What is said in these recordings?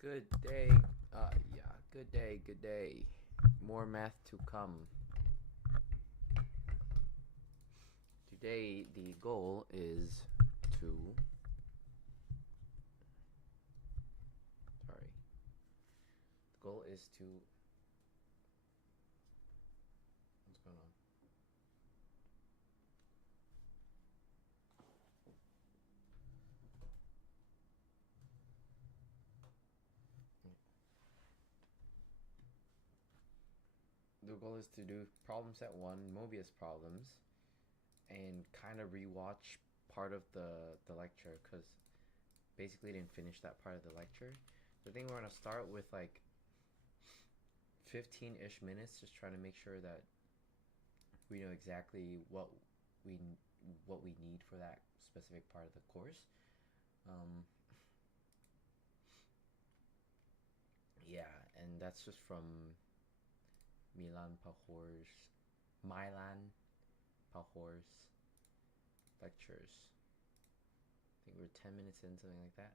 Good day. Good day, good day. More math to come. Today, the goal is to. Sorry. The goal is to. What's going on? The goal is to do problem set 1, Mobius problems, and kind of rewatch part of the lecture because basically didn't finish that part of the lecture. So I think we're going to start with like 15-ish minutes, just trying to make sure that we know exactly we what we need for that specific part of the course. Um, yeah, and that's just from Milan Pahor's lectures. I think we're 10 minutes in, something like that.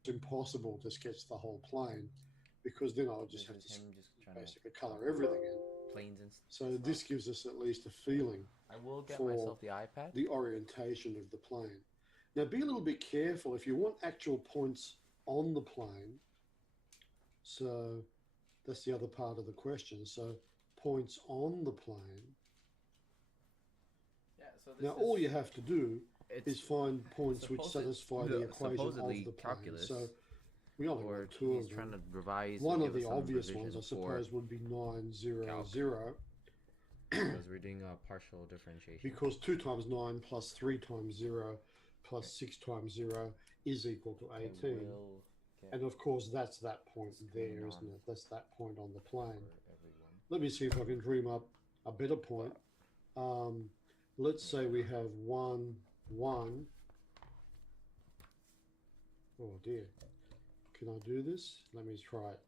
It's impossible to sketch the whole plane because then I'll just This have is to him just trying to basically talk color about everything in. planes and So stuff. this gives us at least a feeling I will get for myself the iPad. the orientation of the plane. Now, be a little bit careful if you want actual points on the plane. So that's the other part of the question. So points on the plane. Yeah, so Now, this all you is have to do is it's find points which satisfy the equation of supposedly the plane. So calculus, we only or want two he's of trying to them. revise or One of give the us some obvious ones, I revision for suppose, would be calc 900, because we're doing a partial differentiation. because 2 times 9 plus 3 times 0 Okay, plus 6 times 0 is equal to I 18. will get And of course, that's that the point screen there, isn't on it? That's that point on the plane. for everyone. Let me see if I can dream up a better point. But Um, let's yeah, say why we not? have 1, 1. Oh dear. Can I do this? Let me try it.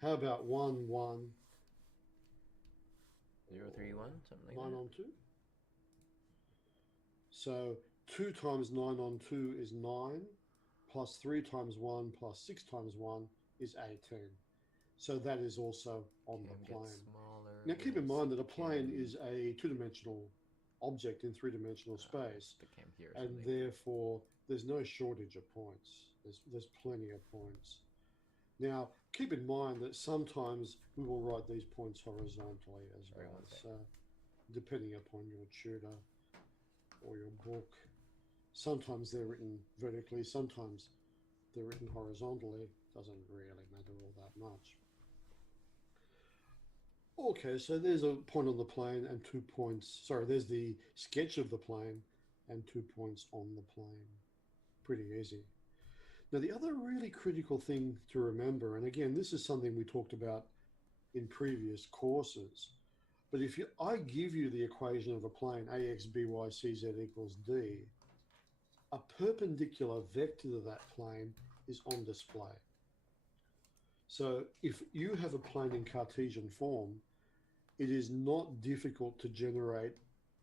How about 1, 1, 031, or something like 9 that. on 2? So 2 times 9 on 2 is 9, plus 3 times 1 plus 6 times 1 is 18. So that is also on Okay, the I'm get plane. smaller Now keep in with mind that a the plane cam. is a two-dimensional object in three-dimensional We'll space, put the cam here or and something. therefore there's no shortage of points. There's plenty of points. Now keep in mind that sometimes we will write these points horizontally as Sorry, well. one sec. So depending upon your tutor or your book, sometimes they're written vertically, sometimes they're written horizontally. Doesn't really matter all that much. Okay, so there's a point on the plane and 2 points. Sorry, there's the sketch of the plane and 2 points on the plane. Pretty easy. Now, the other really critical thing to remember, and again, this is something we talked about in previous courses, but if I give you the equation of a plane ax by cz equals d, a perpendicular vector to that plane is on display. So if you have a plane in Cartesian form, it is not difficult to generate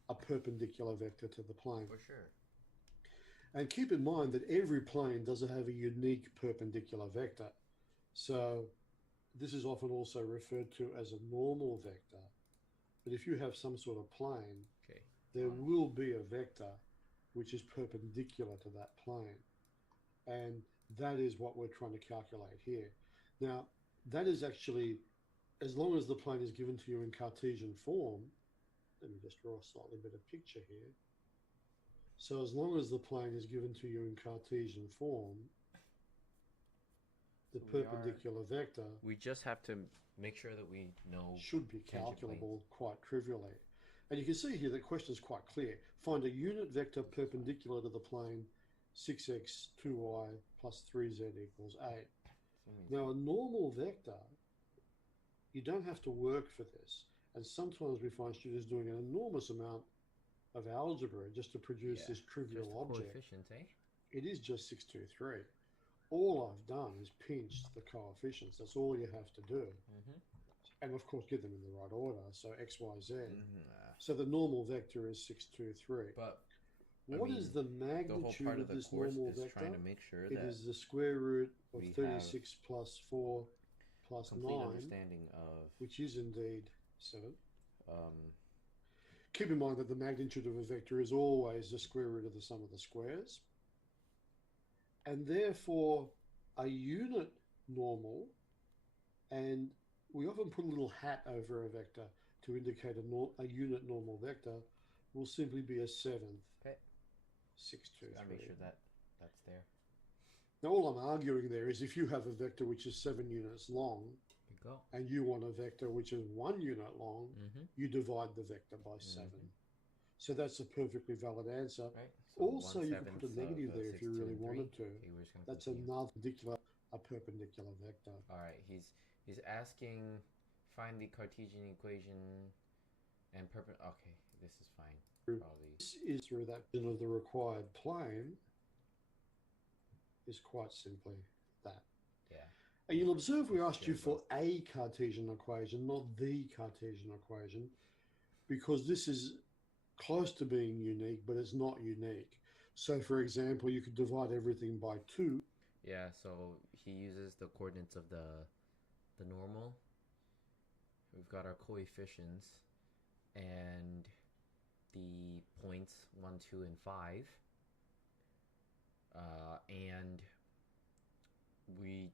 a perpendicular vector to the plane. For sure. And keep in mind that every plane doesn't have a unique perpendicular vector. So this is often also referred to as a normal vector. But if you have some sort of plane, Okay, there on. will be a vector which is perpendicular to that plane. And that is what we're trying to calculate here. Now, that is actually, as long as the plane is given to you in Cartesian form, let me just draw a slightly better picture here. So as long as the plane is given to you in Cartesian form, the So we are. perpendicular vector We just have to make sure that we know should be tangent planes. calculable quite trivially. And you can see here the question is quite clear. Find a unit vector perpendicular to the plane 6x, 2y plus 3z equals 8. Now, a normal vector, you don't have to work for this. And sometimes we find students doing an enormous amount of algebra just to produce Yeah, this just trivial the object. coefficients, eh? It is just 623. All I've done is pinched the coefficients. That's all you have to do. Mm-hmm. And of course, get them in the right order. So x, y, z. Mm-hmm. So the normal vector is 623. But What is the the whole magnitude part of of the this course normal is vector? trying to make sure It that is the square root of we have 36 plus 4 plus complete 9, understanding of which is indeed 7. um, Keep in mind that the magnitude of a vector is always the square root of the sum of the squares. And therefore, a unit normal, and we often put a little hat over a vector to indicate a unit normal vector, will simply be a 7th. okay. 6, 2, So 3. gotta make sure that that's there. Now, all I'm arguing there is if you have a vector which is 7 units long, There you go. and you want a vector which is 1 unit long, Mm-hmm. you divide the vector by 7. So that's a perfectly valid answer. Right. So Also, you could put a negative there if you really wanted to. Okay, we're just gonna That's continue. another perpendicular vector. All right. He's asking find the Cartesian equation and okay, this is fine. Probably. This is through that of the required plane is quite simply that. Yeah. And you'll observe we asked you for a Cartesian equation, not the Cartesian equation, because this is close to being unique, but it's not unique. So, for example, you could divide everything by 2. Yeah, so he uses the coordinates of the normal. We've got our coefficients and the points 1, 2, and 5. And we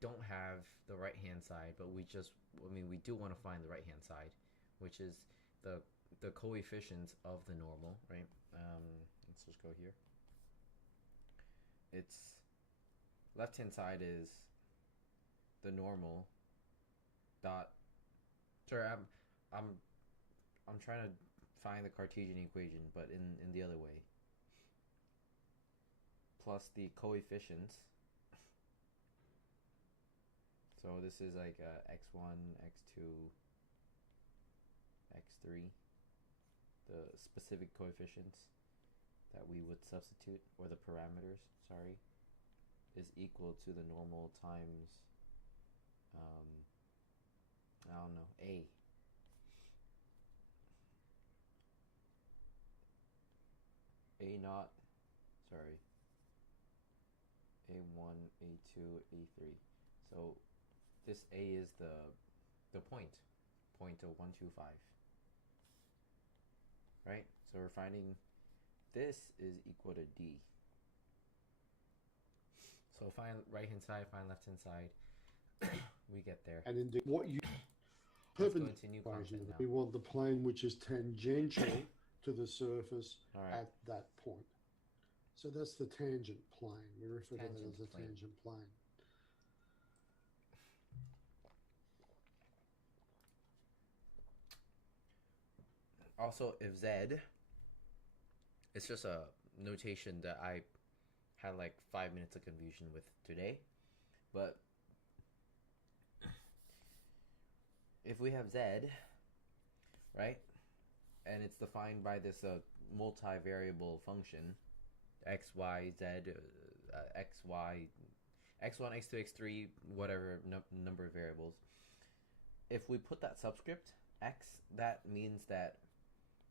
don't have the right hand side, but we do want to find the right hand side, which is the coefficients of the normal, right? Let's just go here. It's left hand side is the normal dot. Sorry, I'm trying to find the Cartesian equation, but in the other way. Plus the coefficients. So this is like x1, x2, x3. The specific coefficients that we would substitute, or the parameters, sorry, is equal to the normal times, I don't know, a. A naught, sorry, A1, A2, A3. So this A is the point of 1, 2, 5. Right? So we're finding this is equal to D. So find right hand side, find left hand side. We get there. And indeed, what you Let's go into new content now. we want the plane which is tangential to the surface at that point. So that's the tangent plane. We refer to that as the tangent plane. Also, if Z, it's just a notation that I had like 5 minutes of confusion with today. But if we have Z, right, and it's defined by this multivariable function, x, y, z, x, y, x1, x2, x3, whatever number of variables. If we put that subscript, x, that means that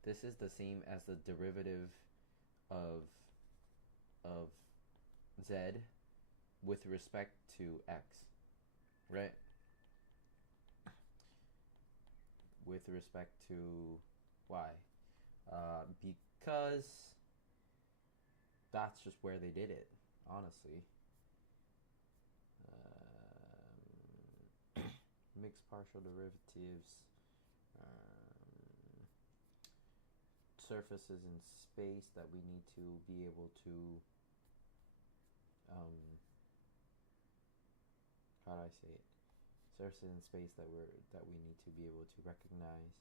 this is the same as the derivative of z with respect to x, right? With respect to y, because that's just where they did it, honestly. Mixed partial derivatives, surfaces in space that we need to be able to, how do I say it? Surfaces in space that we need to be able to recognize.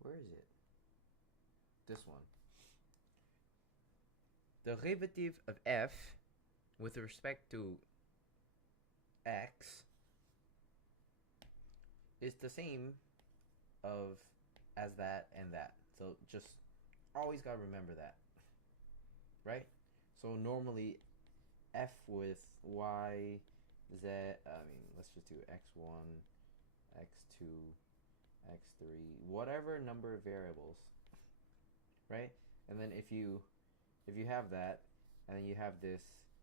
Where is it? This one. The derivative of f with respect to x is the same as that and that. So just always gotta remember that, right? So normally f with y, z, let's just do x1, x2, x3, whatever number of variables, right? And then if you have that, and then you have this,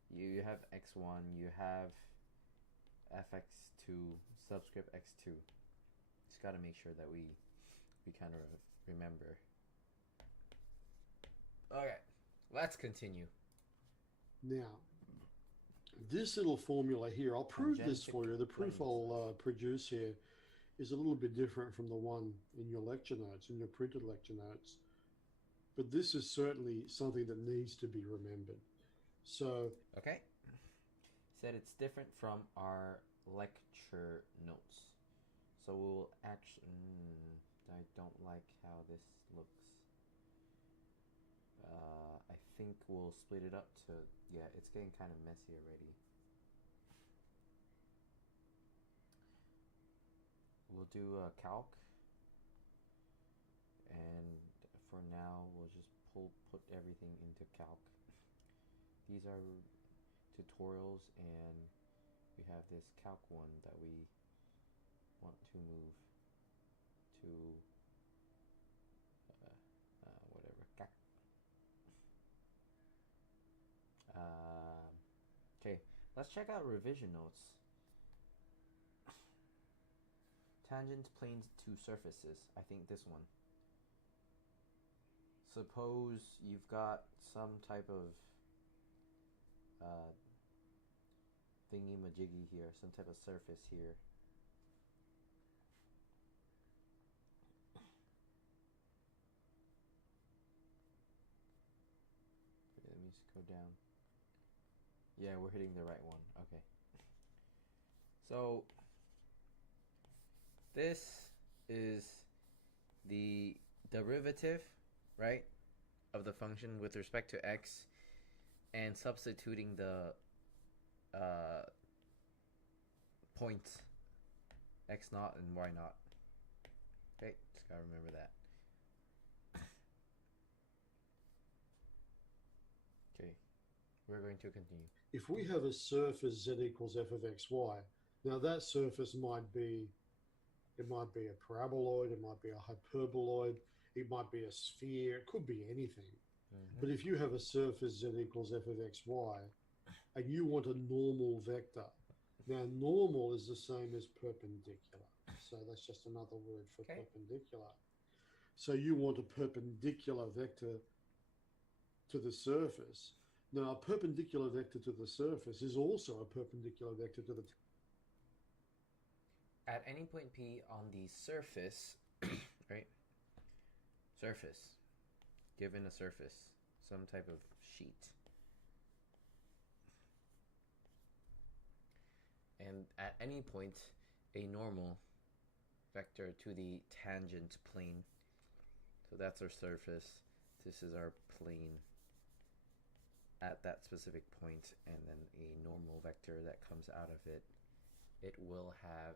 you have x1, you have fx2 subscript x2. Just got to make sure that we kind of remember. Okay, let's continue. Now, this little formula here, I'll prove this Tangential for you. The proof planes. I'll produce here is a little bit different from the one in your lecture notes, in your printed lecture notes. But this is certainly something that needs to be remembered. So, Okay. Said it's different from our lecture notes. So we'll actually. I don't like how this looks. I think we'll split it up to. Yeah, it's getting kind of messy already. We'll do calc, and for now we'll just put everything into calc. These are tutorials, and we have this calc one that we want to move to whatever calc. Okay, let's check out revision notes. Tangent planes to surfaces. I think this one. Suppose you've got some type of thingy majiggy here, some type of surface here. Okay, let me just go down. Yeah, we're hitting the right one. Okay. So this is the derivative, right, of the function with respect to x, and substituting the points x naught and y naught. Okay, just gotta remember that. Okay, we're going to continue. if we have a surface z equals f of xy, now that surface might be a paraboloid, it might be a hyperboloid, it might be a sphere, it could be anything. But if you have a surface z equals f of xy and you want a normal vector, now normal is the same as perpendicular. So that's just another word for perpendicular. So you want a perpendicular vector to the surface. Now a perpendicular vector to the surface is also a perpendicular vector to the at any point P on the surface, right? Surface. Given a surface, some type of sheet. And at any point, a normal vector to the tangent plane. So that's our surface. This is our plane at that specific point, and then a normal vector that comes out of it. It will have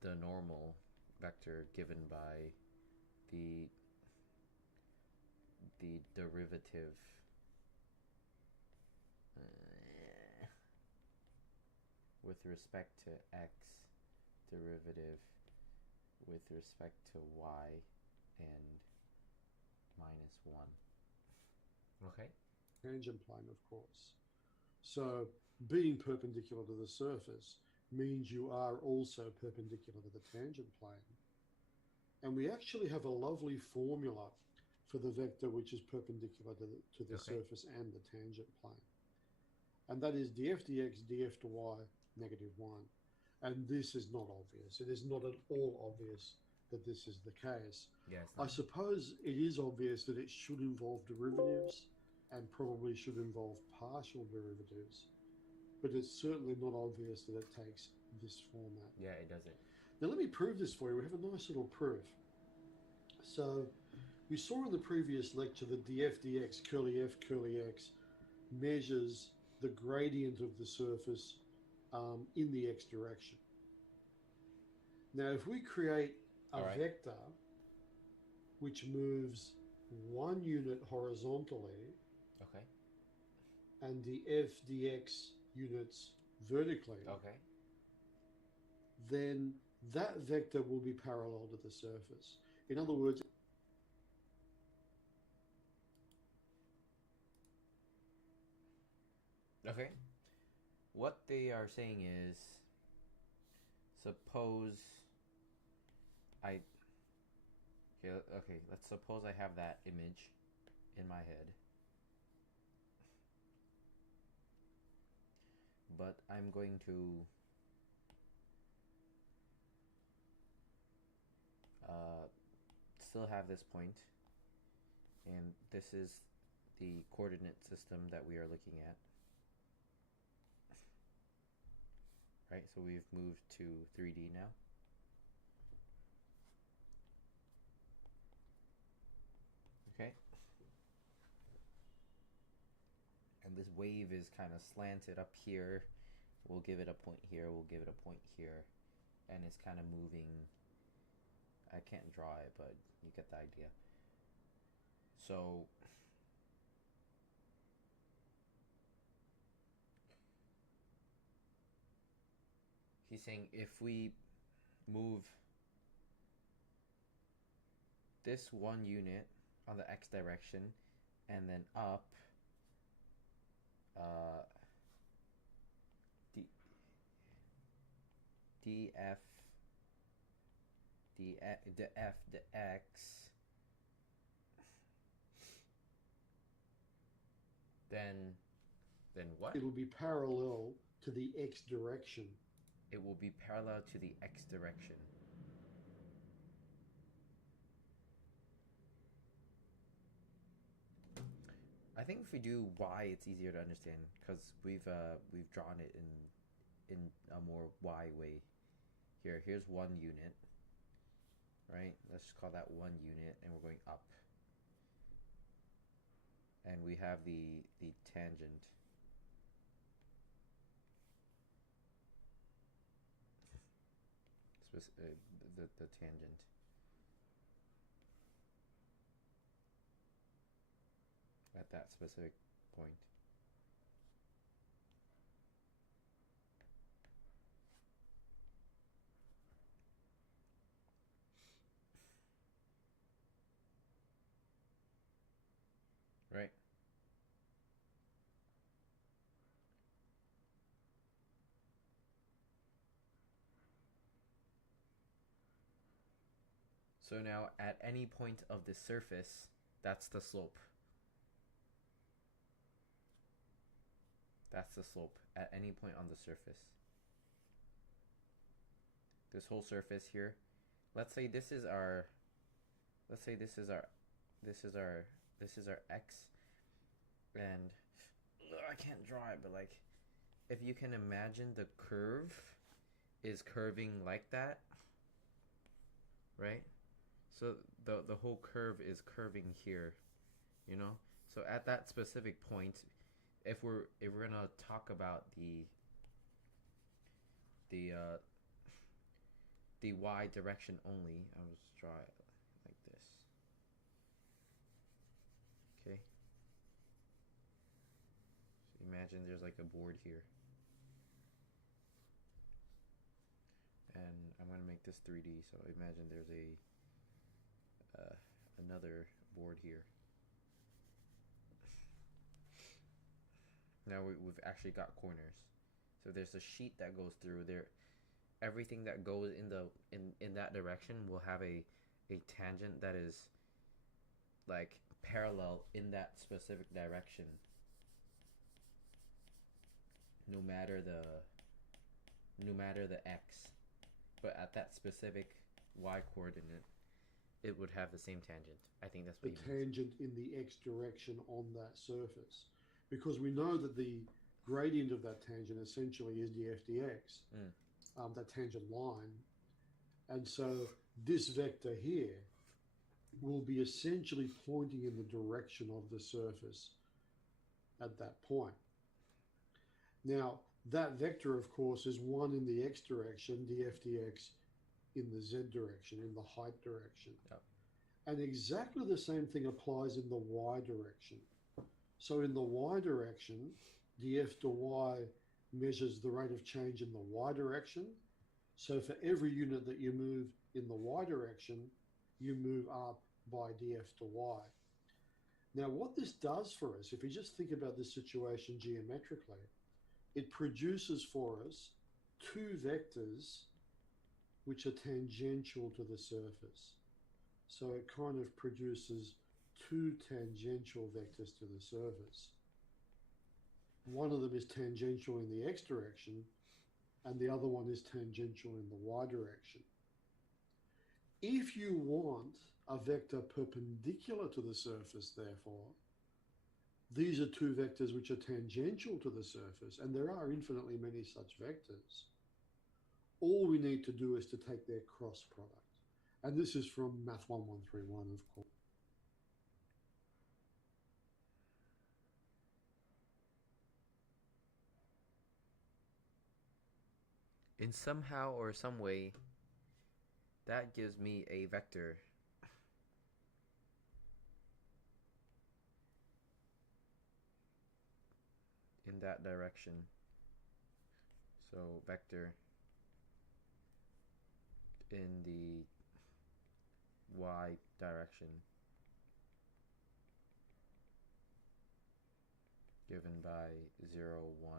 the normal vector given by the derivative with respect to x, derivative with respect to y, and minus 1. Okay? tangent plane, of course. So being perpendicular to the surface means you are also perpendicular to the tangent plane. And we actually have a lovely formula for the vector which is perpendicular to the surface and the tangent plane. And that is df dx df to y negative 1. And this is not obvious. It is not at all obvious that this is the case. Yes. I suppose it is obvious that it should involve derivatives and probably should involve partial derivatives, but it's certainly not obvious that it takes this format. Yeah, it doesn't. Now let me prove this for you. We have a nice little proof. So we saw in the previous lecture that df dx curly f curly x measures the gradient of the surface in the x direction. Now if we create a vector which moves 1 unit horizontally, okay, and the f dx units vertically, okay, then that vector will be parallel to the surface. In other words, Okay. What they are saying is, suppose I okay, okay, let's suppose I have that image in my head, but I'm going to uh, still have this point, and this is the coordinate system that we are looking at, right? So we've moved to 3D now. Okay. And this wave is kind of slanted up here. We'll give it a point here, we'll give it a point here, and it's kind of moving. I can't draw it, but you get the idea. So he's saying if we move this one unit on the x direction and then up uh, d, df the x, then what? it will be parallel to the x direction. It will be parallel to the x direction. I think if we do y, it's easier to understand because we've drawn it in a more y way. Here's one unit, right? Let's just call that one unit, and we're going up, and we have the tangent. The tangent. At that specific point. Right? So now at any point of the surface, that's the slope. That's the slope at any point on the surface. This whole surface here. Let's say this is our x, and I can't draw it, but like if you can imagine the curve is curving like that, right? So the whole curve is curving here, you know? So at that specific point, if we're gonna talk about the the y direction only, I'll just draw it like this. Okay. So imagine there's like a board here, and I'm gonna make this 3D. So imagine there's a another board here. Now we've actually got corners. So there's a sheet that goes through there. Everything that goes in that direction will have a tangent that is like parallel in that specific direction. No matter the x, but at that specific y coordinate, it would have the same tangent. I think that's what the tangent in the x direction on that surface, because we know that the gradient of that tangent essentially is df dx, that tangent line, and so this vector here will be essentially pointing in the direction of the surface at that point. Now, that vector, of course, is one in the x direction, df dx in the z direction, in the height direction. Yep. And exactly the same thing applies in the y direction. So in the y direction, df to y measures the rate of change in the y direction. So for every unit that you move in the y direction, you move up by df to y. Now, what this does for us, if you just think about this situation geometrically, it produces for us two vectors which are tangential to the surface. So it kind of produces two tangential vectors to the surface. One of them is tangential in the x direction, and the other one is tangential in the y direction. If you want a vector perpendicular to the surface, therefore, these are two vectors which are tangential to the surface, and there are infinitely many such vectors. All we need to do is to take their cross product. And this is from Math 1131, of course. In somehow or some way, that gives me a vector in that direction. So vector in the y direction given by 0, 1.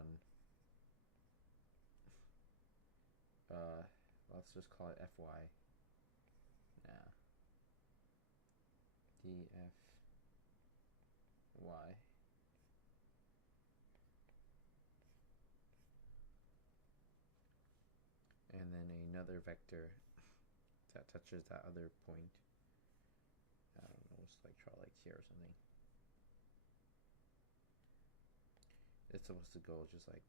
Let's just call it fy. Nah. dfy. And then another vector that touches that other point. I don't know, it's like try like here or something. It's supposed to go just like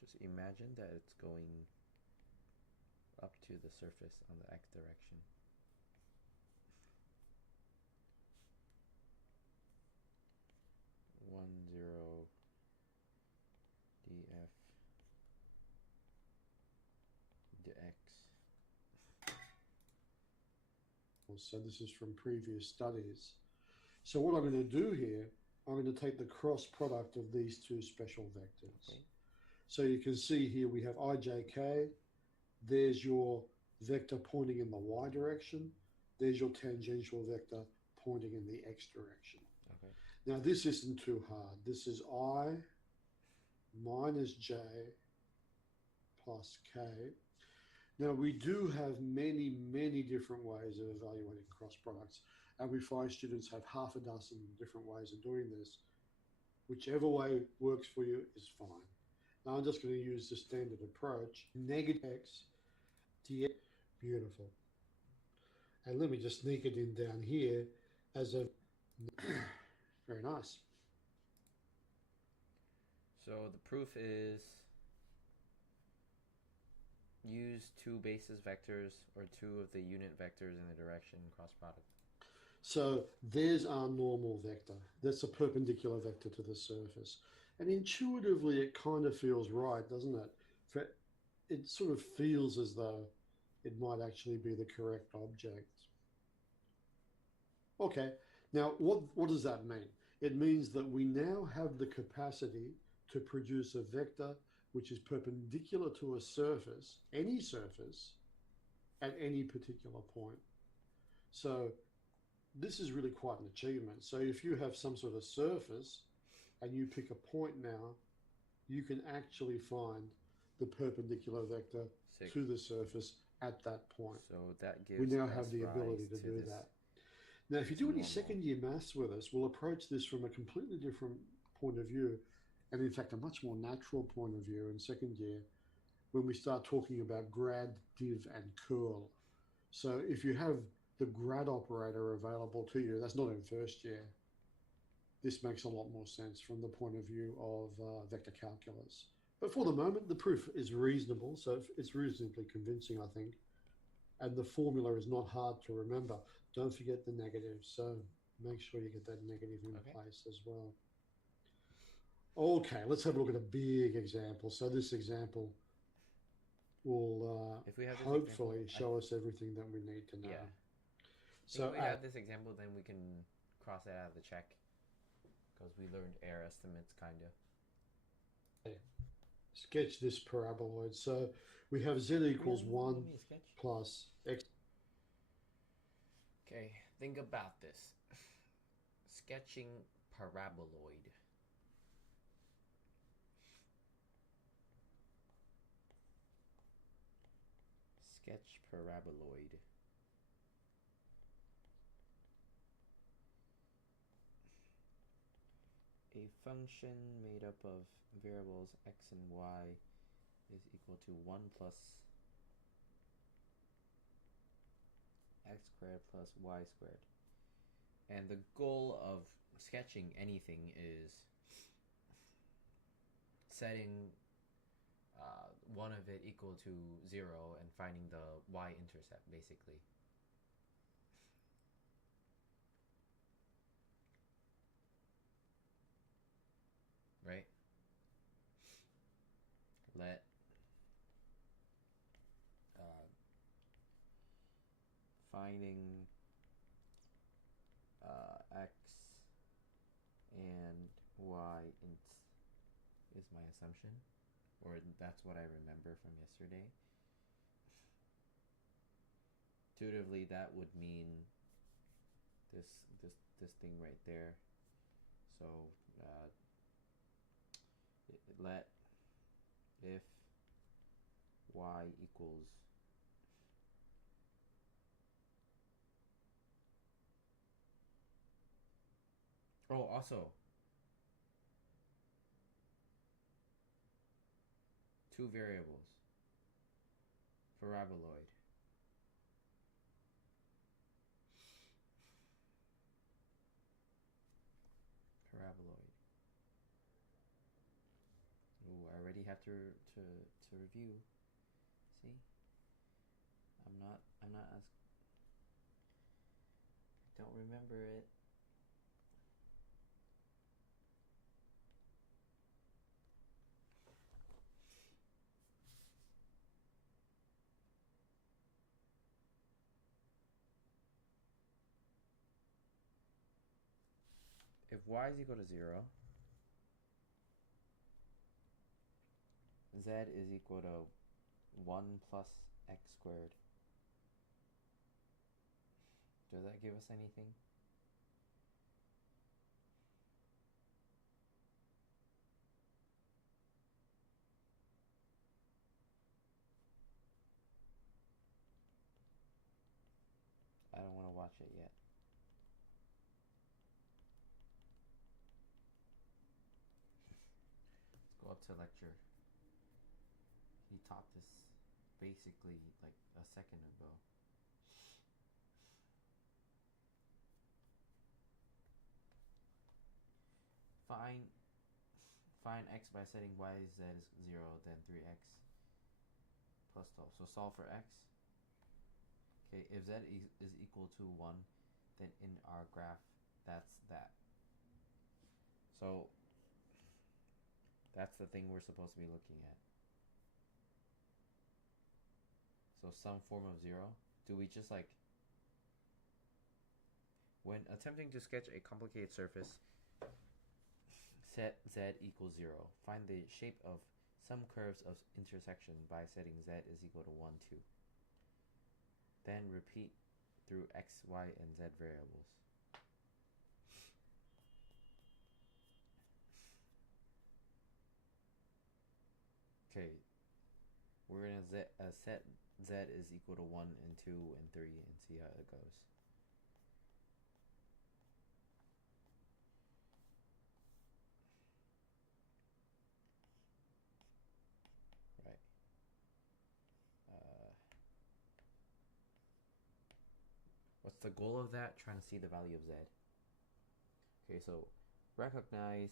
just imagine that it's going up to the surface on the x direction. One zero df dx. So this is from previous studies. So what I'm going to do here, I'm going to take the cross product of these two special vectors. Okay. So you can see here we have ijk. There's your vector pointing in the y direction. There's your tangential vector pointing in the x direction. Okay. Now this isn't too hard. This is I minus j plus k. Now we do have many, many different ways of evaluating cross products, and we find students have half a dozen different ways of doing this. Whichever way works for you is fine. Now I'm just going to use the standard approach. Negative x dx. Beautiful. And let me just sneak it in down here as a very nice. So the proof is use two basis vectors or two of the unit vectors in the direction cross product. So there's our normal vector. That's a perpendicular vector to the surface. And intuitively, it kind of feels right, doesn't it? It sort of feels as though it might actually be the correct object. Okay, now what does that mean? It means that we now have the capacity to produce a vector which is perpendicular to a surface, any surface, at any particular point. So this is really quite an achievement. So if you have some sort of surface and you pick a point now, you can actually find the perpendicular vector to the surface at that point. So that gives we now have the ability to do that. Now, if you do any second year maths with us, we'll approach this from a completely different point of view, and in fact, a much more natural point of view in second year when we start talking about grad, div, and curl. So if you have the grad operator available to you, that's not in first year. This makes a lot more sense from the point of view of vector calculus. But for the moment, the proof is reasonable, so it's reasonably convincing, I think. And the formula is not hard to remember. Don't forget the negative, so make sure you get that negative in place as well. Okay, let's have a look at a big example. So this example will hopefully show us everything that we need to know. Yeah. So if we have this example, then we can cross it out of the check because we learned error estimates, kind of. sketch this paraboloid. So we have z equals Really? You want 1 me to sketch? plus x. Okay, think about this. Sketching paraboloid. Sketch paraboloid. A function made up of variables x and y is equal to 1 plus x squared plus y squared. And the goal of sketching anything is setting one of it equal to 0 and finding the y-intercept, basically. Right? Let finding x and y int is my assumption, or that's what I remember from yesterday. Intuitively, that would mean this thing right there. So let if y equals also two variables, paraboloid. Paraboloid. Ooh, I already have to review. See? I'm not as I don't remember it. If y is equal to 0, z is equal to 1 plus x squared. Does that give us anything? I don't want to watch it yet. Let's go up to lecture. He taught this basically like a second ago. Find x by setting y z is 0, then 3x plus 12. So solve for x. Okay, if z is equal to 1, then in our graph, that's that. So that's the thing we're supposed to be looking at. So some form of 0. Do we just like, when attempting to sketch a complicated surface, set z equals 0. Find the shape of some curves of intersection by setting z is equal to 1, 2. Then repeat through x, y, and z variables. Okay, we're going to set z is equal to 1 and 2 and 3 and see how it goes. Right. What's the goal of that? Trying to see the value of z. Okay, so recognize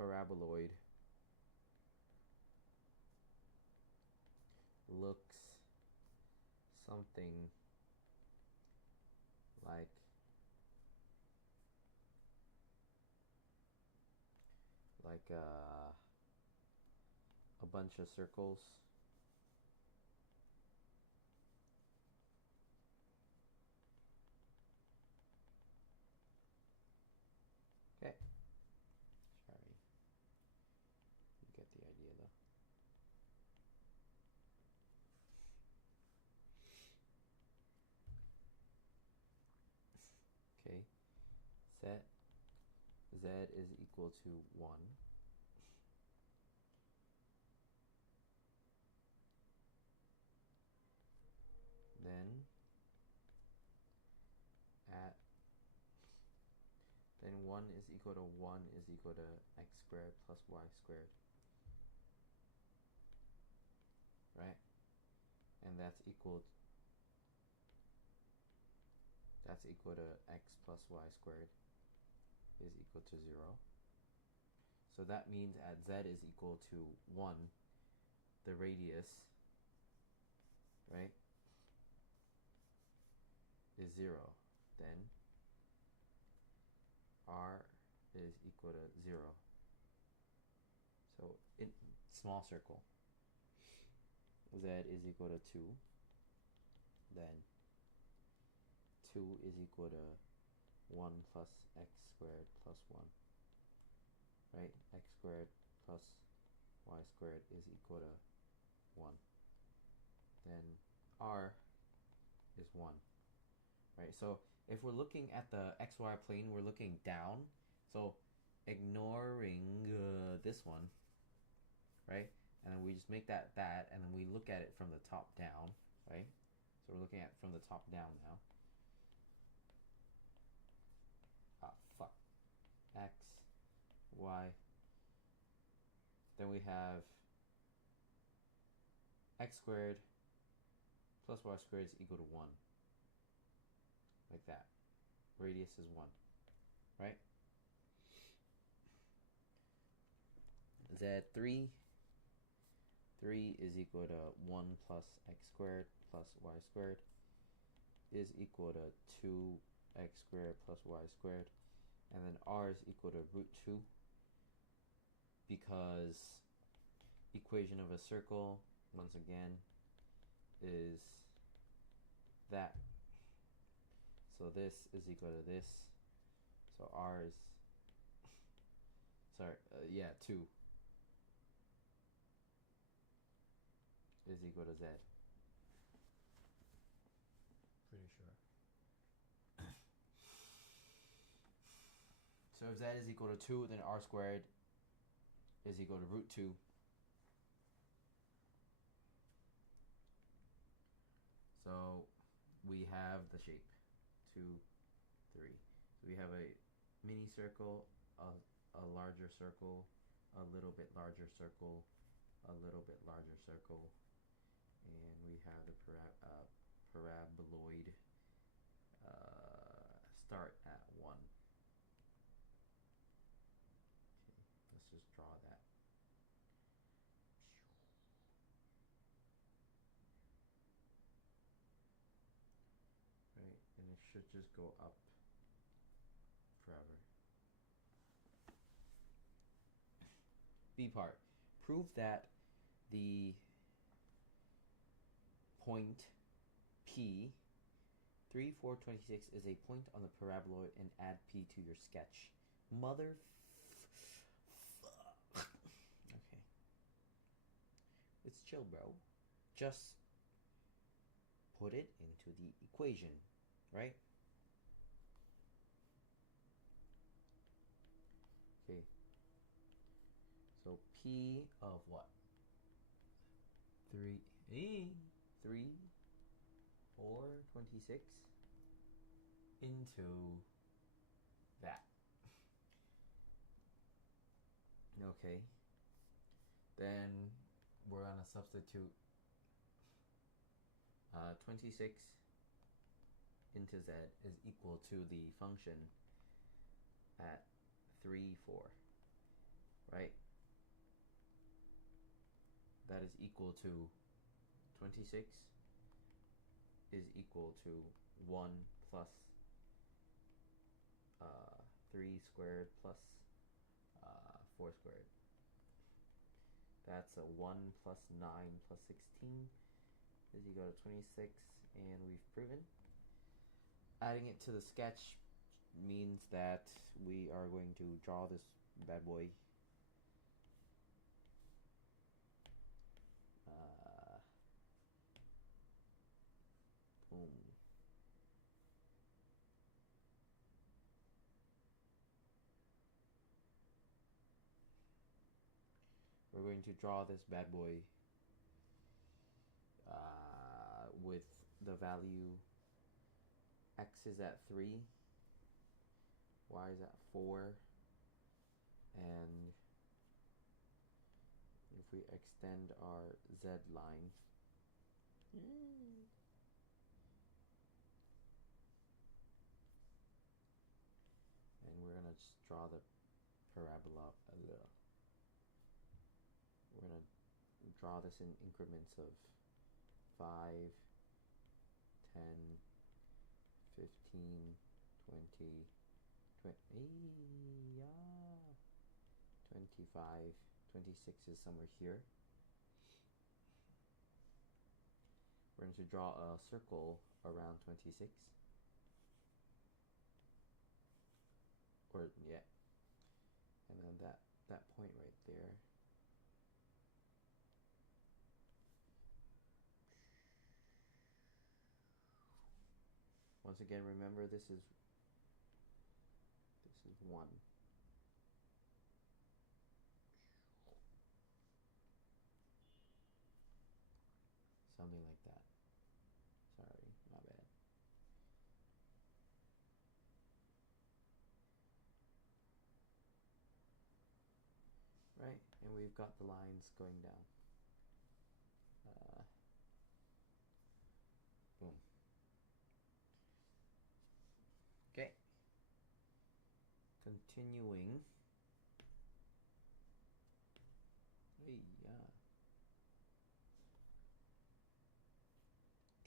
paraboloid looks something like a bunch of circles. Okay. Sorry. z is equal to 1. Then at then 1 is equal to 1 is equal to x squared plus y squared, right? And that's equal to x plus y squared is equal to 0. So that means at z is equal to 1, the radius, right, is 0. Then r is equal to 0. So in small circle, z is equal to 2. Then 2 is equal to 1 plus x squared plus 1. Right? X squared plus y squared is equal to 1. Then r is 1. Right? So if we're looking at the xy plane, we're looking down. So ignoring this one, right? And then we just make that, and then we look at it from the top down, right? So we're looking at it from the top down now. Fuck. X, y. Then we have x squared plus y squared is equal to 1. Like that. Radius is 1. Right? Z3 is equal to 1 plus x squared plus y squared is equal to 2x squared plus y squared. And then r is equal to root 2, because equation of a circle, once again, is that. So this is equal to this. So r is, 2 is equal to z. Pretty sure. So if z is equal to 2, then r squared is equal to root 2. So we have the shape 2, 3. So we have a mini circle, a larger circle, a little bit larger circle, a little bit larger circle, and we have the paraboloid start at 1. Okay, let's just draw that. Right, and it should just go up forever. B part. Prove that the point P 3, 4, 26 is a point on the paraboloid and add P to your sketch. Mother fuck. Okay. It's chill, bro. Just put it into the equation, right? Okay. So P of what? 3, 4, 26 into that. Okay. Then we're gonna substitute 26 into z is equal to the function at 3, 4, right? That is equal to 26 is equal to 1 plus 3 squared plus 4 squared. That's a 1 plus 9 plus 16 is equal to 26, and we've proven. Adding it to the sketch means that we are going to draw this bad boy. Boom. we're going to draw this bad boy with the value x is at 3, y is at 4, and if we extend our z line, and we're gonna just draw the parabola. We're gonna draw this in increments of 5, 10, 15, 20, 25, 26 is somewhere here. We're going to draw a circle around 26. Or, yeah. And then that point right there. Once again, remember this is 1. Something like that. Sorry, my bad. Right, and we've got the lines going down. Boom. Okay. Continuing.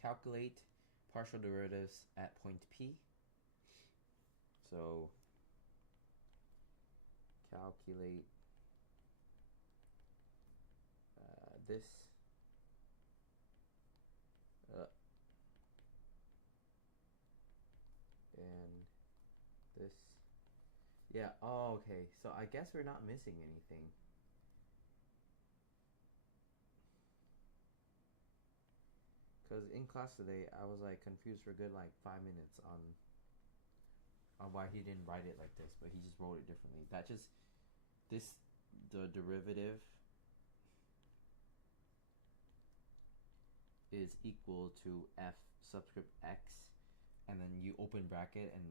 Calculate partial derivatives at point P. So calculate this and this. Yeah, oh, okay. So I guess we're not missing anything. Because in class today, I was like confused for a good like 5 minutes on why he didn't write it like this, but he just wrote it differently. The derivative is equal to f subscript x, and then you open bracket and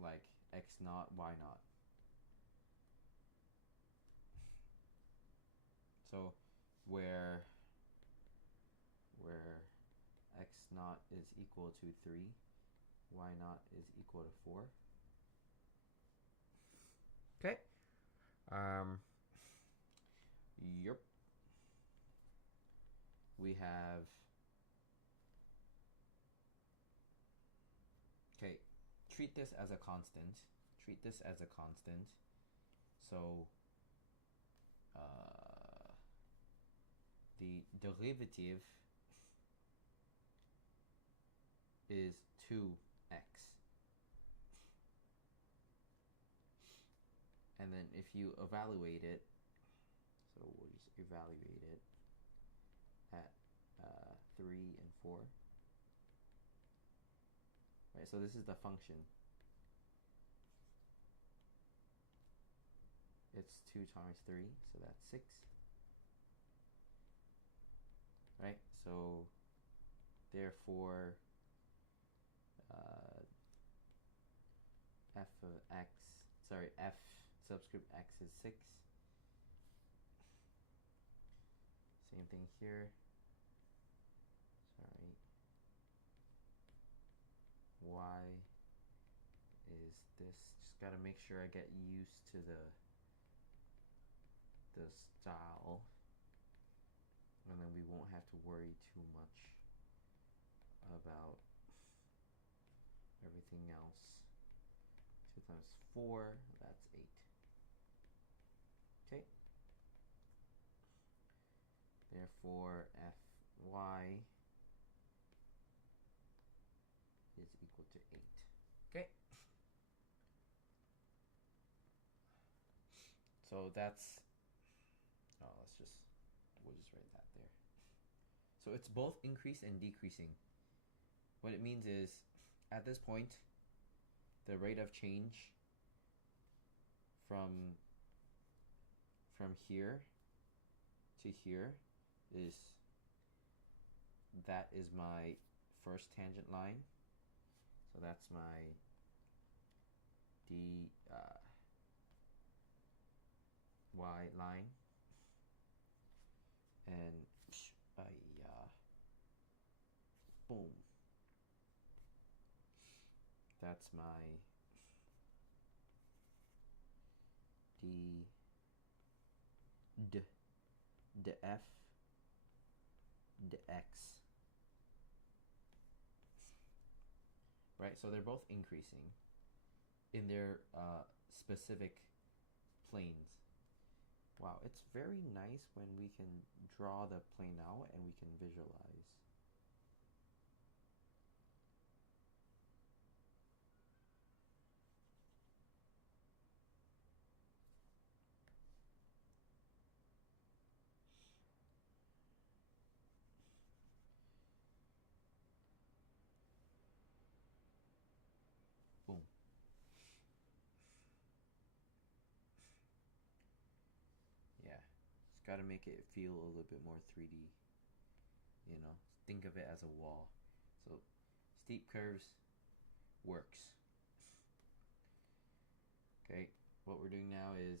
like x naught, y naught. So where x naught is equal to 3, y naught is equal to 4. Okay. Yep. We have. Okay. Treat this as a constant. Treat this as a constant. So the derivative is 2x. And then if you evaluate it, so we'll just evaluate it at 3 and 4. Right, so this is the function. It's 2 times 3, so that's 6. Right, so therefore f subscript x is 6. Same thing here. Sorry. Y is this. Just gotta make sure I get used to the style, and then we won't have to worry too much about everything else. 2 times 4, that's 8. Okay. Therefore, fy is equal to 8. Okay. So that's, we'll just write that there. So it's both increase and decreasing. What it means is, at this point, the rate of change from here to here is, that is my first tangent line. So that's my dy line, and boom, that's my d f dx. Right, so they're both increasing in their specific planes. Wow, it's very nice when we can draw the plane out and we can visualize. Boom. Yeah, it's got to make it feel a little bit more 3D. You know, think of it as a wall. So steep curves works. Okay, what we're doing now is,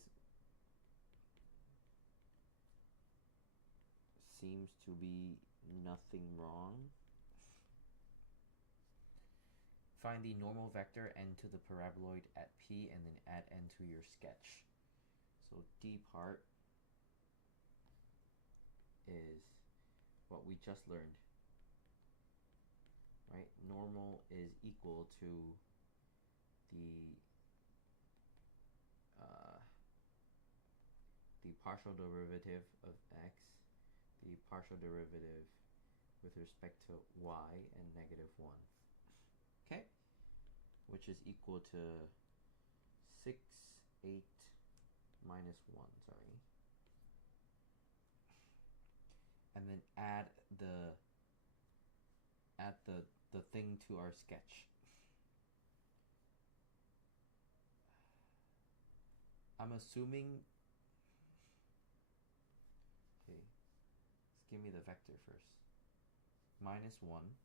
seems to be nothing wrong. Find the normal vector n to the paraboloid at P and then add n to your sketch. So D part is what we just learned, right? Normal is equal to the partial derivative of x, the partial derivative with respect to y, and -1. Okay? Which is equal to 6, 8, minus 1, sorry. And then add the thing to our sketch. I'm assuming, okay, let's give me the vector first. -1.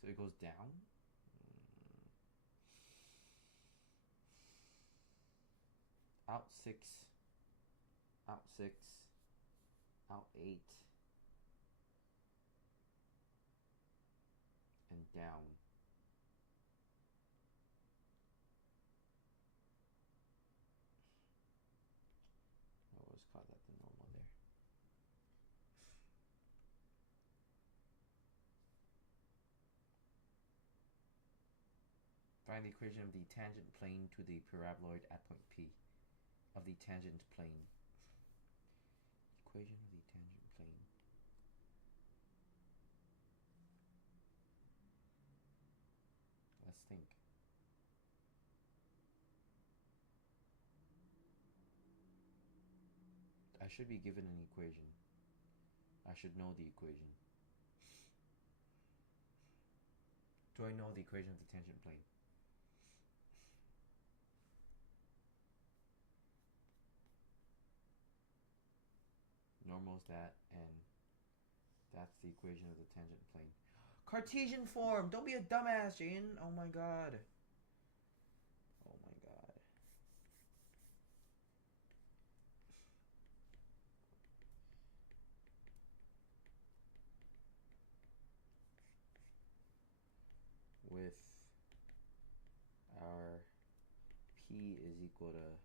So it goes down. Out 6, out 6, out 8, and down. I always call that the normal there. Find the equation of the tangent plane to the paraboloid at point P. Of the tangent plane. Equation of the tangent plane. Let's think. I should be given an equation. I should know the equation. Do I know the equation of the tangent plane? Normal's that, and that's the equation of the tangent plane. Cartesian form! Don't be a dumbass, Jane! Oh my god. Oh my god. With our P is equal to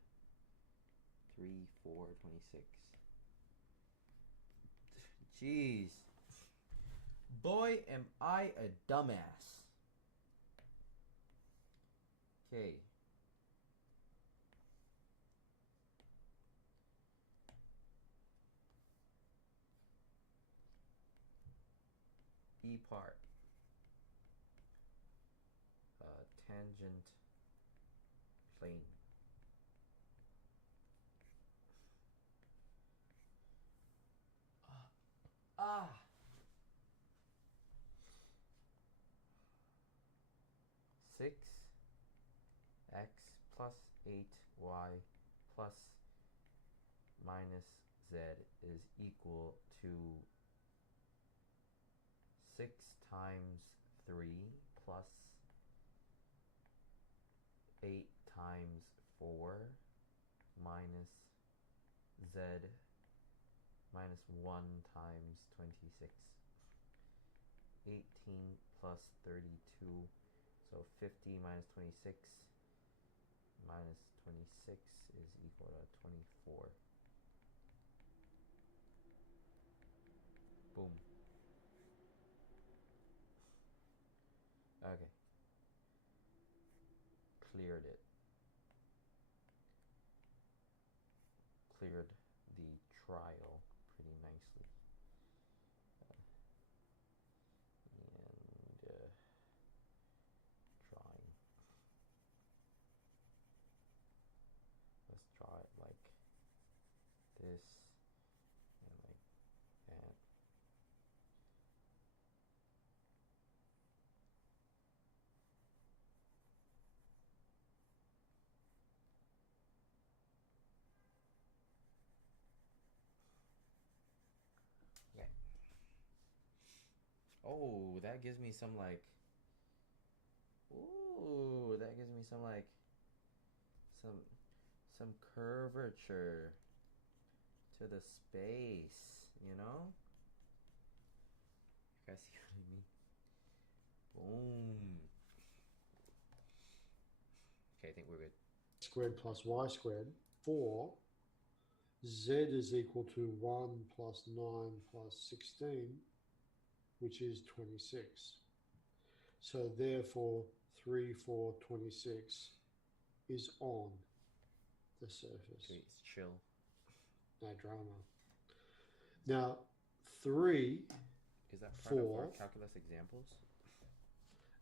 3, 4, 26. Jeez. Boy, am I a dumbass. Okay. B part. Tangent plane. Ah. 6 x plus 8 y plus z is equal to 6 times 3 plus 8 times 4 minus z minus 1 times 26. 18 plus 32, so 50 minus 26 minus 26 is equal to 24. Boom. Okay. Cleared it. Cleared the trial pretty nicely. Drawing. Let's draw it like this and like that. Okay. Oh, that gives me some like, ooh, that gives me some like some curvature to the space, you know? You guys see what I mean? Boom. Okay, I think we're good. Squared plus y squared, 4. Z is equal to 1 plus 9 plus 16, which is 26. So therefore, 3, 4, 26 is on the surface. Okay, it's chill. No drama. Now, 3, is that part 4, of our calculus examples?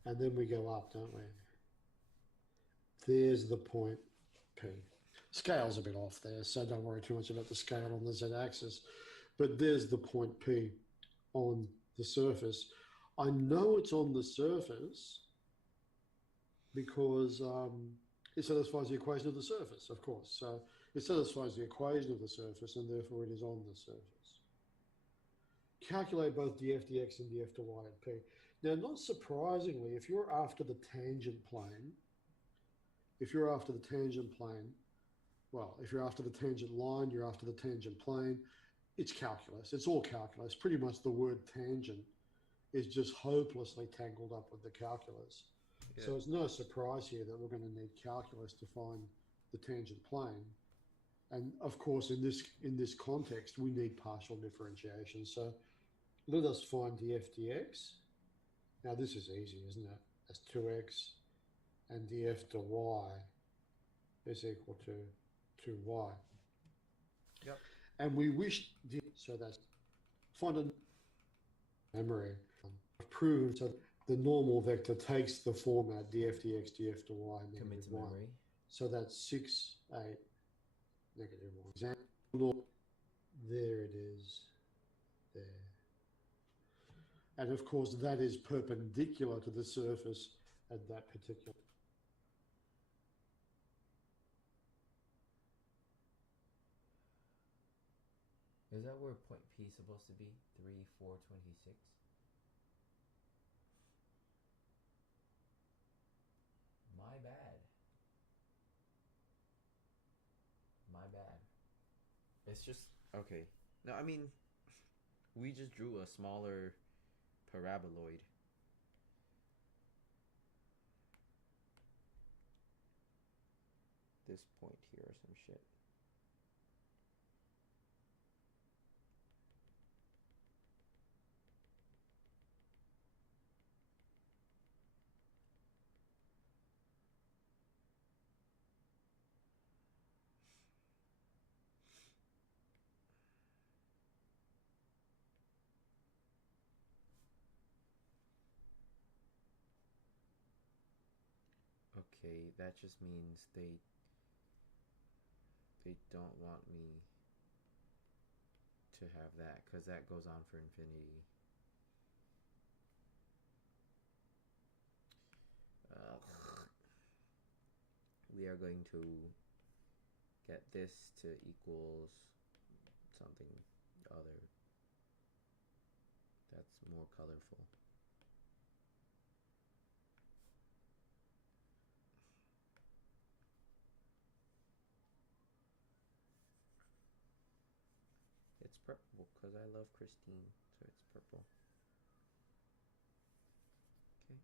And then we go up, don't we? There's the point P. Scale's a bit off there, so don't worry too much about the scale on the z-axis. But there's the point P on the surface. I know it's on the surface because it satisfies the equation of the surface, of course. So it satisfies the equation of the surface, and therefore it is on the surface. Calculate both df dx and df dy at P. Now, not surprisingly, if you're after the tangent plane, well, if you're after the tangent line, you're after the tangent plane, it's calculus. It's all calculus. Pretty much the word tangent is just hopelessly tangled up with the calculus. Yeah. So it's no surprise here that we're going to need calculus to find the tangent plane. And of course, in this context, we need partial differentiation. So let us find df dx. Now this is easy, isn't it? That's 2x, and df dy is equal to 2y. Yep. And we wish, so that's find a memory. I've proven so the normal vector takes the format df dx df dy negative 1. Memory. So that's 6, 8, negative 1. Example, there it is, there. And of course, that is perpendicular to the surface at that particular. Is that where point P is supposed to be? 3, 4, 26? My bad. My bad. It's just, okay. No, I mean, we just drew a smaller paraboloid. This point here or some shit. Okay, that just means they don't want me to have that, because that goes on for infinity. We are going to get this to equals something other that's more colorful. It's purple because I love Christine, so it's purple. Okay.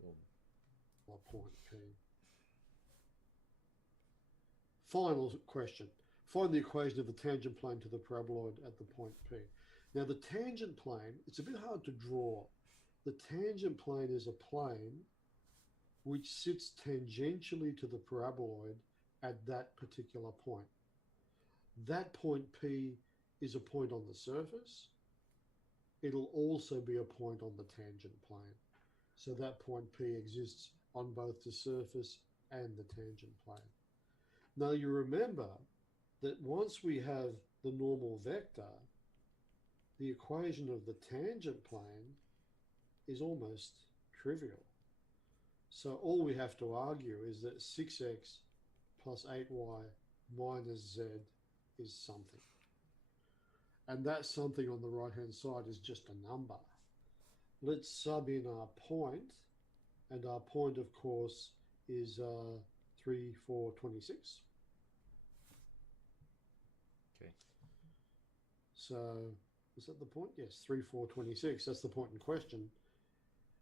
Boom. Point P. Final question. Find the equation of the tangent plane to the paraboloid at the point P. Now the tangent plane, it's a bit hard to draw. The tangent plane is a plane which sits tangentially to the paraboloid at that particular point. That point P is a point on the surface. It'll also be a point on the tangent plane. So that point P exists on both the surface and the tangent plane. Now you remember that once we have the normal vector, the equation of the tangent plane is almost trivial. So all we have to argue is that 6x plus 8y minus z is something. And that something on the right-hand side is just a number. Let's sub in our point, and our point, of course, is 3, 4, 26. Okay. So is that the point? Yes, 3, 4, 26. That's the point in question.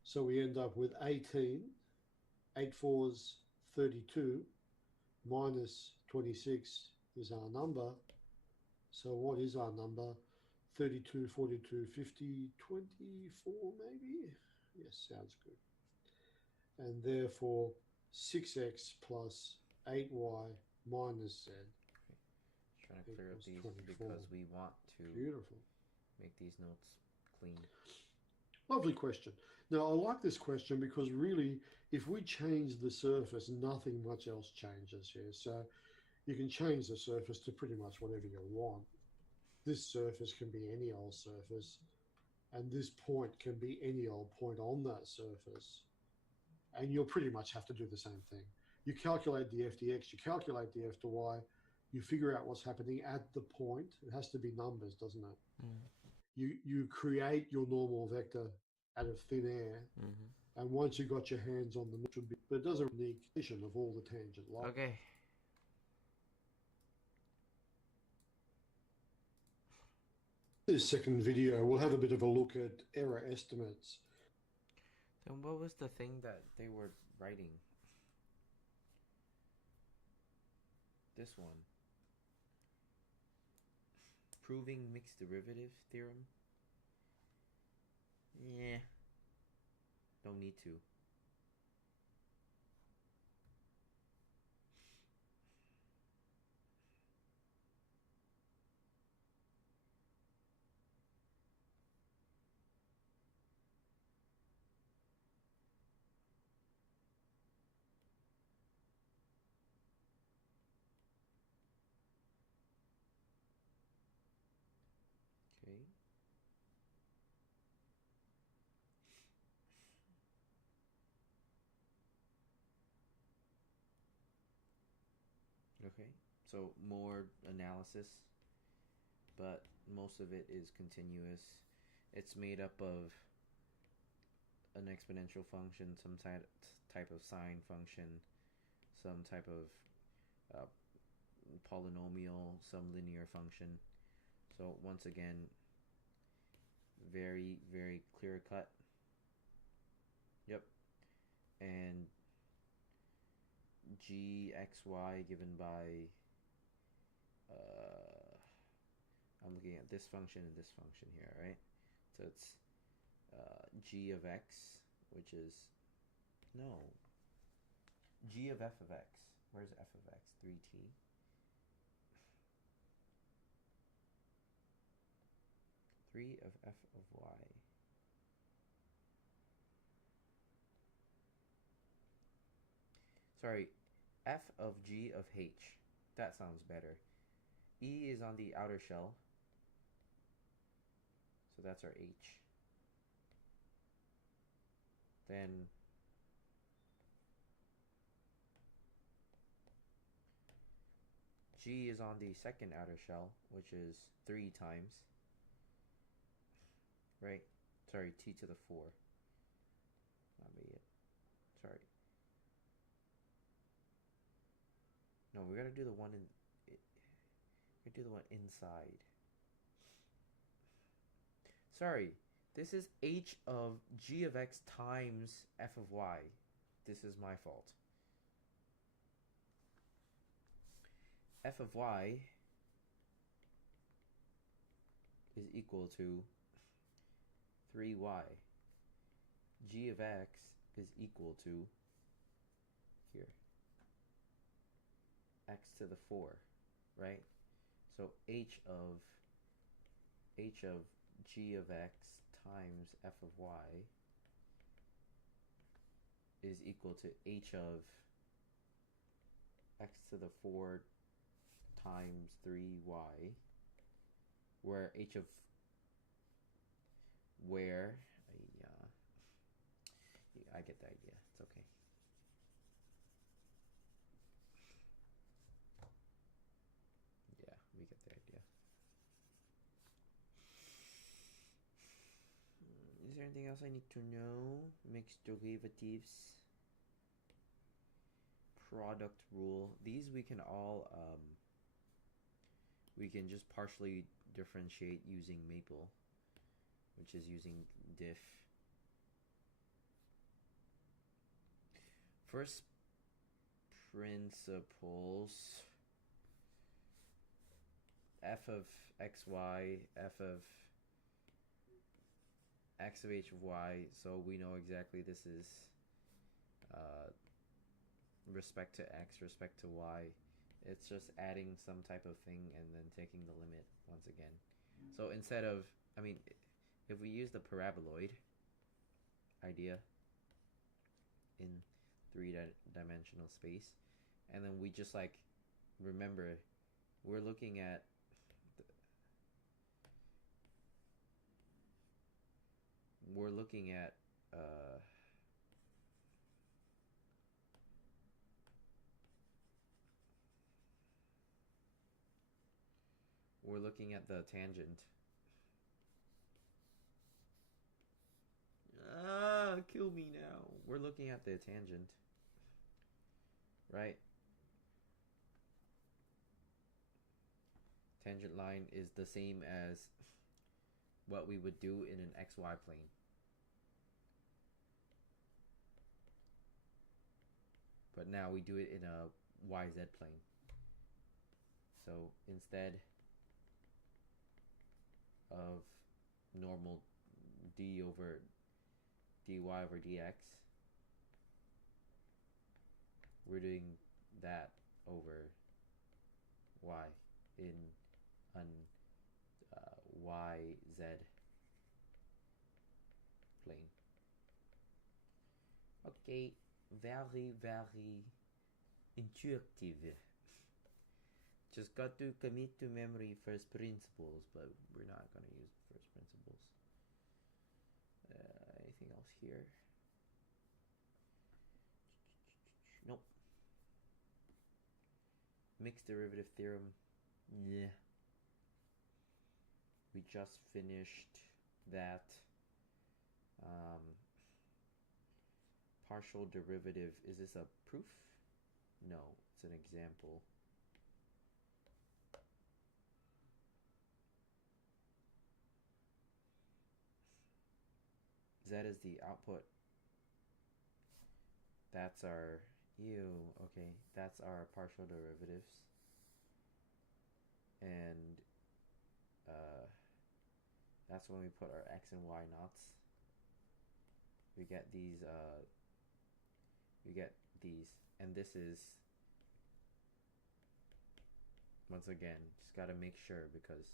So we end up with 18, 8 4s 32, minus 26 is our number. So what is our number? 32, 42, 50, 24 maybe? Yes, sounds good. And therefore 6x plus 8y minus z. Okay. Trying to clear up these 24. because we want to Beautiful. make these notes clean. Lovely question. Now I like this question because really if we change the surface, nothing much else changes here. So you can change the surface to pretty much whatever you want. This surface can be any old surface, and this point can be any old point on that surface. And you'll pretty much have to do the same thing. You calculate the f dx, you calculate the f to y, you figure out what's happening at the point. It has to be numbers, doesn't it? Mm. You create your normal vector out of thin air, and once you've got your hands on the should be, but it does a unique vision of all the tangent lines. Okay. This second video, we'll have a bit of a look at error estimates. Then what was the thing that they were writing? This one. Proving mixed derivative theorem? Yeah. Don't need to. Okay. Okay. So more analysis, but most of it is continuous. It's made up of an exponential function, some type of sine function, some type of polynomial, some linear function. So once again, very, very clear cut. Yep. And gxy given by I'm looking at this function and this function here, right? So it's g of x, which is no g of f of x. Where's f of x? 3t. Three of f of y. Sorry, f of g of h. That sounds better. E is on the outer shell, so that's our h. Then G is on the second outer shell, which is 3 times. Right? Sorry, T to the 4. Not be it. Sorry. No, we gotta do the one in. We do the one inside. Sorry, this is h of g of x times f of y. This is my fault. F of y is equal to 3y. G of x is equal to, here, x to the 4, right? So h of g of x times f of y is equal to h of x to the 4 times 3y, where h of where I get the idea. It's okay. Yeah, we get the idea. Is there anything else I need to know? Mixed derivatives, product rule. These we can all we can just partially differentiate using Maple, which is using diff. First principles, f of xy, f of x of h of y, so we know exactly this is respect to x, respect to y. It's just adding some type of thing and then taking the limit once again. So instead of, I mean, if we use the paraboloid idea in three-dimensional space, and then we just like remember we're looking at we're looking at the tangent. Kill me now. We're looking at the tangent, right? Tangent line is the same as what we would do in an XY plane. But now we do it in a YZ plane. So instead of normal dy over dx, we're doing that over y in an YZ plane. Okay, very, very intuitive. Just got to commit to memory first principles, but we're not going to use first principles. Anything else here? Nope. Mixed derivative theorem. Yeah. We just finished that. Partial derivative. Is this a proof? No, it's an example. Z is the output. That's our, okay, that's our partial derivatives. And that's when we put our x and y knots. We get these, and this is, once again, just gotta make sure, because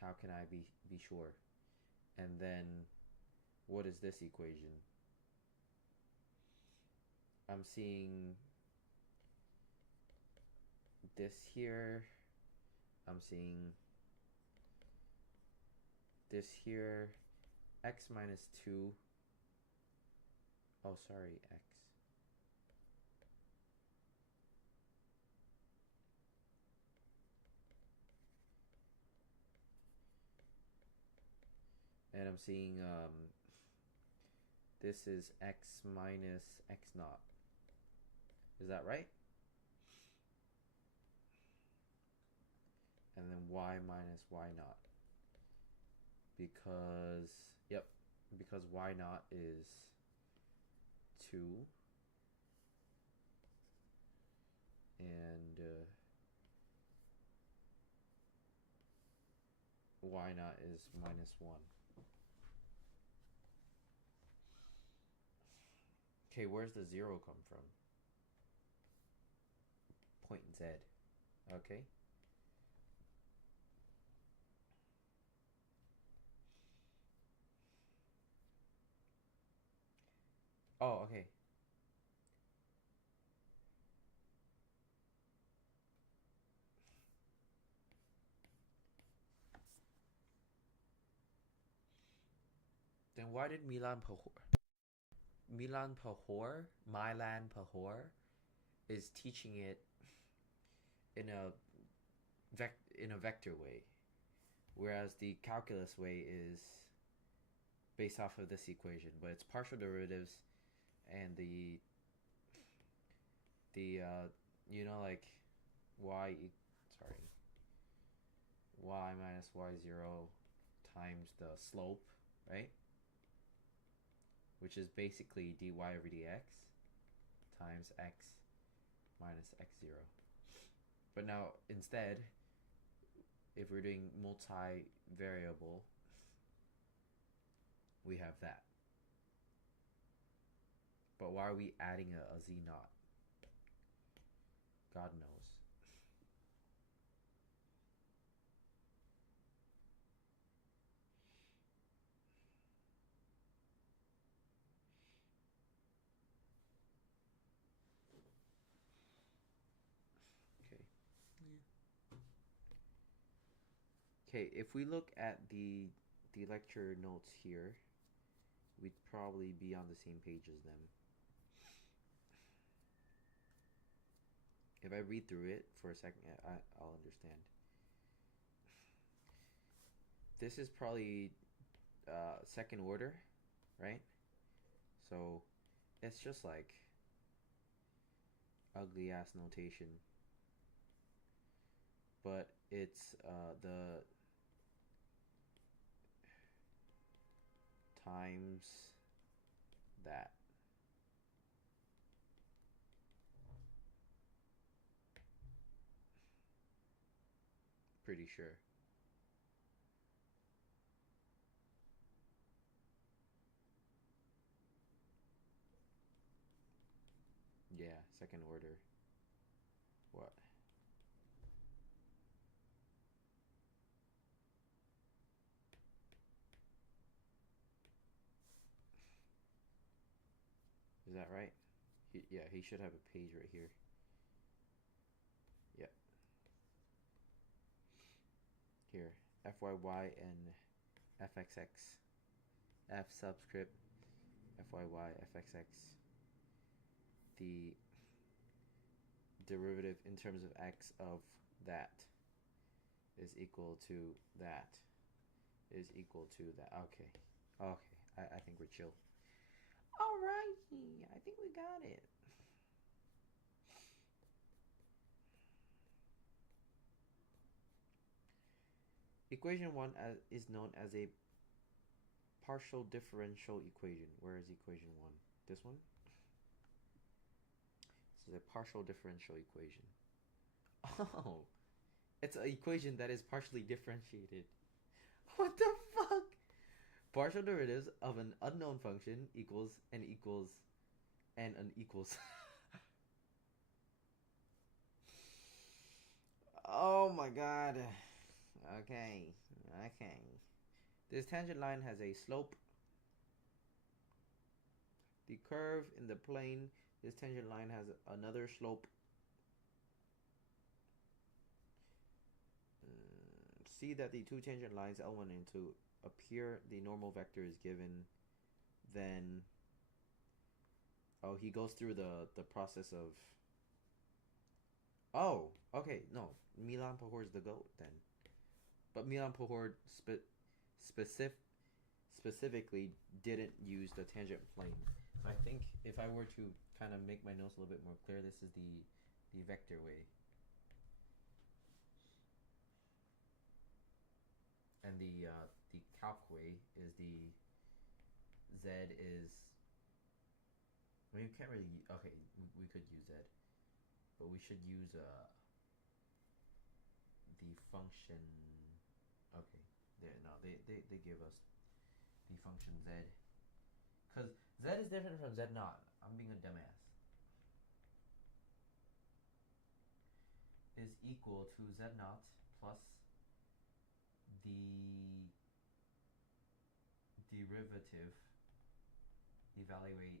how can I be sure? And then, what is this equation? I'm seeing this here. I'm seeing this here. X minus 2. Oh, sorry, x. and I'm seeing this is x minus x naught. Is that right? And then y minus y naught. Because, yep, because y naught is 2. And y naught is minus 1. Okay, where's the 0 come from? Point Z. Okay. Oh, okay. Then why did Milan Pahor is teaching it in a vector way, whereas the calculus way is based off of this equation, but it's partial derivatives and the like y minus y0 times the slope, right? Which is basically dy over dx times x minus x0. But now instead, if we're doing multi-variable, we have that. But why are we adding a z naught? God knows. Okay, if we look at the lecture notes here, we'd probably be on the same page as them. If I read through it for a second, I'll understand. This is probably second order, right? So it's just like ugly ass notation, but it's the times that. Pretty sure. Yeah, second order. What? Is that right? Yeah, he should have a page right here. Yep. Here, fyy and fxx. F subscript fyy fxx. The derivative in terms of x of that is equal to that is equal to that. Okay. Okay. I think we're chill. Alrighty. I think we got it. Equation 1 is known as a partial differential equation. Where is equation 1? This one? This is a partial differential equation. Oh, it's an equation that is partially differentiated. What the fuck? Partial derivatives of an unknown function equals and equals and an equals. Oh my god. Okay. Okay. This tangent line has a slope. The curve in the plane, this tangent line has another slope. See that the two tangent lines L1 and 2 appear, the normal vector is given, then he goes through the process of okay, no, Milan Pahor's the GOAT then. But Milan Pahor specifically didn't use the tangent plane. So I think if I were to kind of make my notes a little bit more clear, this is the vector way. And the calc way is the Z is. I mean, we can't really. Okay, we could use Z, but we should use the function. Okay, they give us the function Z, because Z is different from Z naught. I'm being a dumbass. Is equal to Z naught plus the derivative evaluate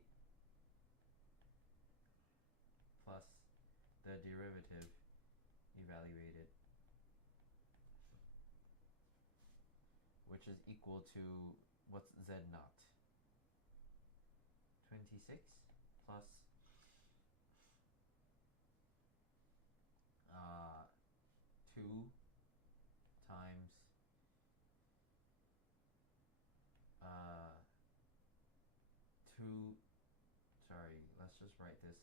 plus the derivative evaluated, which is equal to what's Z naught? 26 plus 2 times 2, sorry, let's just write this,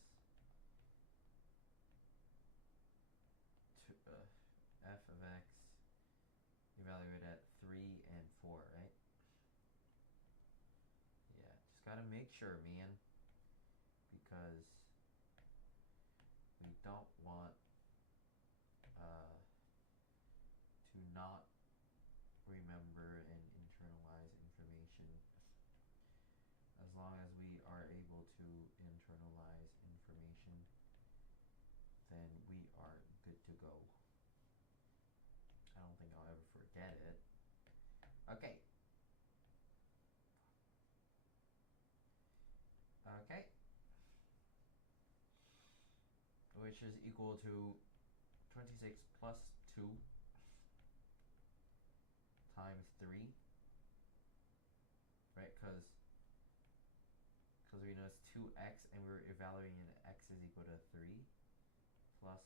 f of x evaluated at 3 and 4, right? Yeah, just gotta make sure, man, because we don't want to not remember and internalize information. As long as we are able to internalize information, then we are good to go. I don't think I'll ever forget it. Okay. Okay. Which is equal to 26 plus 2 times 3, right? Because we know it's 2x and we're evaluating x is equal to 3 plus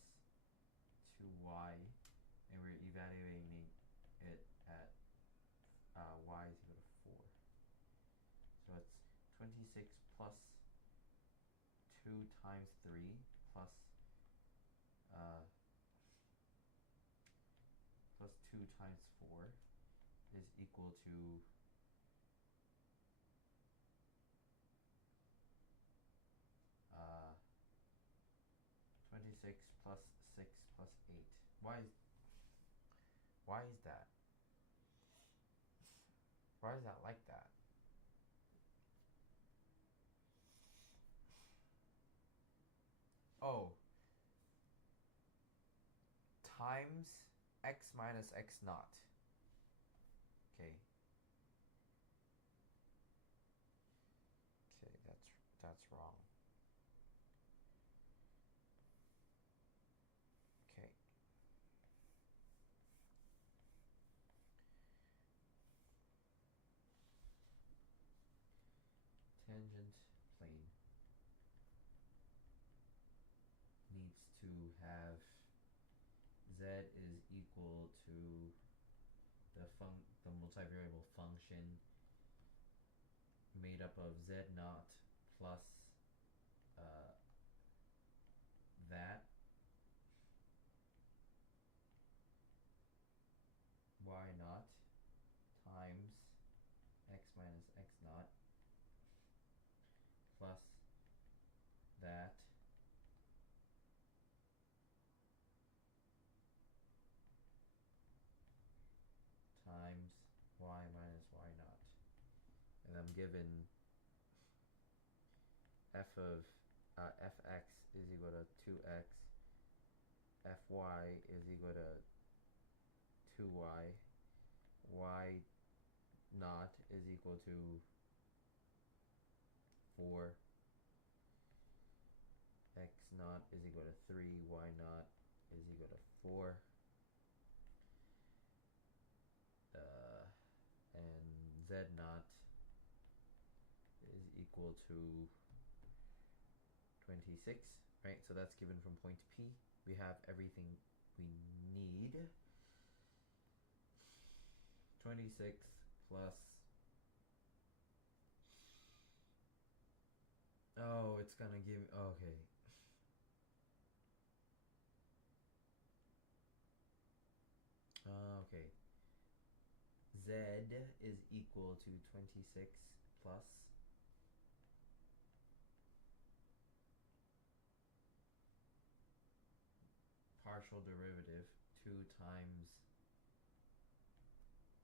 2y, and we're evaluating it at y is equal to 4. So it's 26 plus 2 times 3 plus 2 times 4 is equal to 26 plus 6 plus 8. Why is that? Why is that like that? Oh. Times x minus x naught. Okay. Okay, that's wrong. Okay. Tangent plane needs to have Z is equal to the multivariable function made up of Z naught plus that y naught times x minus x naught plus that times y minus y naught. And I'm given f of fx is equal to 2x, fy is equal to 2y, y naught is equal to 4, x naught is equal to 3, y naught is equal to 4, and z naught is equal to 26, right? So that's given from point P. We have everything we need. 26 plus Oh, it's gonna give. Okay. Okay. Z is equal to 26 plus partial derivative 2 times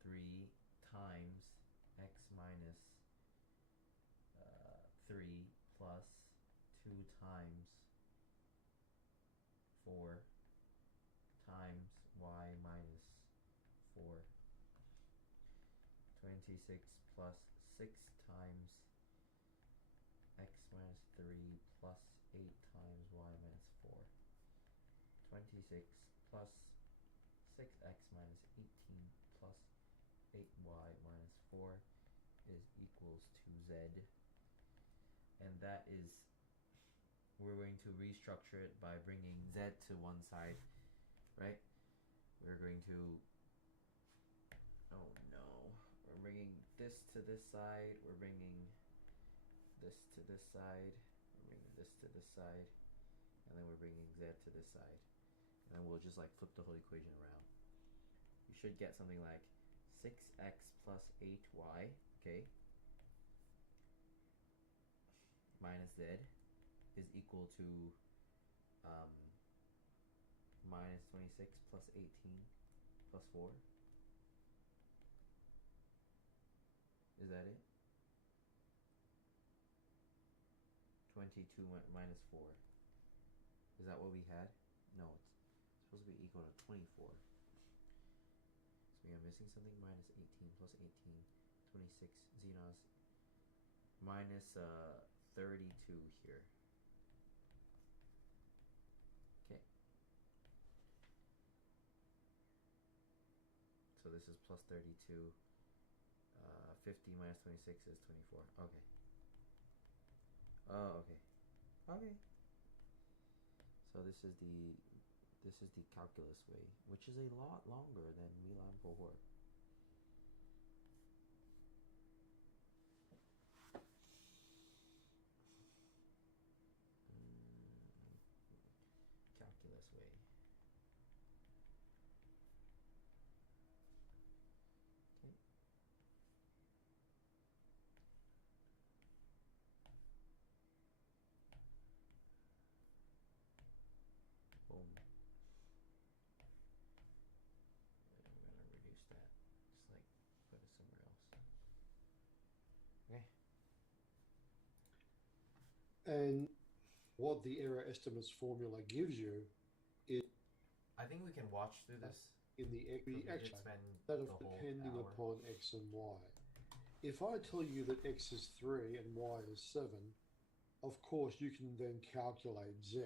3 times x minus 3 plus 2 times 4 times y minus 4. 26 plus 6 times x minus 3 plus 8 times y minus 4. 26 plus 6x minus 18 plus 8y minus 4 is equals to z. And that is, we're going to restructure it by bringing z to one side, right? We're going to, oh no, we're bringing this to this side, we're bringing this to this side, we're bringing this to this side, and then we're bringing z to this side. And then we'll just like flip the whole equation around. You should get something like 6x plus 8y, okay, minus z is equal to minus 26 plus 18 plus 4. Is that it? 22 minus 4. Is that what we had? No, it's supposed to be equal to 24. So we are missing something. Minus 18 plus 18, 26. Xenos minus 32 here. Okay. So this is plus 32. 50 minus 26 is 24. Okay. Oh, okay. Okay. So this is the calculus way, which is a lot longer than Milan Pohor. Calculus way. Okay. Boom. I'm gonna reduce that. Just like put it somewhere else. Okay. And what the error estimates formula gives you is I think we can watch through this. in the actually spend that the of whole depending hour. upon x and y. If I tell you that x is 3 and y is 7, of course you can then calculate z.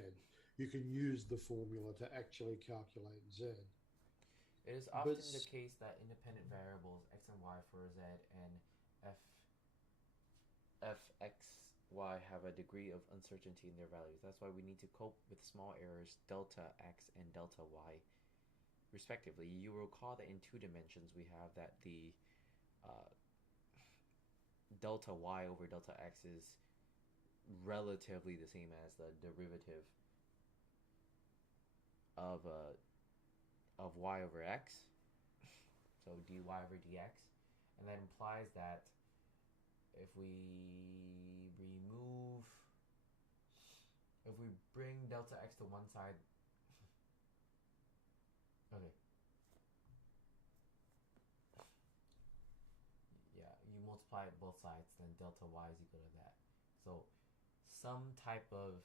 You can use the formula to actually calculate z. It is often the case that independent variables x and y for z and fx, y have a degree of uncertainty in their values. That's why we need to cope with small errors delta x and delta y respectively. You will recall that in 2 dimensions we have that the delta y over delta x is relatively the same as the derivative of y over x, so dy over dx, and that implies that if we bring delta x to one side, okay, yeah, you multiply it both sides, then delta y is equal to that. So some type of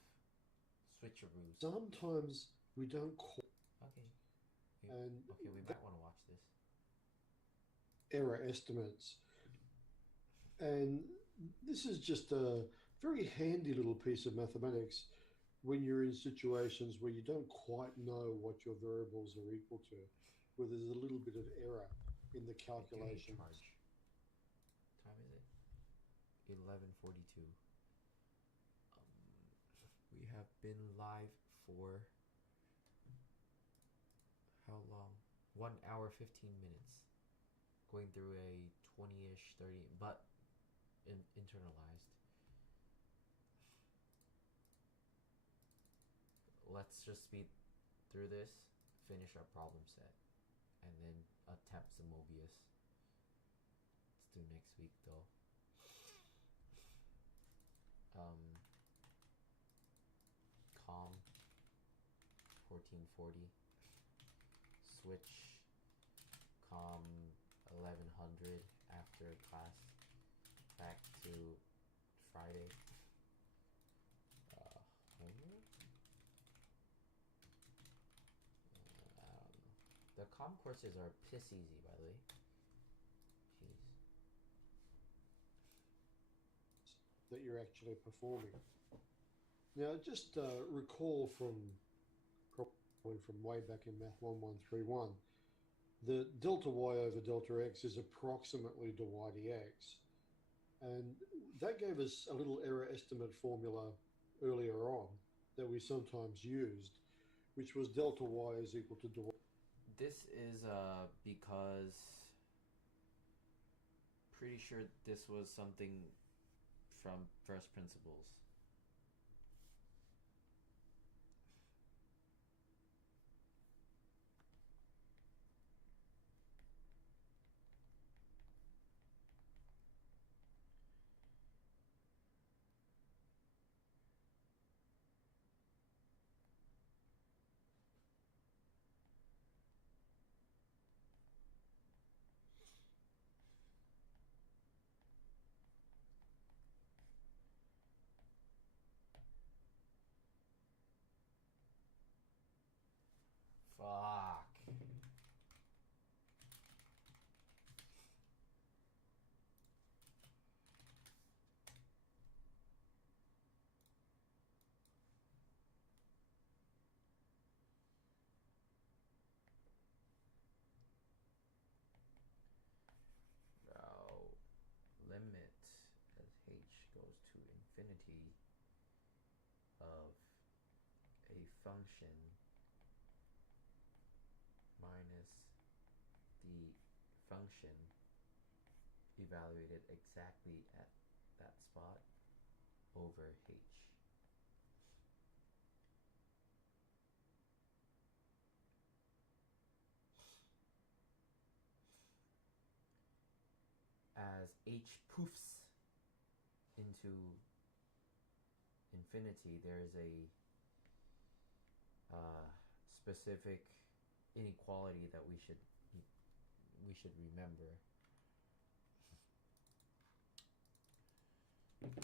switcheroo. Sometimes we don't Okay. And okay, we might want to watch this. Error estimates. And this is just a very handy little piece of mathematics when you're in situations where you don't quite know what your variables are equal to, where there's a little bit of error in the calculation. What time is it? 11:42. We have been live for how long? 1 hour 15 minutes. Going through a 20-ish, 30, but internalized. let's just speed through this, finish our problem set, and then attempt some Mobius. Let's do next week though. Com 1440. Switch Com 1100 after class back to Friday. Homework? I don't know. The com courses are piss easy, by the way. Jeez. That you're actually performing. Now, just recall from way back in Math 1131, the delta y over delta x is approximately dy dx. And that gave us a little error estimate formula earlier on that we sometimes used, which was delta y is equal to dy. This is because pretty sure this was something from first principles. Fuck. Now, limit as h goes to infinity of a function minus the function evaluated exactly at that spot over h. As h poofs into infinity, there is a specific inequality that we should remember.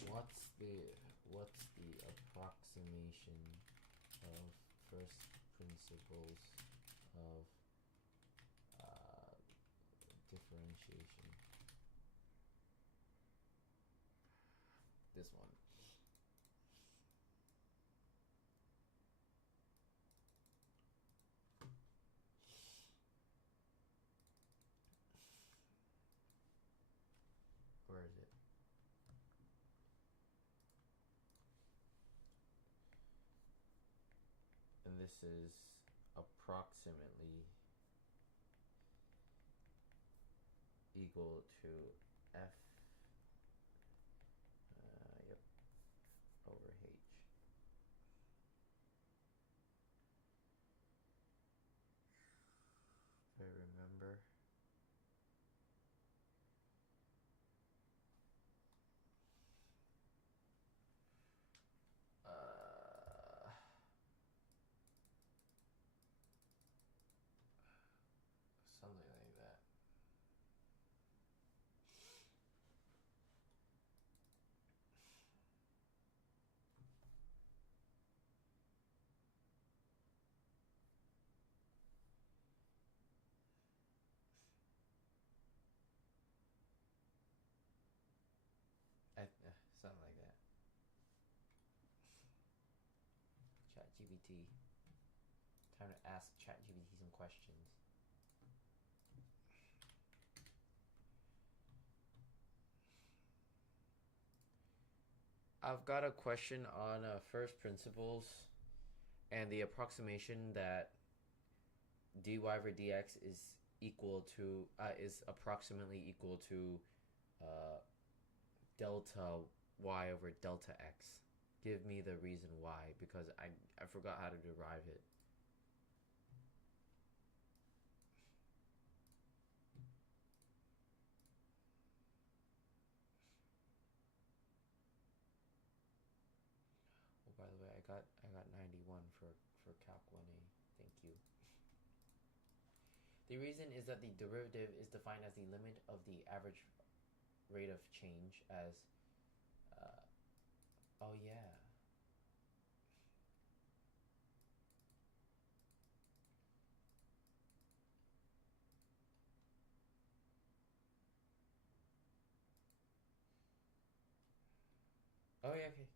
What's the approximation of first principles of differentiation? This one. Where is it? And this is approximately equal to f yep, over h. If I remember. Something like that. Something like that. ChatGPT. Time to ask ChatGPT some questions. I've got a question on first principles and the approximation that dy over dx is equal to is approximately equal to delta y over delta x. give me the reason why, because I forgot how to derive it. Oh, by the way, I got 91 for Calc 1A. Thank you. The reason is that the derivative is defined as the limit of the average rate of change as uh, oh yeah. Oh yeah, okay.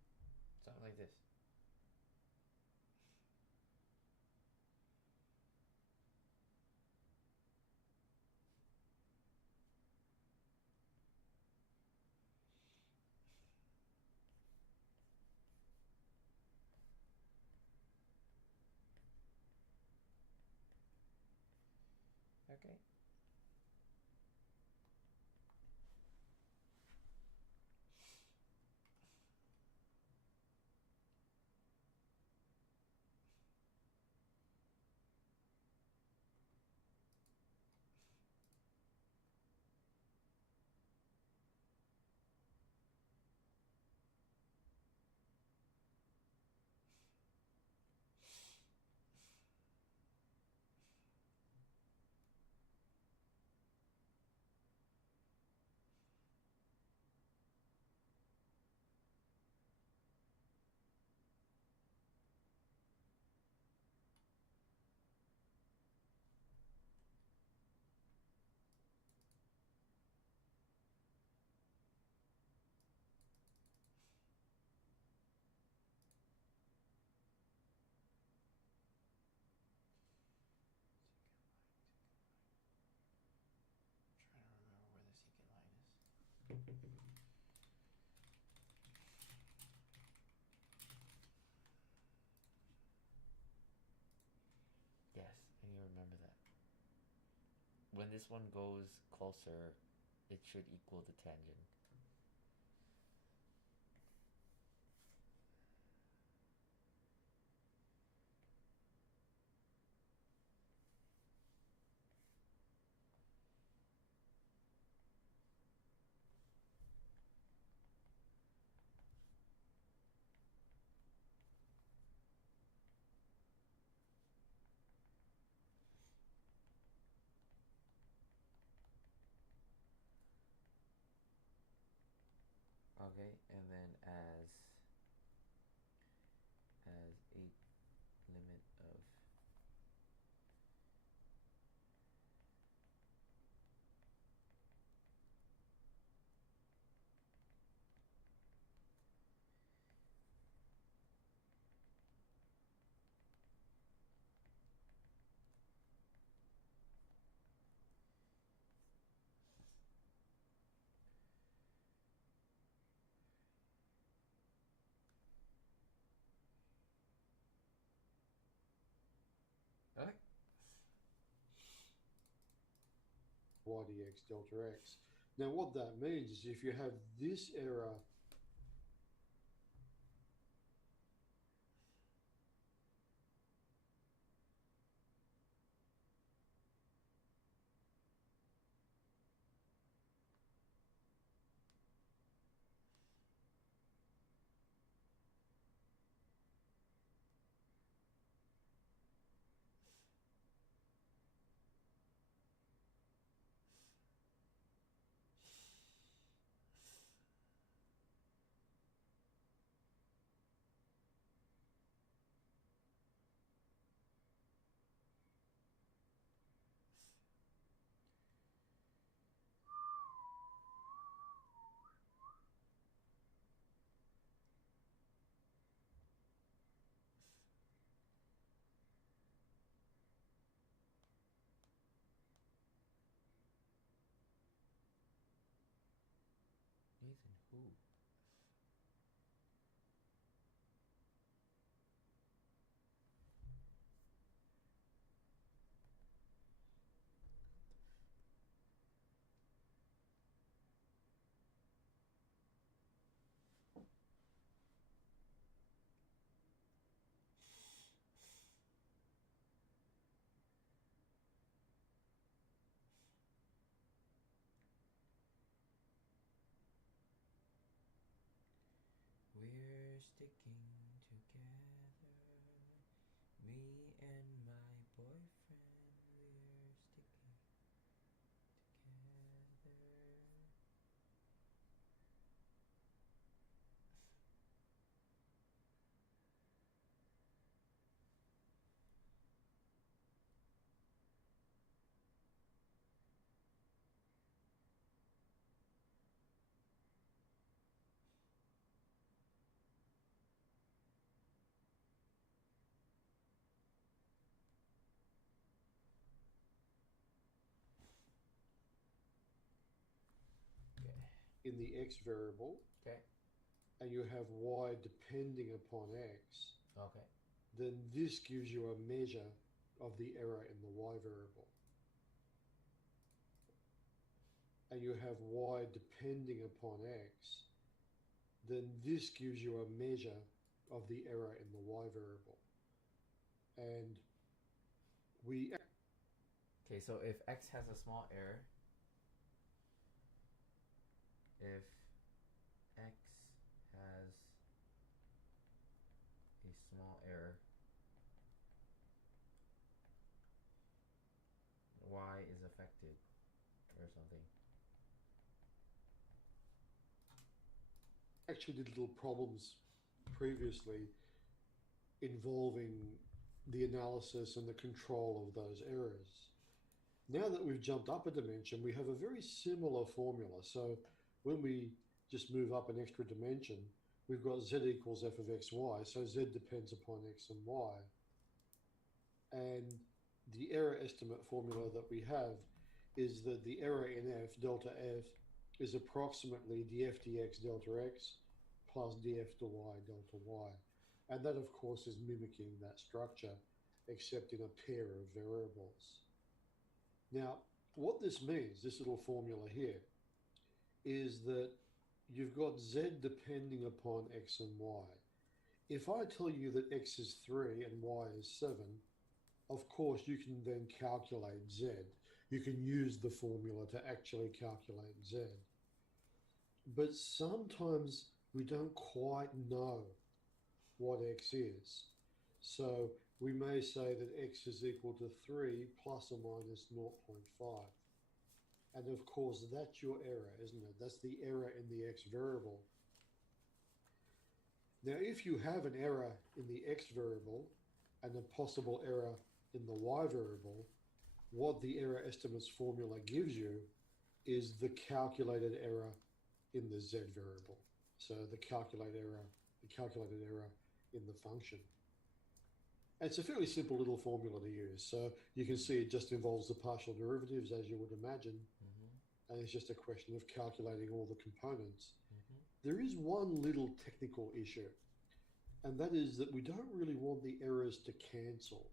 Something like this. Okay. I'm trying to remember where the secant line is. Yes, I need to remember that. When this one goes closer, it should equal the tangent. Okay, and then as a limit of okay. Y dx delta x. Now, what that means is if you have this error Nathan, who? sticking together. Me and my boyfriend, we're sticking together. Okay. in the x variable, Okay. and you have y depending upon x, Okay. then this gives you a measure of the error in the y variable. And you have y depending upon x, then this gives you a measure of the error in the y variable. And we Okay, so if x has a small error, if x has a small error, y is affected or something. actually did little problems previously involving the analysis and the control of those errors. Now that we've jumped up a dimension, we have a very similar formula. So when we just move up an extra dimension, we've got z equals f of xy, so z depends upon x and y. And the error estimate formula that we have is that the error in f, delta f, is approximately df dx delta x plus df dy delta y. And that, of course, is mimicking that structure, except in a pair of variables. Now, what this means, this little formula here, is that you've got z depending upon x and y. If I tell you that x is 3 and y is 7, of course you can then calculate z. You can use the formula to actually calculate z. But sometimes we don't quite know what x is. So we may say that x is equal to 3 plus or minus 0.5. And of course, that's your error, isn't it? That's the error in the x variable. Now, if you have an error in the x variable and a possible error in the y variable, what the error estimates formula gives you is the calculated error in the z variable. So the calculated error in the function. And it's a fairly simple little formula to use. So you can see it just involves the partial derivatives, as you would imagine. And it's just a question of calculating all the components. There is one little technical issue, and that is that we don't really want the errors to cancel.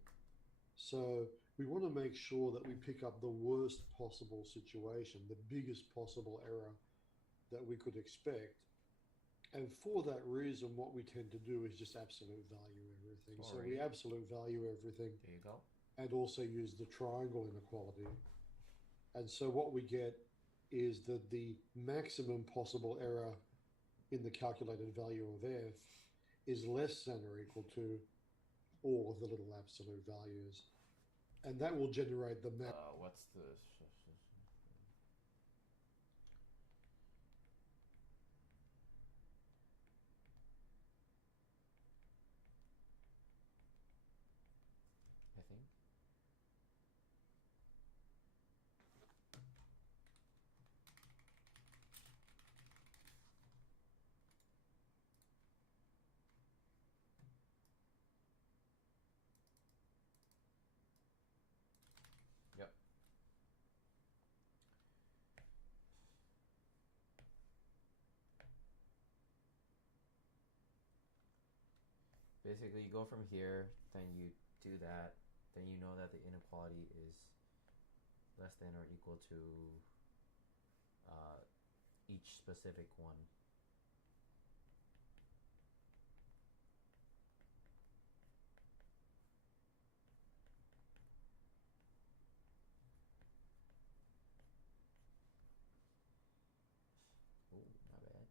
So we want to make sure that we pick up the worst possible situation, the biggest possible error that we could expect. And for that reason, what we tend to do is just absolute value everything. So we absolute value everything. There you go. And also use the triangle inequality. And so what we get is that the maximum possible error in the calculated value of f is less than or equal to all of the little absolute values. And that will generate the What's the... I think. Yep. Basically, you go from here, then you do that, then you know that the inequality is less than or equal to each specific one. Oh, my bad.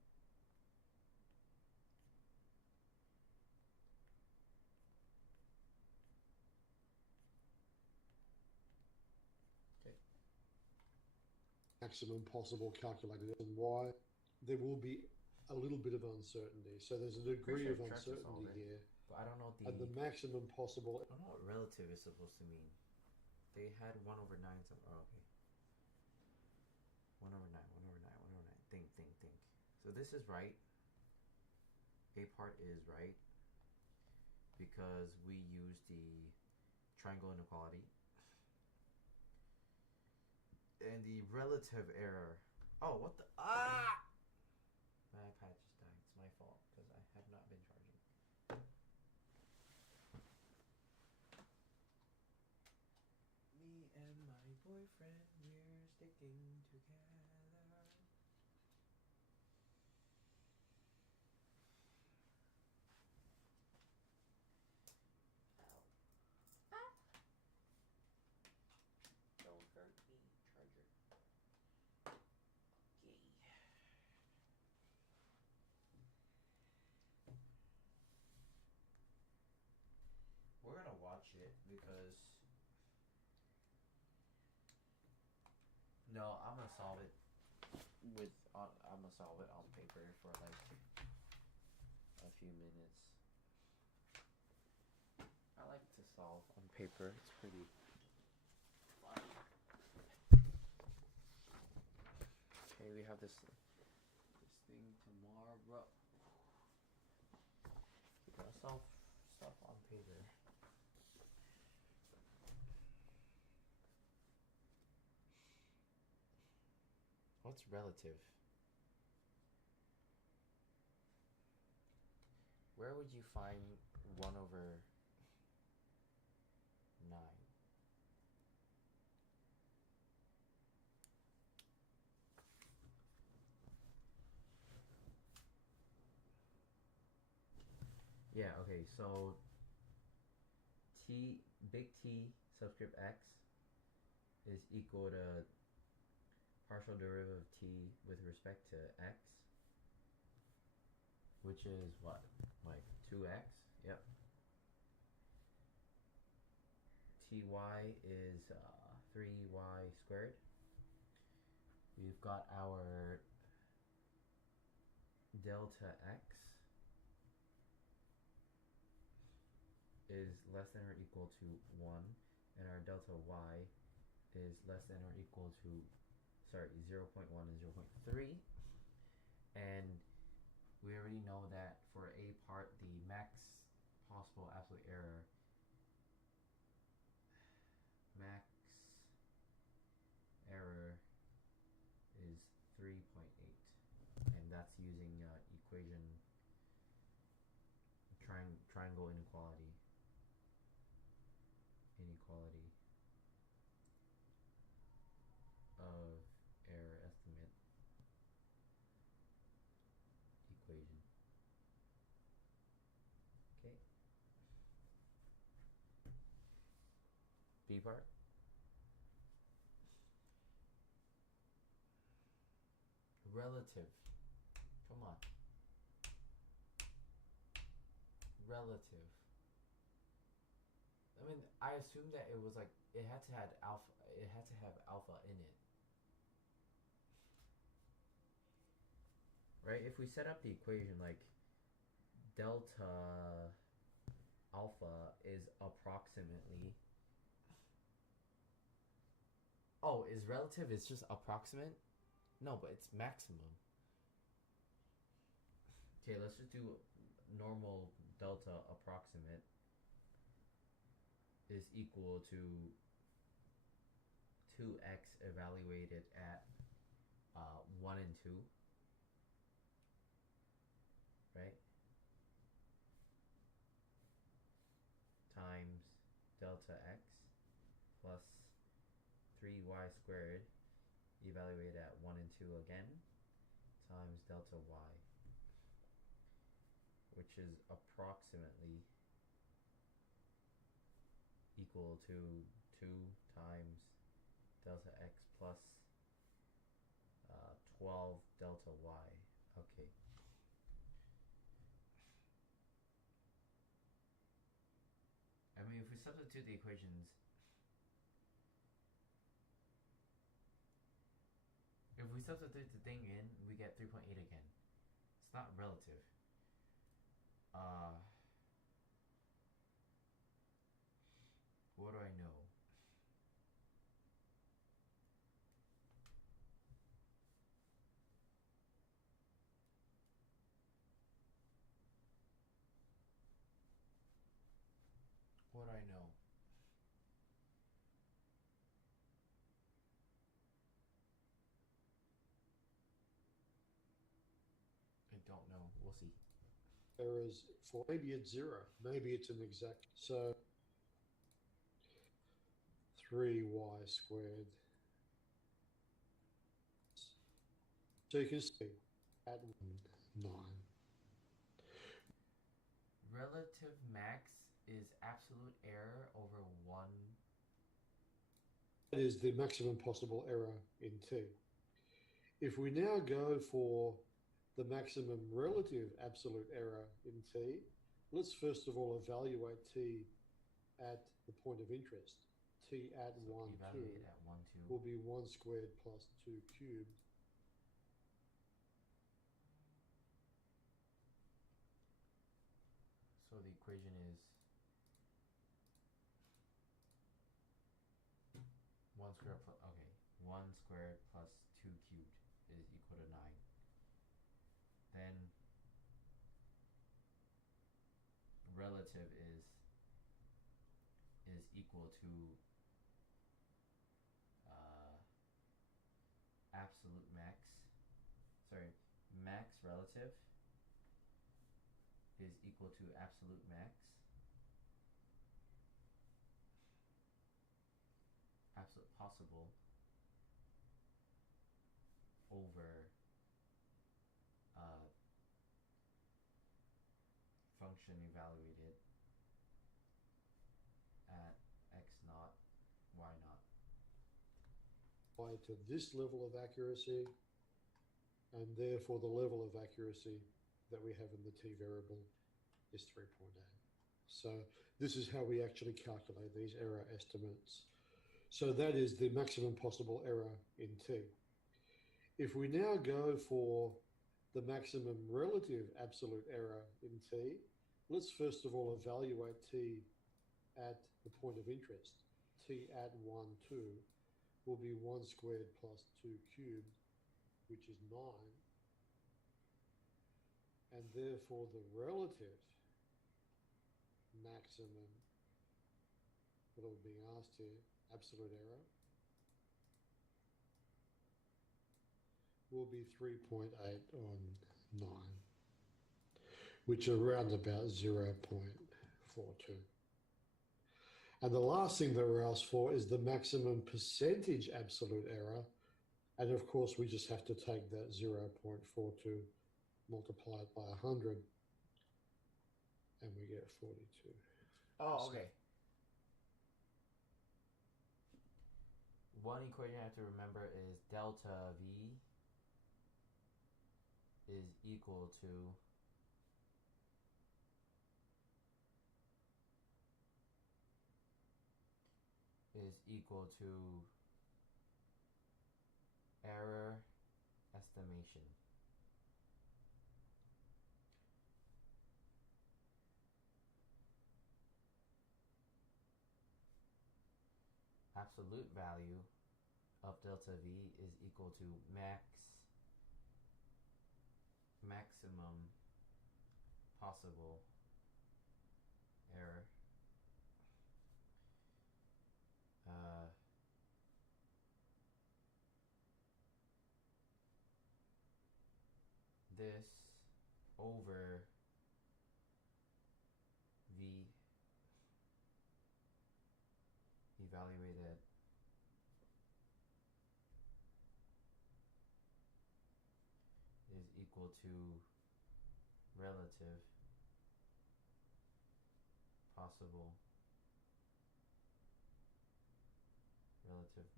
maximum possible calculated and y, there will be a little bit of uncertainty. So there's a degree sure of I've tried to solve uncertainty it, here. but I don't know At the maximum possible. I don't know what relative is supposed to mean. They had 1/9. Oh, okay. 1/9, 1/9, 1/9. Think. So this is right. A part is right because we use the triangle inequality. And the relative error. Oh, what the? Ah! My iPad just died. It's my fault because I have not been charging. Me and my boyfriend, we're sticking together. Ow. Ah! Don't hurt me, charger. Okay. We're gonna watch it because no, I'm gonna solve it I'm gonna solve it on paper for like a few minutes. I like to solve on paper. It's pretty fun. Okay, we have this thing tomorrow. We gotta solve stuff on paper. What's relative? Where would you find 1/9? Yeah, okay, so big T subscript x is equal to partial derivative of t with respect to x, which is what? Like 2x? Yep. Ty is 3y squared. We've got our delta x is less than or equal to 1, and our delta y is less than or equal to 0.1 and 0.3. And we already know that for a part, the max possible absolute error is 3.8, and that's using equation triangle inequality of error estimate equation. Okay. B part. Relative. Come on. Relative. I mean, I assumed that it was like it had to have alpha. It had to have alpha in it, right? If we set up the equation like delta alpha is approximately. Oh, is relative is just approximate? No, but it's maximum. Okay, let's just do normal delta approximate is equal to 2x evaluated at 1 and 2, right? Times delta x plus 3y squared evaluated at 1 and 2 again times delta y, which is approximately equal to 2 times delta x plus 12 delta y. Okay. I mean, if we substitute the equations, we substitute the thing in, we get 3.8 again. It's not relative. Uh, what do I know? What do I know? I don't know. We'll see. Errors for maybe it's 0, maybe it's an exact. So 3y squared. So you can see at 9. Relative max is absolute error over 1. That is the maximum possible error in t. If we now go for the maximum relative absolute error in t, let's first of all evaluate t at the point of interest. T at So 1, 2 evaluate at 1, 2. will be 1 squared plus 2 cubed. So the equation is 1 squared plus, okay, 1 squared plus 2 cubed is equal to 9. Then relative is equal to absolute max. Sorry, max relative is equal to absolute max. Absolute possible over function evaluated at x naught, y naught. To this level of accuracy, and therefore the level of accuracy that we have in the t variable is 3.8. So this is how we actually calculate these error estimates. So that is the maximum possible error in t. If we now go for the maximum relative absolute error in t, let's first of all evaluate t at the point of interest. T at 1, 2 will be 1 squared plus 2 cubed, which is 9. And therefore the relative maximum, what are we being asked here, absolute error, will be 3.8 on 9, which are around about 0.42. And the last thing that we're asked for is the maximum percentage absolute error. And of course, we just have to take that 0.42 multiplied by 100, and we get 42. Oh, okay. One equation I have to remember is delta V is equal to error estimation. Absolute value of delta V is equal to maximum possible error. This over V evaluated is equal to relative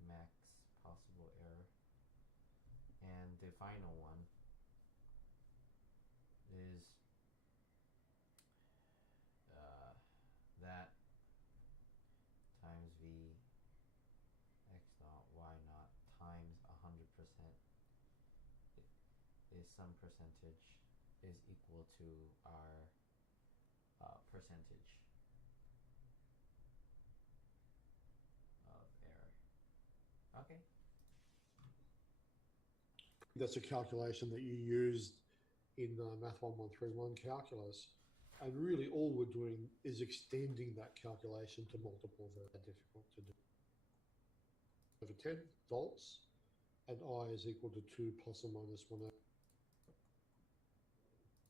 max possible error. And the final one is that times V x naught y naught times 100% say some percentage is equal to our percentage of error. Okay. That's a calculation that you used in Math 1131 calculus. And really all we're doing is extending that calculation to multiple variables. Difficult to do. Over 10 volts, and I is equal to 2 plus or minus 1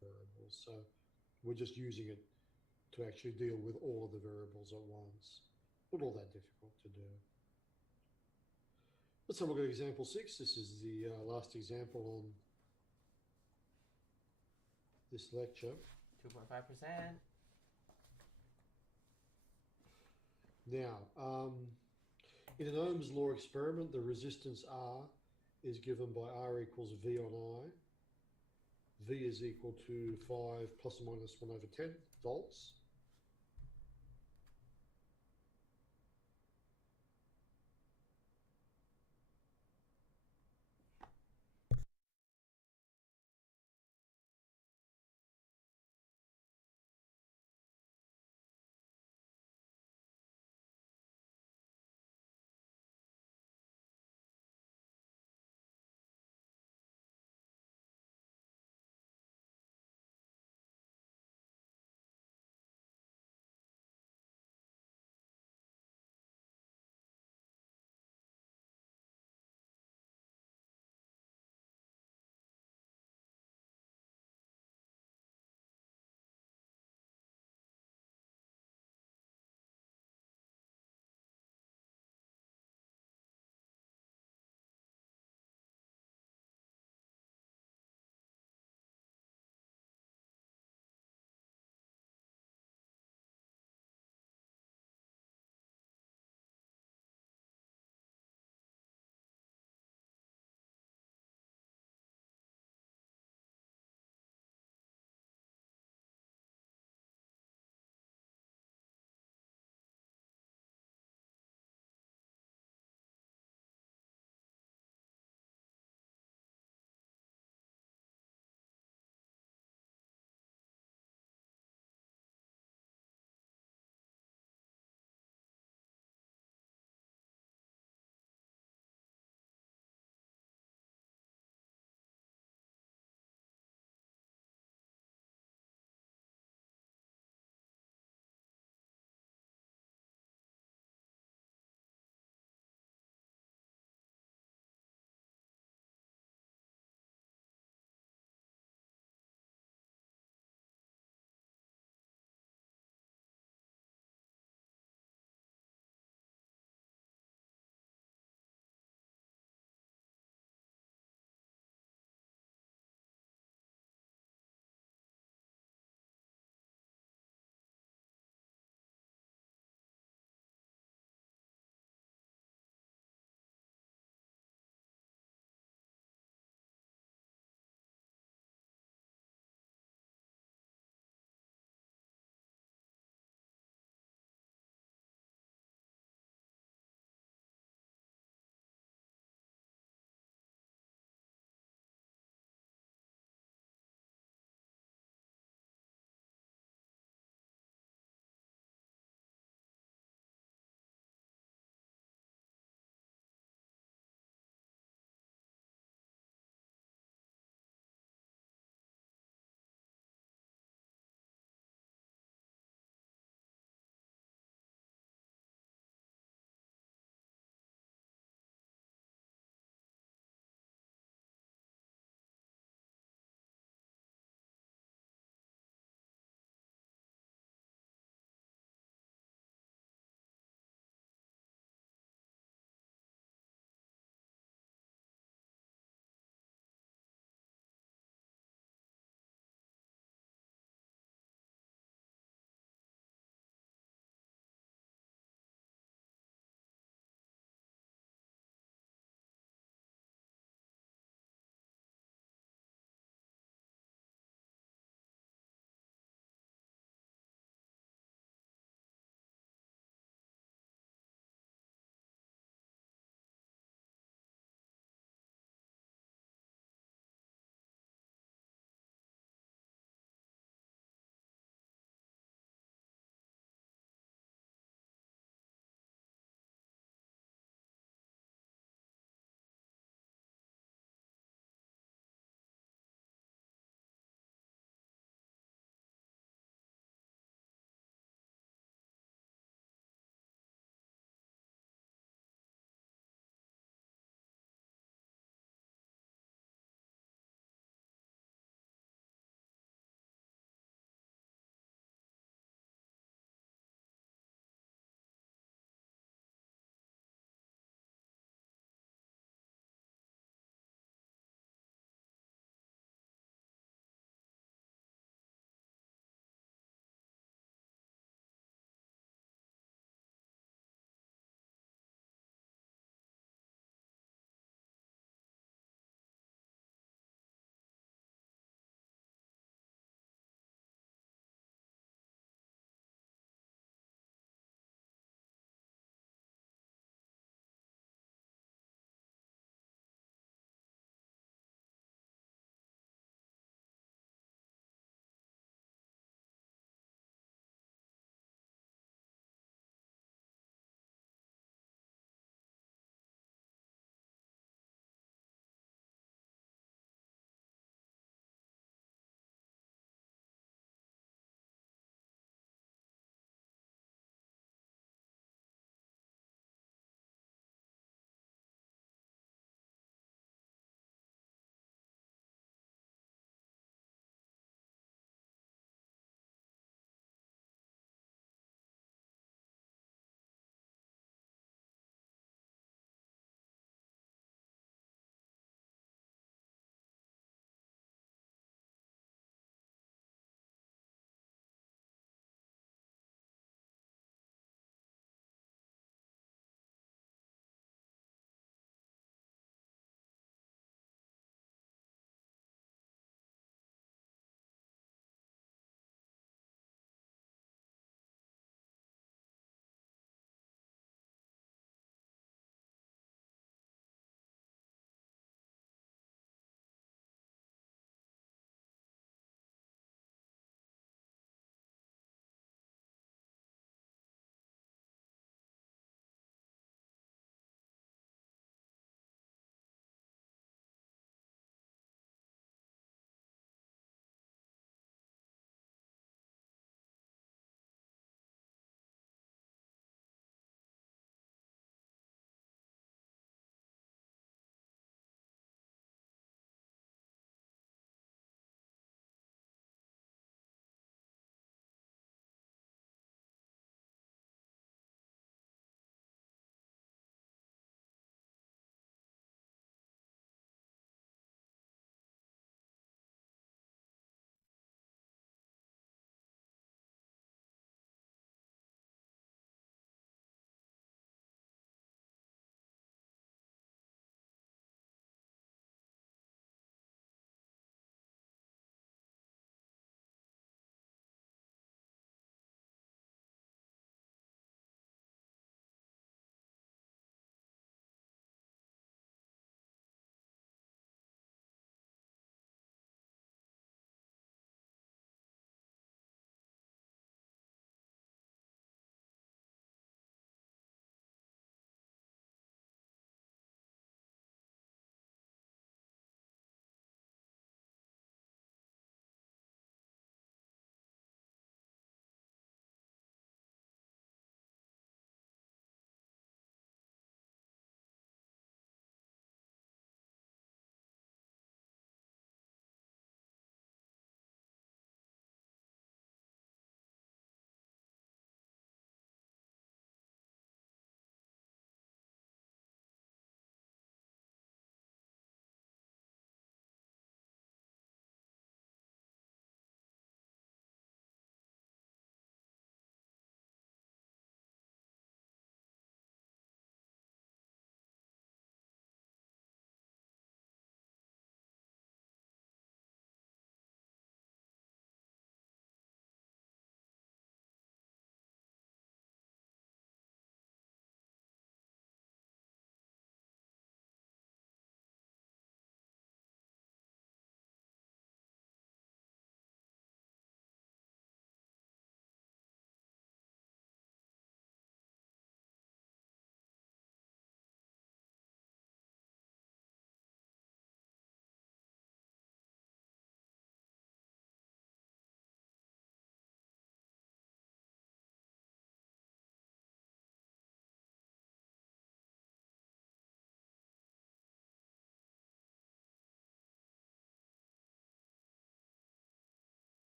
variables. So we're just using it to actually deal with all of the variables at once. Not all that difficult to do. Let's have a look at example 6. This is the last example on this lecture. 2.5%. Now, in an Ohm's law experiment, the resistance R is given by R equals V on I. V is equal to 5 plus or minus 1 over 10 volts.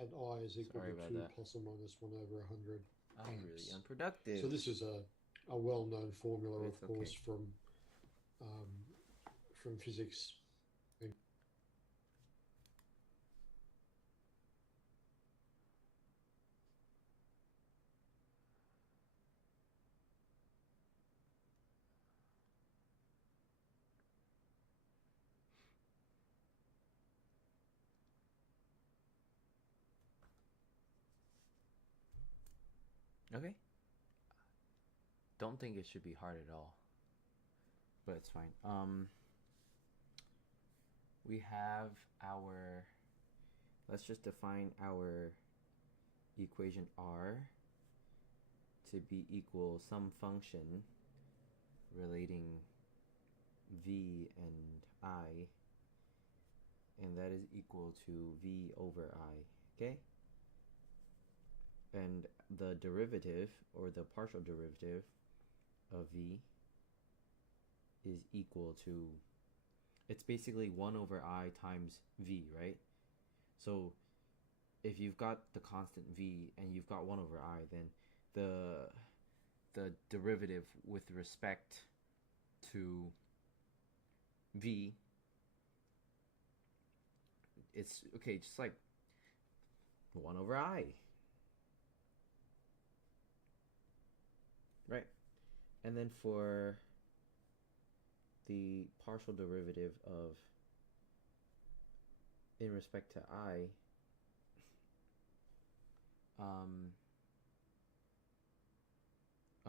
and I is equal Sorry to about 2 that. plus or minus 1 over 100 I'm really amps. unproductive. So this is a well-known formula, But of it's course, okay. from physics. Okay. Don't think it should be hard at all. But it's fine. We have our. Let's just define our equation R to be equal some function relating v and I, and that is equal to v over I. Okay? And the derivative, or the partial derivative of v is equal to, it's basically 1 over I times v, right? So if you've got the constant v and you've got 1 over I, then the derivative with respect to v, it's okay, just like 1 over I, right? And then for the partial derivative of in respect to I,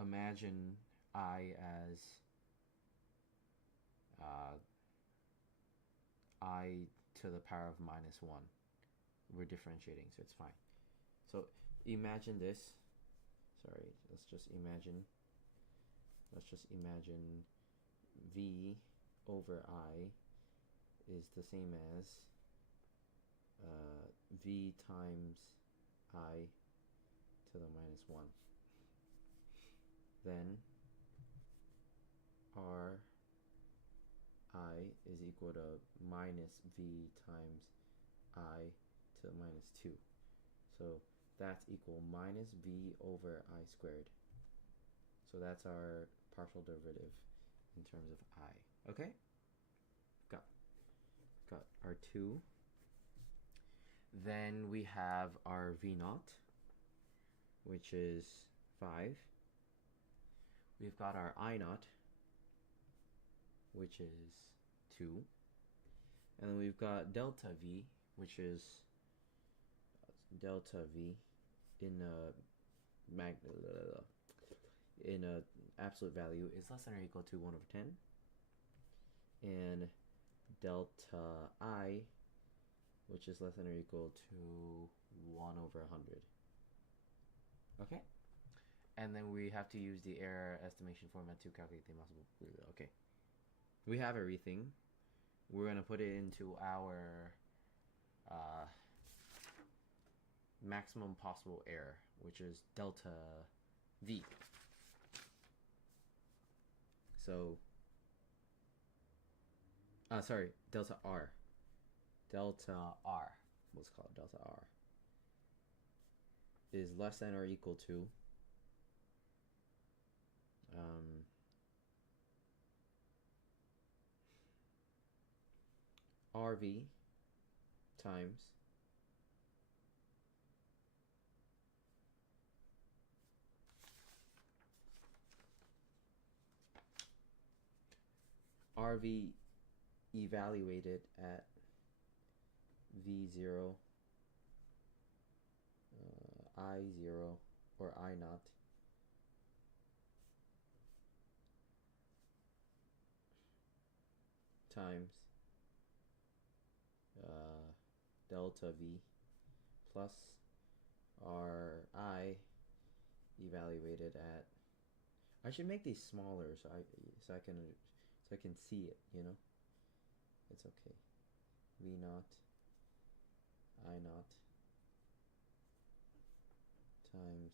imagine I as I to the power of minus 1. We're differentiating, so it's fine. So imagine this. Sorry, let's just imagine v over I is the same as v times I to the minus 1. Then R I is equal to minus v times I to the minus 2. So that's equal minus v over I squared. So that's our partial derivative in terms of I. Okay? Got our 2. Then we have our v naught, which is 5. We've got our I naught, which is 2. And then we've got delta v, which is delta v in a absolute value is less than or equal to 1 over 10. And delta I, which is less than or equal to 1 over 100. Okay? And then we have to use the error estimation format to calculate the possible. Okay. We have everything. We're going to put it into our maximum possible error, which is delta v. So, sorry, delta r. Delta r, let's call it delta r, is less than or equal to RV times RV evaluated at V0, I0, or I naught times delta V plus Ri evaluated at. I should make these smaller so I can see it. You know, it's okay. V naught, I naught times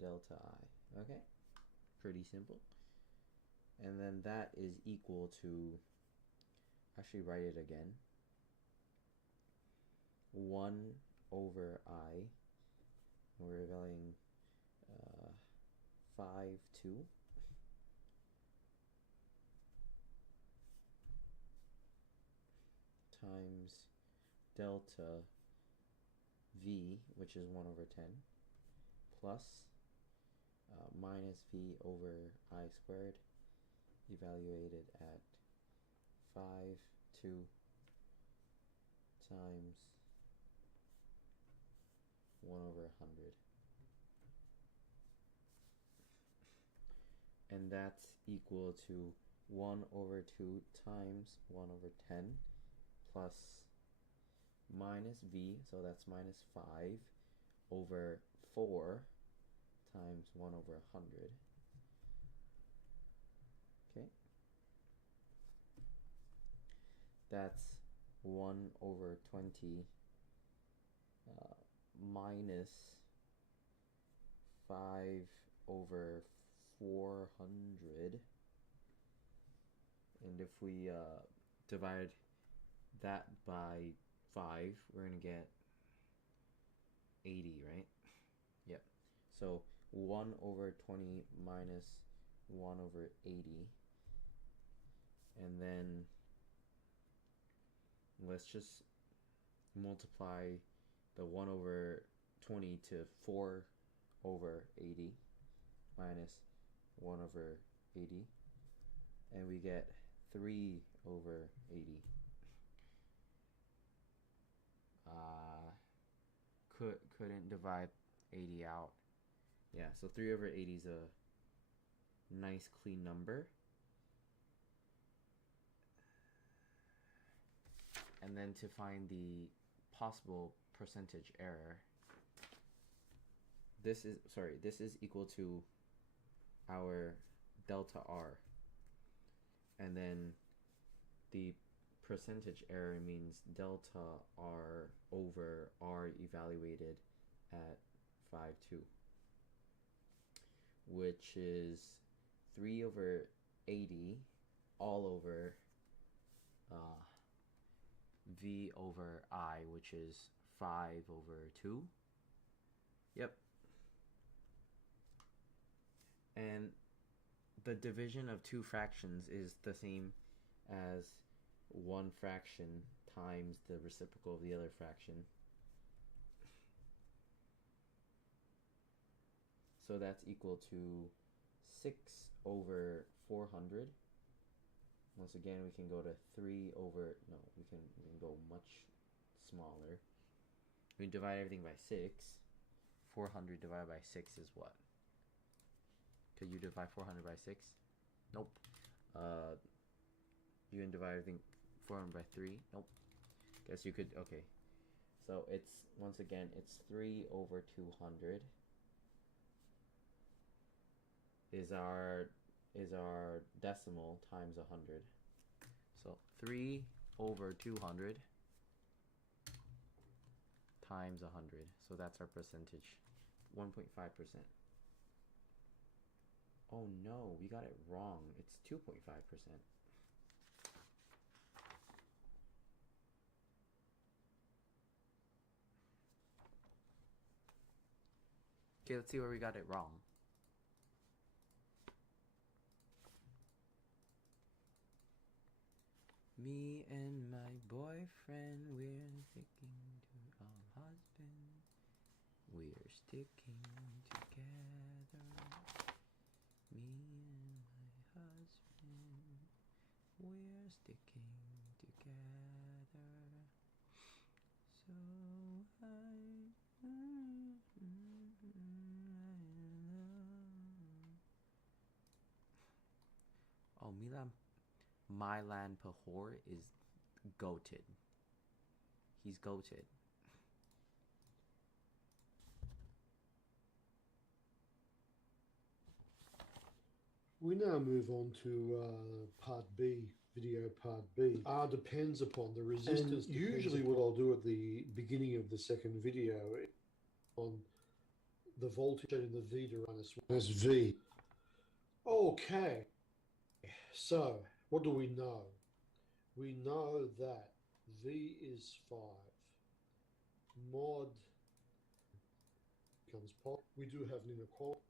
delta I. Okay, pretty simple. And then that is equal to, actually write it again, 1 over I, we're evaluating 5, 2, times delta V, which is 1 over 10, plus minus V over I squared, evaluated at 5, 2 times 1 over 100. And that's equal to 1 over 2 times 1 over 10 plus minus V, so that's minus 5 over 4 times 1 over 100. Okay. That's 1 over 20 minus 5 over 400. And if we divide that by 5, we're going to get 80, right? Yep. So 1 over 20 minus 1 over 80. And then let's just multiply the 1 over 20 to 4 over 80 minus 1 over 80. And we get 3 over 80. Couldn't divide 80 out. Yeah, so 3 over 80 is a nice clean number. And then to find the possible percentage error, this is equal to our delta R. And then the percentage error means delta R over R evaluated at 5, 2, which is 3 over 80 all over V over I, which is 5 over 2. Yep. And the division of two fractions is the same as one fraction times the reciprocal of the other fraction. So that's equal to 6 over 400. Once again, we can go to 3 over, no, we can go much smaller. We divide everything by 6. 400 divided by 6 is what? Could you divide 400 by 6? Nope. You can divide everything 400 by 3? Nope. Guess you could, okay. So it's, once again, it's 3 over 200 is our decimal times 100. So 3 over 200 times 100. So that's our percentage, 1.5%. Oh no, we got it wrong. It's 2.5%. Okay, let's see where we got it wrong. Me and my boyfriend, we're sticking to our husband. We're sticking together. Me and my husband, we're sticking together. So oh, Milan Pahor is goated. He's goated. We now move on to part B, video part B. R depends upon the resistance. And usually what I'll do at the beginning of the second video on the voltage in the V to run as V. Okay. So, what do we know? We know that V is 5. Mod becomes positive. We do have an inequality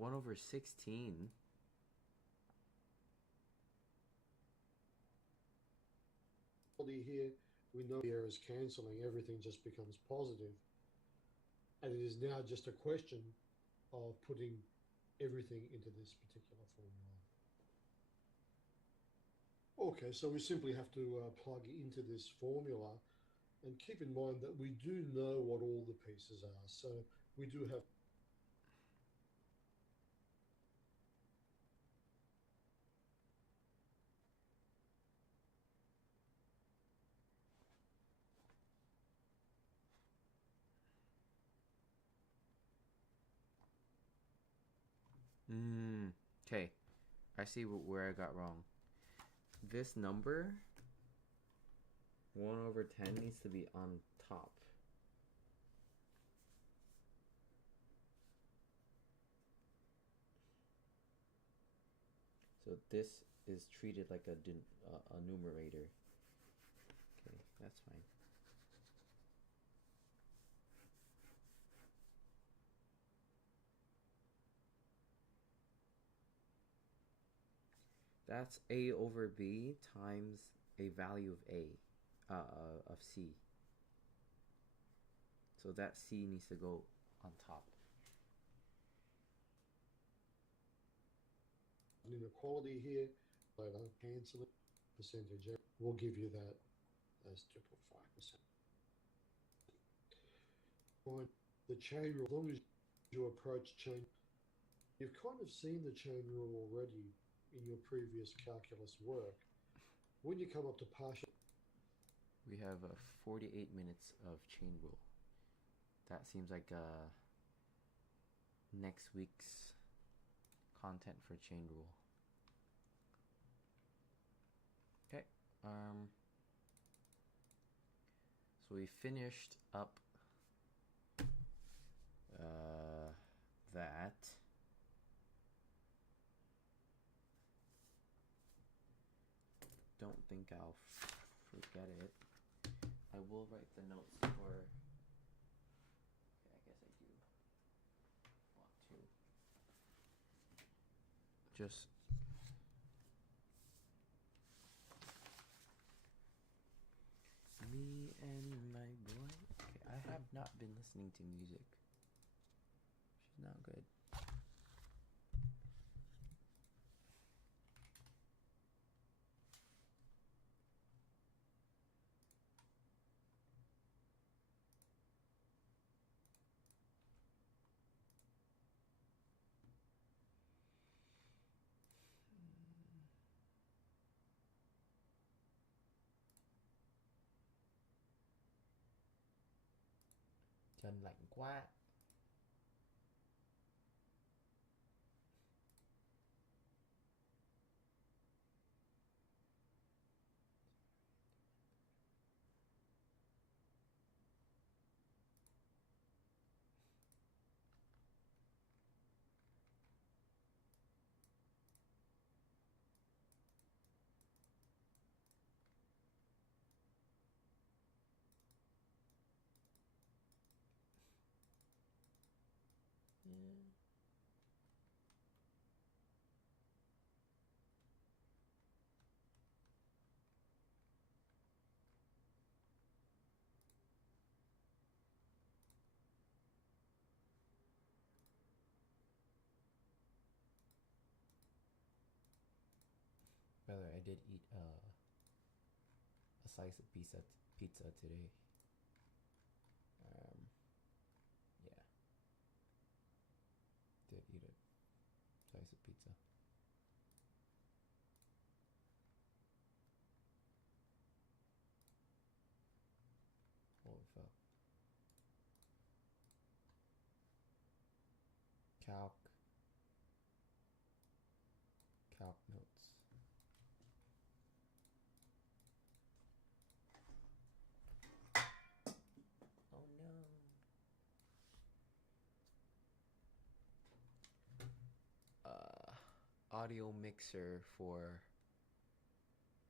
1 over 16. here. We know the error is cancelling. Everything just becomes positive. And it is now just a question of putting everything into this particular formula. Okay, so we simply have to plug into this formula and keep in mind that we do know what all the pieces are. So we do have Okay, I see where I got wrong. This number, 1 over 10, needs to be on top. So this is treated like a numerator. Okay, that's fine. That's A over B times a value of A, of C. So that C needs to go on top. an inequality here. Later, cancel it. Percentage error. We'll give you that as 2.5%. Fine. The chain rule, as long as you approach chain, you've kind of seen the chain rule already in your previous calculus work. When you come up to partial, We have 48 minutes of chain rule. That seems like next week's content for chain rule. Okay. So we finished up that. Don't think I'll forget it. I will write the notes for. Okay, I guess I do want to. Just. Me and my boy. Okay, I have not been listening to music. She's not good. Chân lạnh quá. Yeah. By the way, I did eat a slice of pizza today. Um, yeah, did eat a slice of pizza. Holy fuck. Calc. Calc notes. Oh no. audio mixer for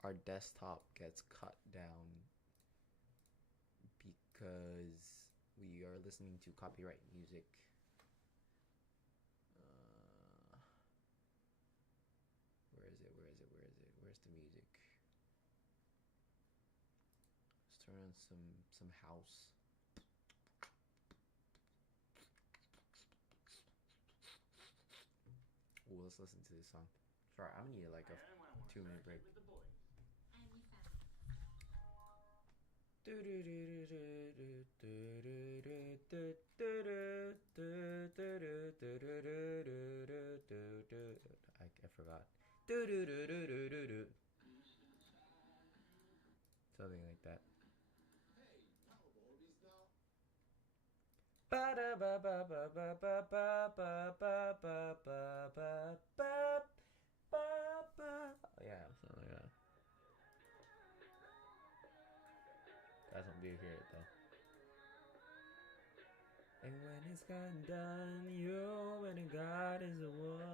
our desktop gets cut down because we are listening to copyright music. Where is it? Where is it? Where is it? Where's the music? Let's turn on some house. Ooh, let's listen to this song. Sorry, I'm gonna need like a 2-minute break. I forgot. Something like that. Yeah, something like that. Guys won't be able to hear it though. And when it's gone done, you and God is a war.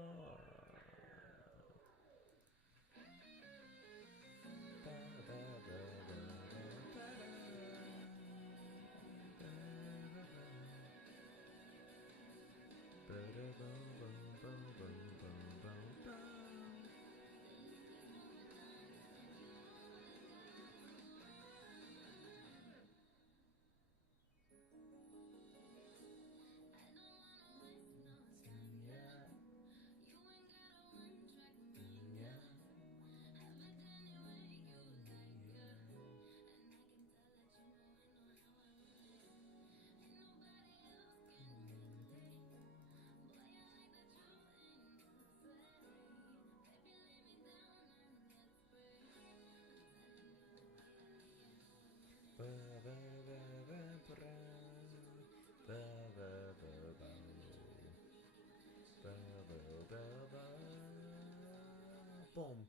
Boom.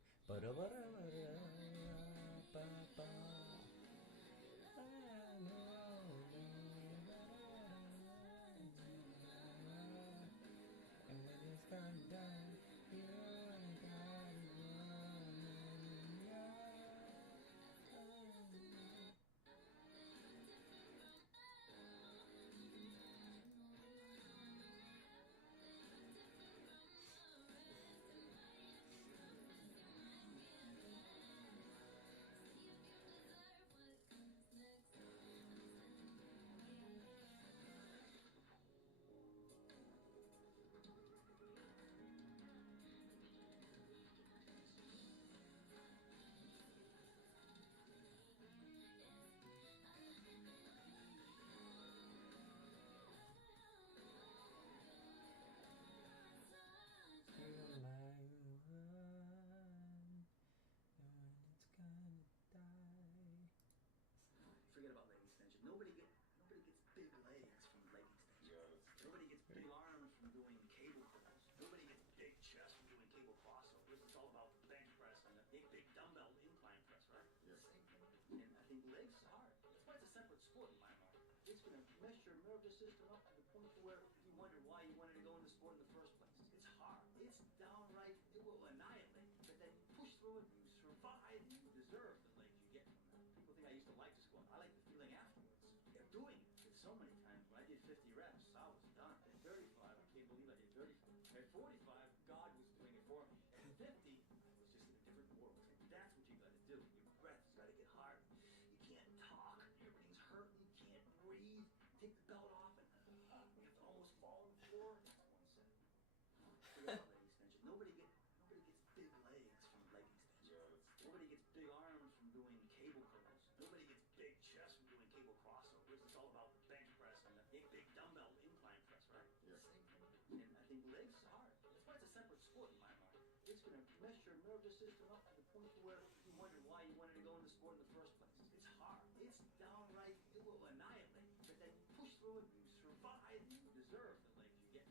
And when it's gone down, you and God is Forget about leg extension. Nobody gets big legs from leg extension. Yeah, nobody gets big arms from doing cable pulls. Nobody gets big chest from doing cable crossovers. It's all about the bench press and the big dumbbell incline press, right? Yes. And I think legs is hard. That's why it's a separate sport in my mind. It's going to mess your nervous system up to the point to where you wonder why you wanted to go in the sport in the first place. It's hard. It's downright, it will annihilate. But then you push through it, you survive, and you deserve the legs you get from that. People think I used to like to squat. I like the feeling afterwards. Yeah, doing it. It's so many times. When I did 50 reps, I was done. At 35, I can't believe I did 35. At 45, God was doing it for me. At 50, I was just in a different world. And that's what you got to do. Your breath has got to get hard. You can't talk. Everything's hurting. You can't breathe. Take the belt off and you have to almost fall on the floor. That's one set. Forget about leg extension. Nobody gets big legs from leg extension. Yeah, nobody gets big arms from doing cable curls. Nobody gets big chest from doing cable crossovers. It's all about the bench press and the big dumbbell incline press, right? Yes. And I think legs is hard. That's why it's a separate sport in my mind. It's going to mess your nervous system up to the point to where you wonder why you wanted to go in the sport in the first place. It's hard. It's downright, it will annihilate. But then you push through it, you survive, and you deserve the legs you get.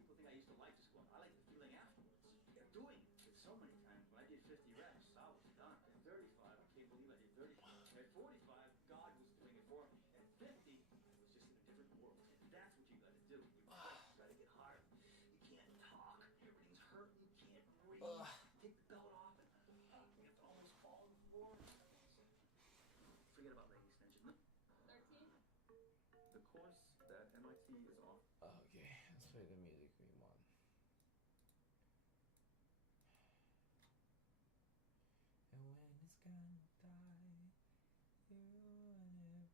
People think I used to like to squat. I like the feeling afterwards. Yeah, doing it. It's so many times. When I did 50 reps, I was done. At 35, I can't believe I did 35. At 45, God was doing it for me. At 50, I was just in a different world. And that's what you got to do. Your breath got to get hard. You can't talk. Everything's hurting. You can't breathe. play the music we want. And when it's gonna die, you wanna.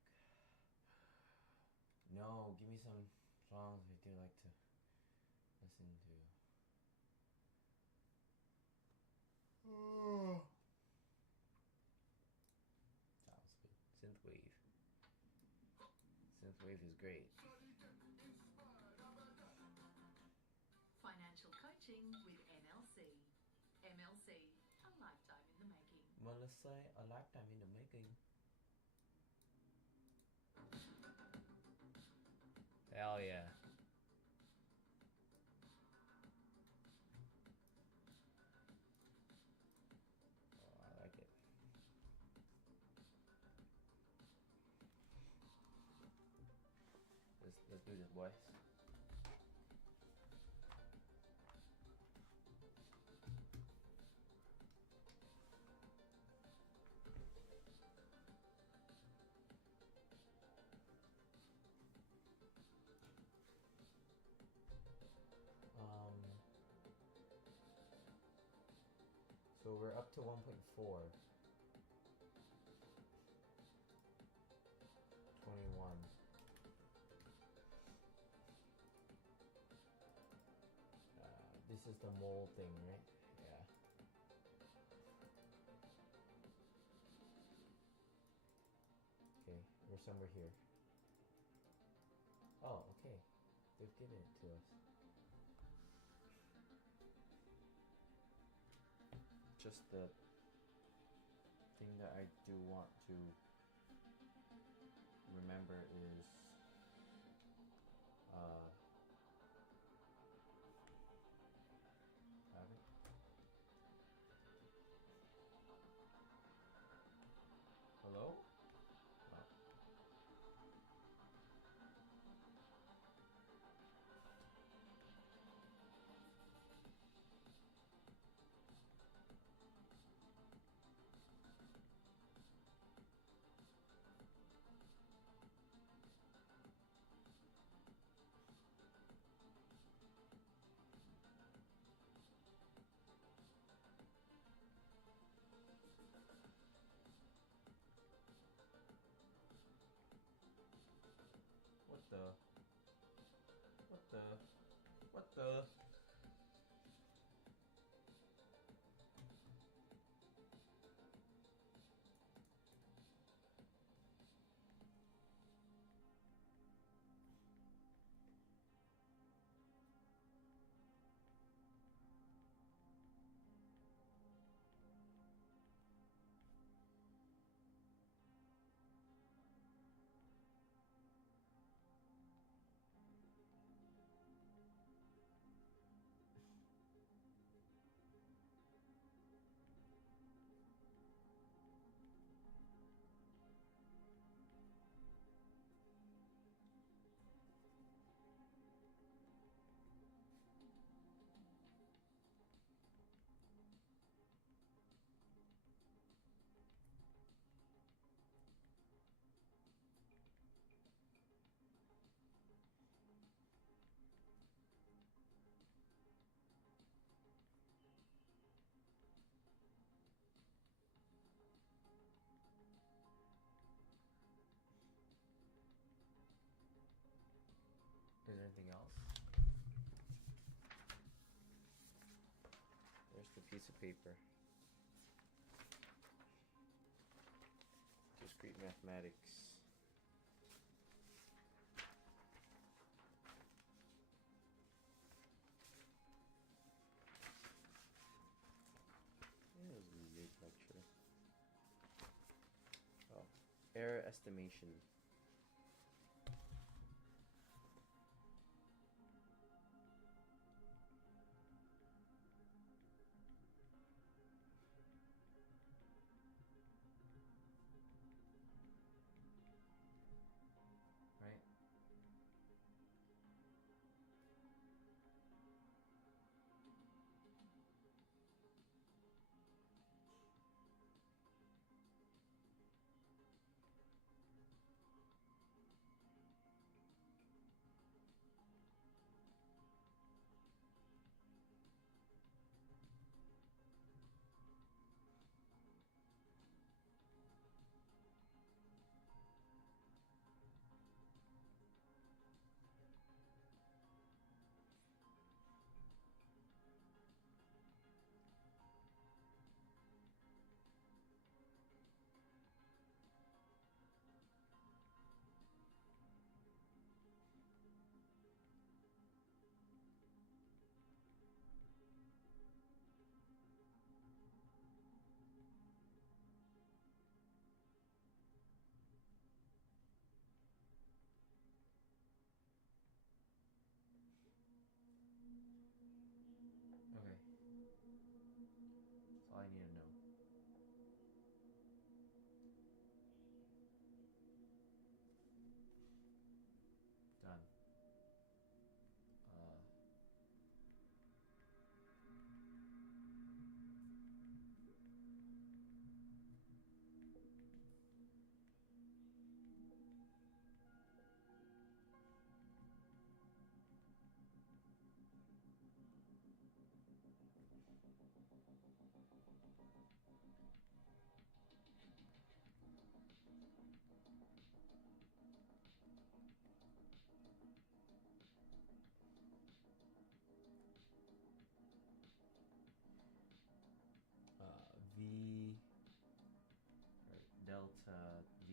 No, give me some songs I do like to listen to. Oh. Sounds good. Synthwave. Synthwave is great. Financial coaching with MLC. MLC, a lifetime in the making. Melissa, a lifetime in the making. Hell yeah. Oh, I like it. Let's do this, boys. So we're up to 1.4. 21. This is the mole thing, right? Yeah. Okay, we're somewhere here. Oh, okay. They've given it to us. Just the thing that I do want to remember is have it. Hello? Oh. What the? What the? What the? Is there anything else? There's the piece of paper. Discrete mathematics. It was a weird lecture. Oh, error estimation. Right? delta V.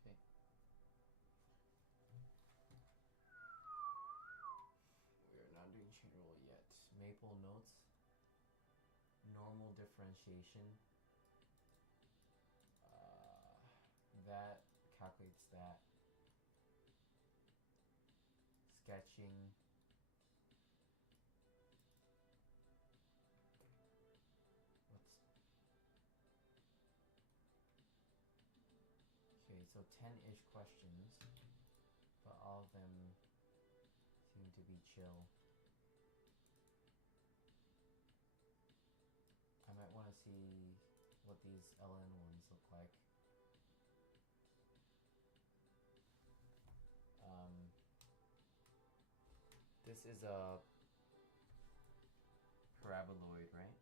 Okay. We're not doing chain rule yet. Maple notes. Normal differentiation. That calculates that. Sketching. Okay, so 10-ish questions, but all of them seem to be chill. I might want to see what these LN ones look like. This is a paraboloid, right?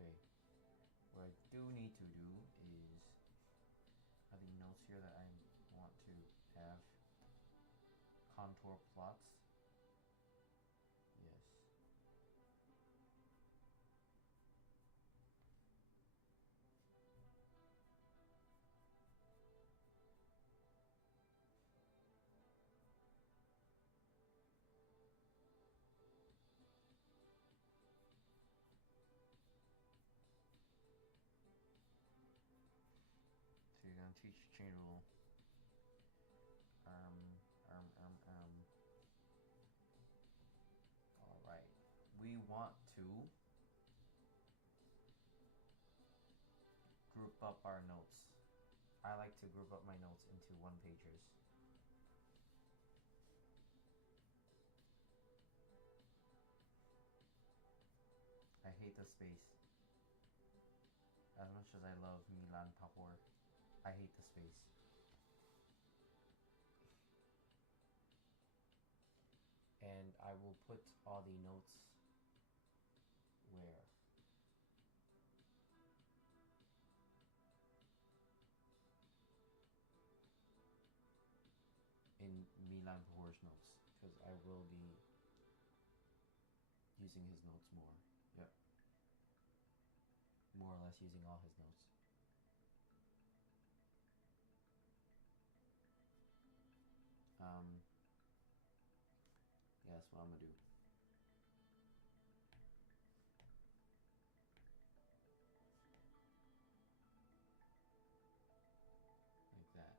Okay. What I do need to do is have the notes here that I want to have. Contour plots. Yes. So you're gonna teach chain rule. Alright. We want to group up our notes. I like to group up my notes into one-pagers. I hate the space. As much as I love Milan Papor, I hate the space. And I will put all the notes where? In Milan Papor's notes, because I will be using his notes more. Yep. More or less using all his notes. Yeah, that's what I'm gonna do. Like that.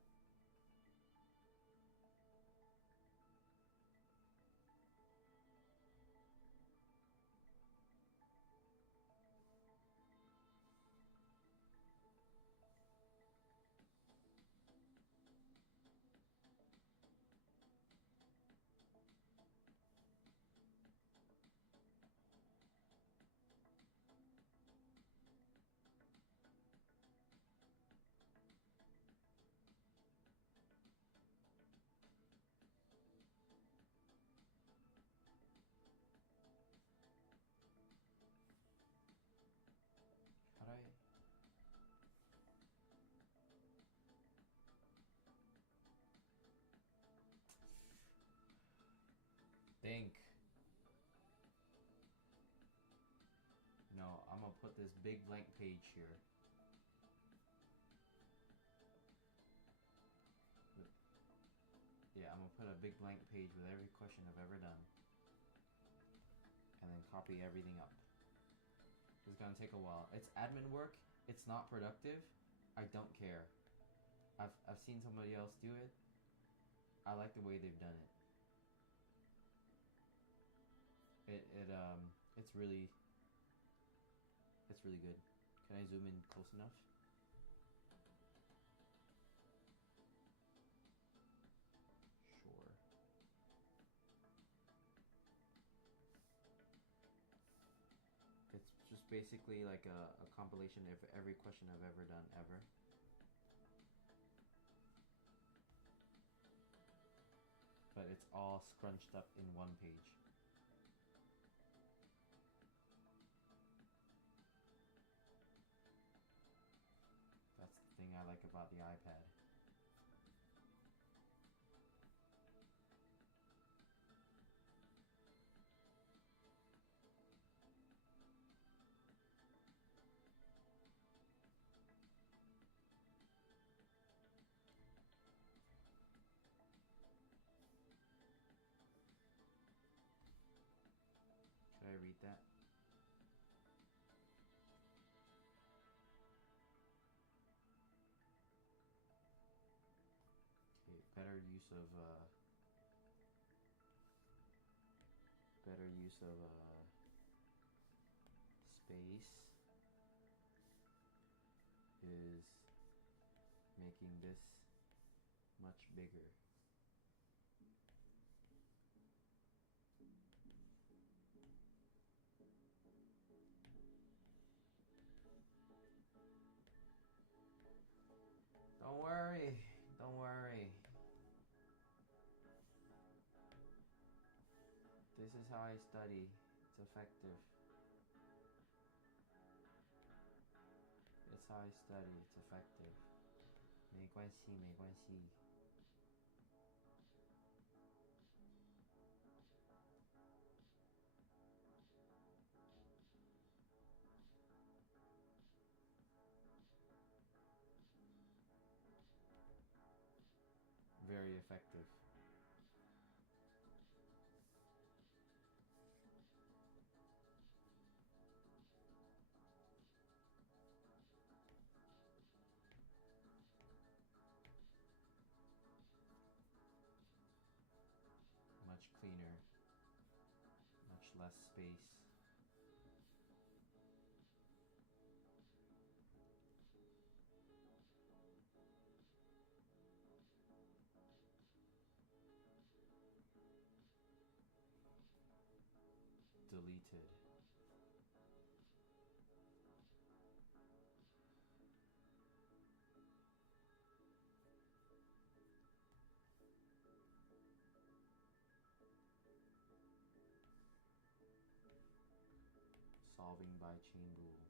put this big blank page here. Yeah, I'm gonna put a big blank page with every question I've ever done. And then copy everything up. It's gonna take a while. It's admin work. It's not productive. I don't care. I've seen somebody else do it. I like the way they've done it. It's really good. Can I zoom in close enough? Sure. It's just basically like a compilation of every question I've ever done ever. But it's all scrunched up in one page. That's the thing I like about the iPad. Should I read that? Okay, better use of space is making this much bigger. Don't worry, don't worry. This is how I study. It's effective. It's how I study. It's effective. 没关系，没关系。Very effective. Much cleaner, much less space. Deleted. Solving by chain rule.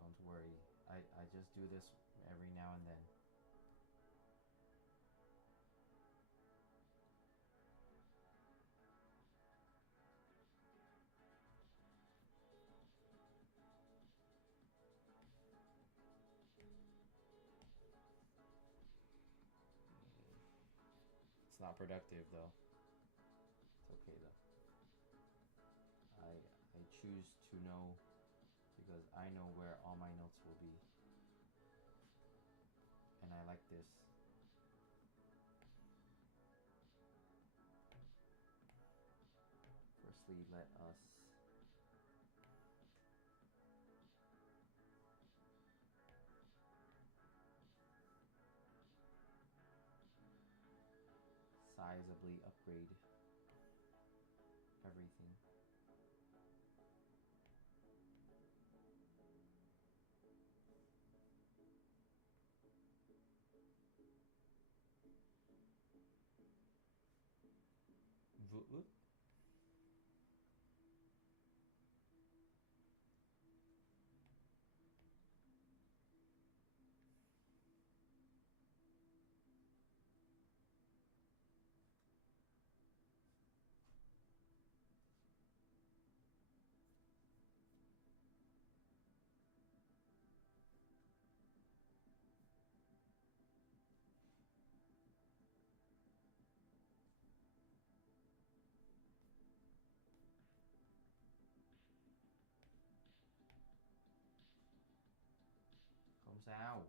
Don't worry. I just do this every now and then. It's not productive though. It's okay though. I choose to know because I know where all my notes will be. And I like this. Firstly, let us sizably upgrade everything. sao?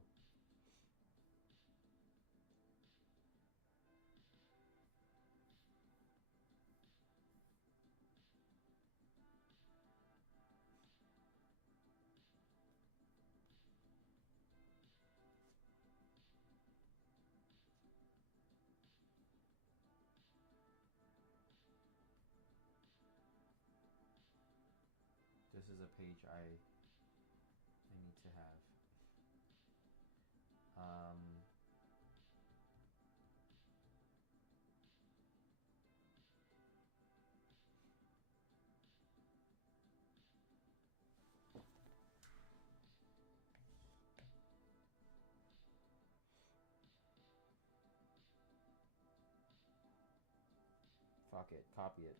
This is a page I need to have. Fuck it, copy it.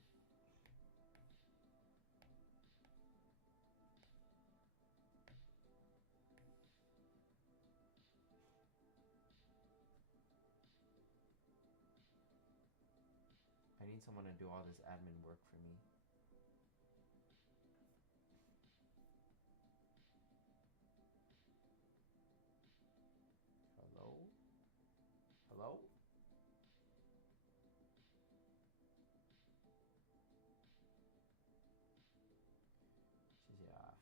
I need someone to do all this admin work for me. Hello? Hello? Yeah.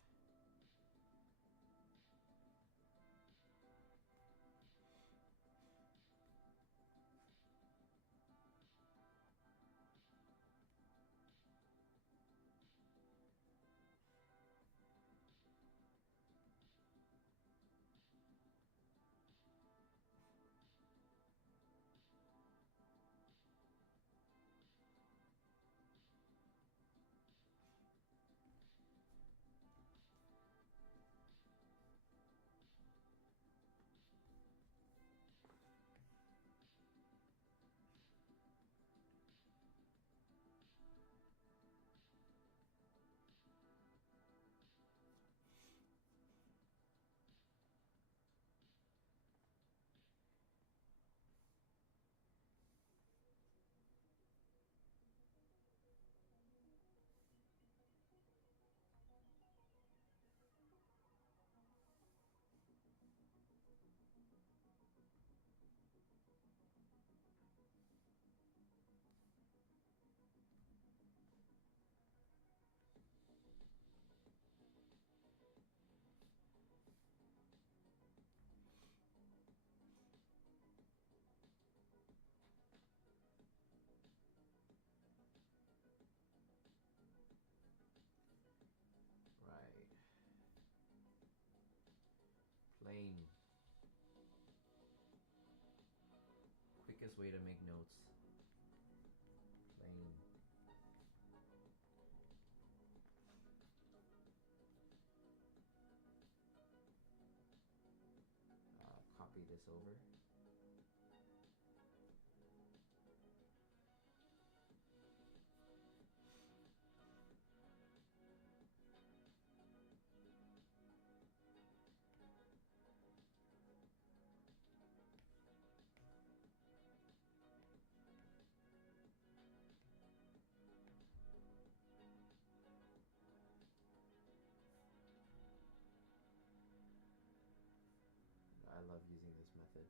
Right. Plain. Quickest way to make notes. Plain. Copy this over. I love using this method.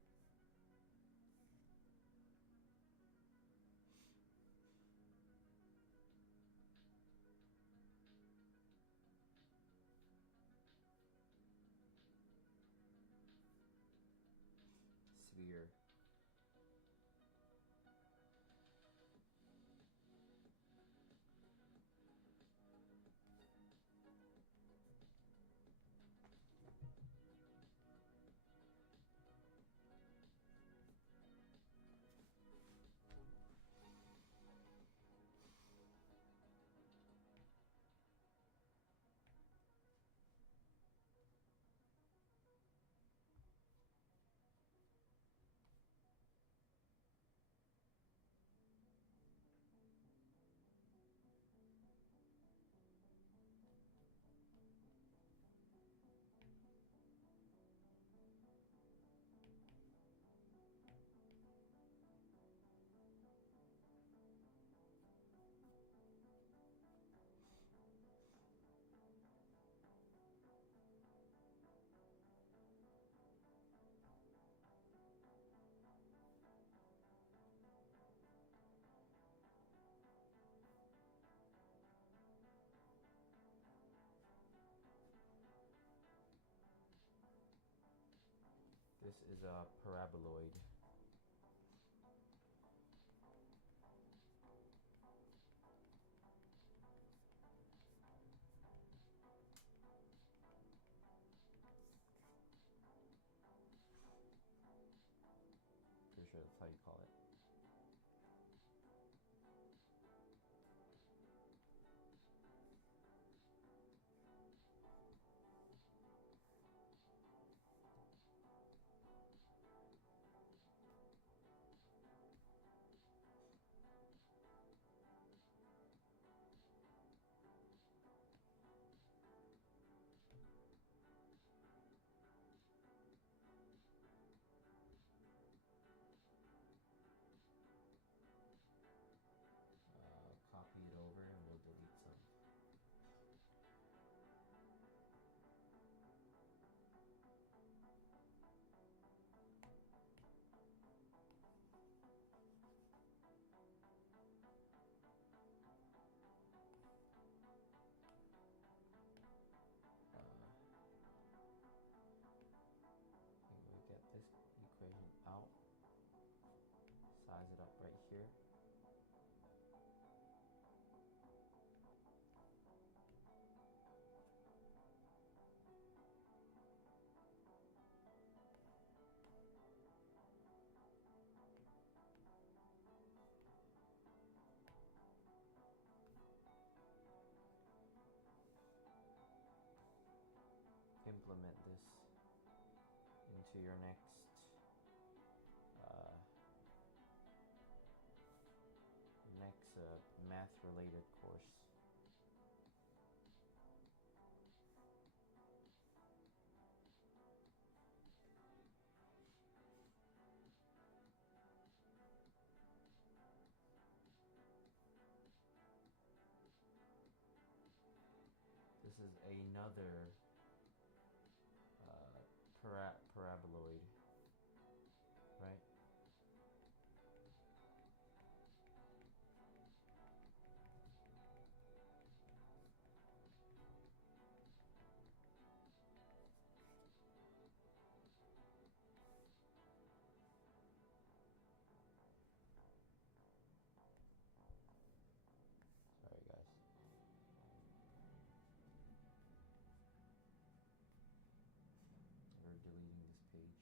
Sphere. This is a paraboloid. Pretty sure that's how you call it. Copy it over and we'll delete some. We get this equation out, size it up right here. Implement this into your next math related course. This is another paraboloid, right? Sorry, guys. We're deleting this page.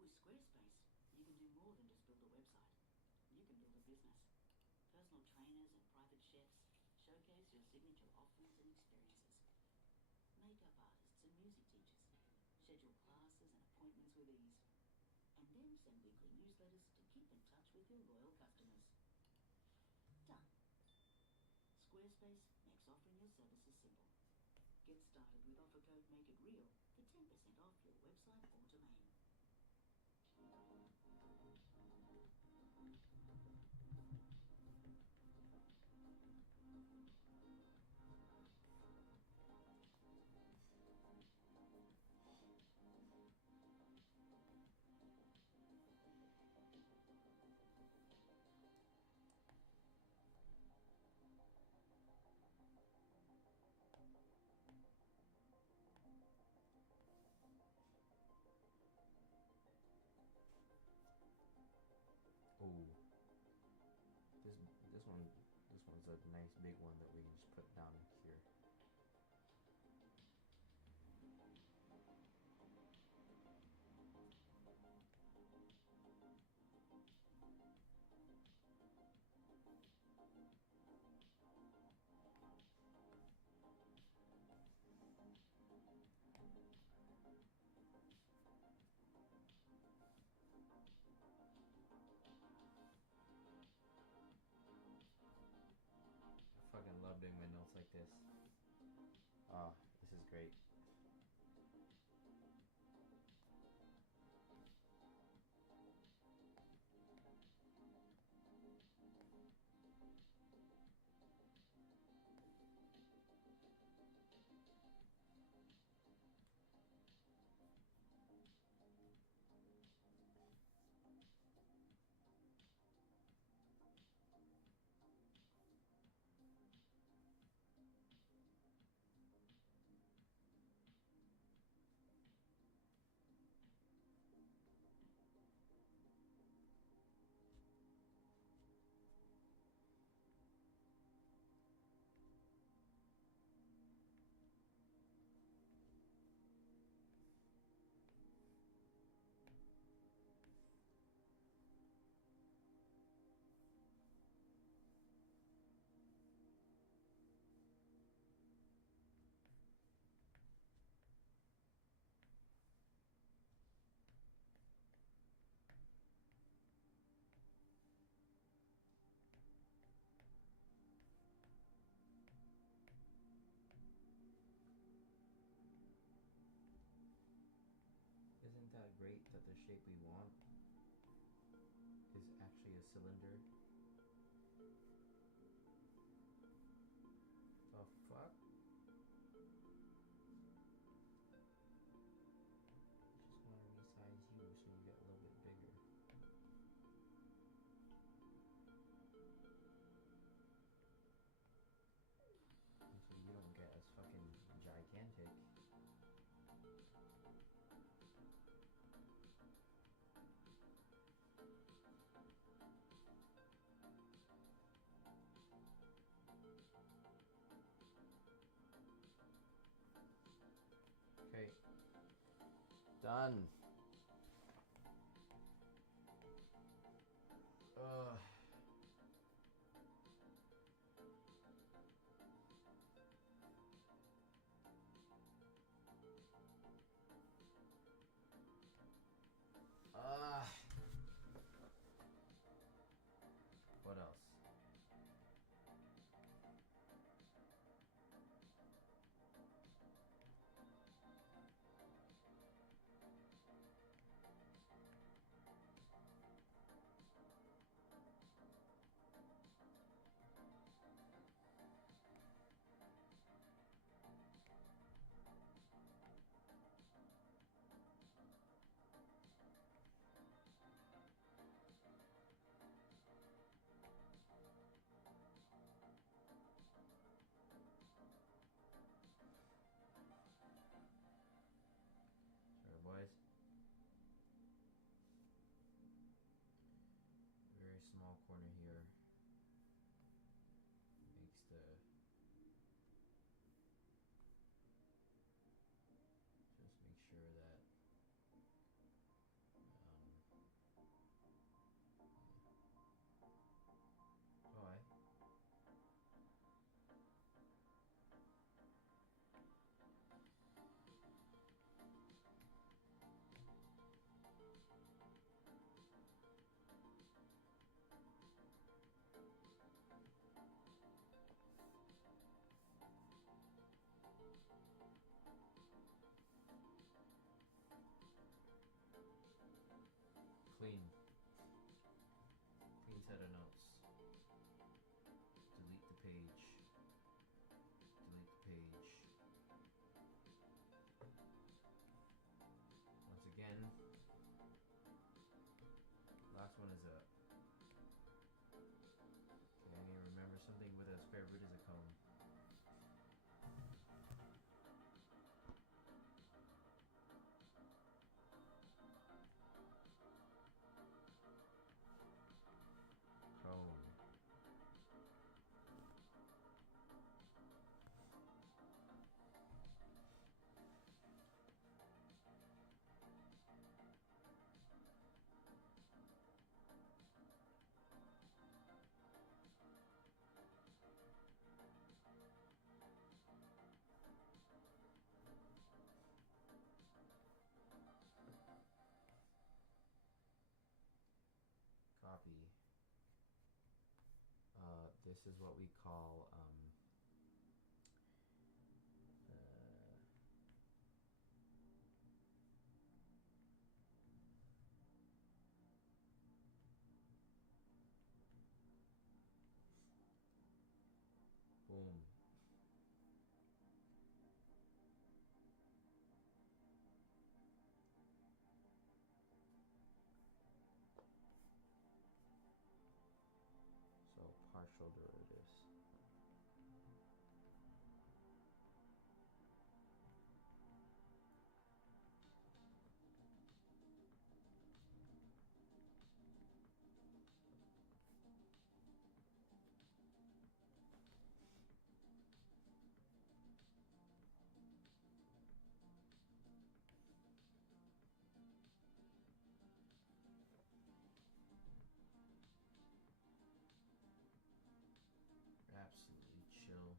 With Squarespace, you can do more than just build a website. You can build a business. Personal trainers and private chefs showcase your signature offerings and experiences. Makeup artists and music teachers schedule classes and appointments with ease. And then send weekly newsletters to keep in touch with your loyal customers. Done. Squarespace makes offering your services simple. Get started with offer code Make It Real for 10% off your website or domain. Oh, this one's a nice big one that we can just put down here. like this. Oh, this is great. Isn't that great that the shape we want is actually a cylinder? The fuck? Just want to resize you so you get a little bit bigger. And so you don't get as fucking gigantic. Okay. Done. Ugh. What else? Sorry, boys. Very small corner here makes the just make sure that oh, clean set of notes. Delete the page. Once again, last one is a okay, I need to remember something with a square root as a cone. Copy. This is what we call partial derivatives. Absolutely chill.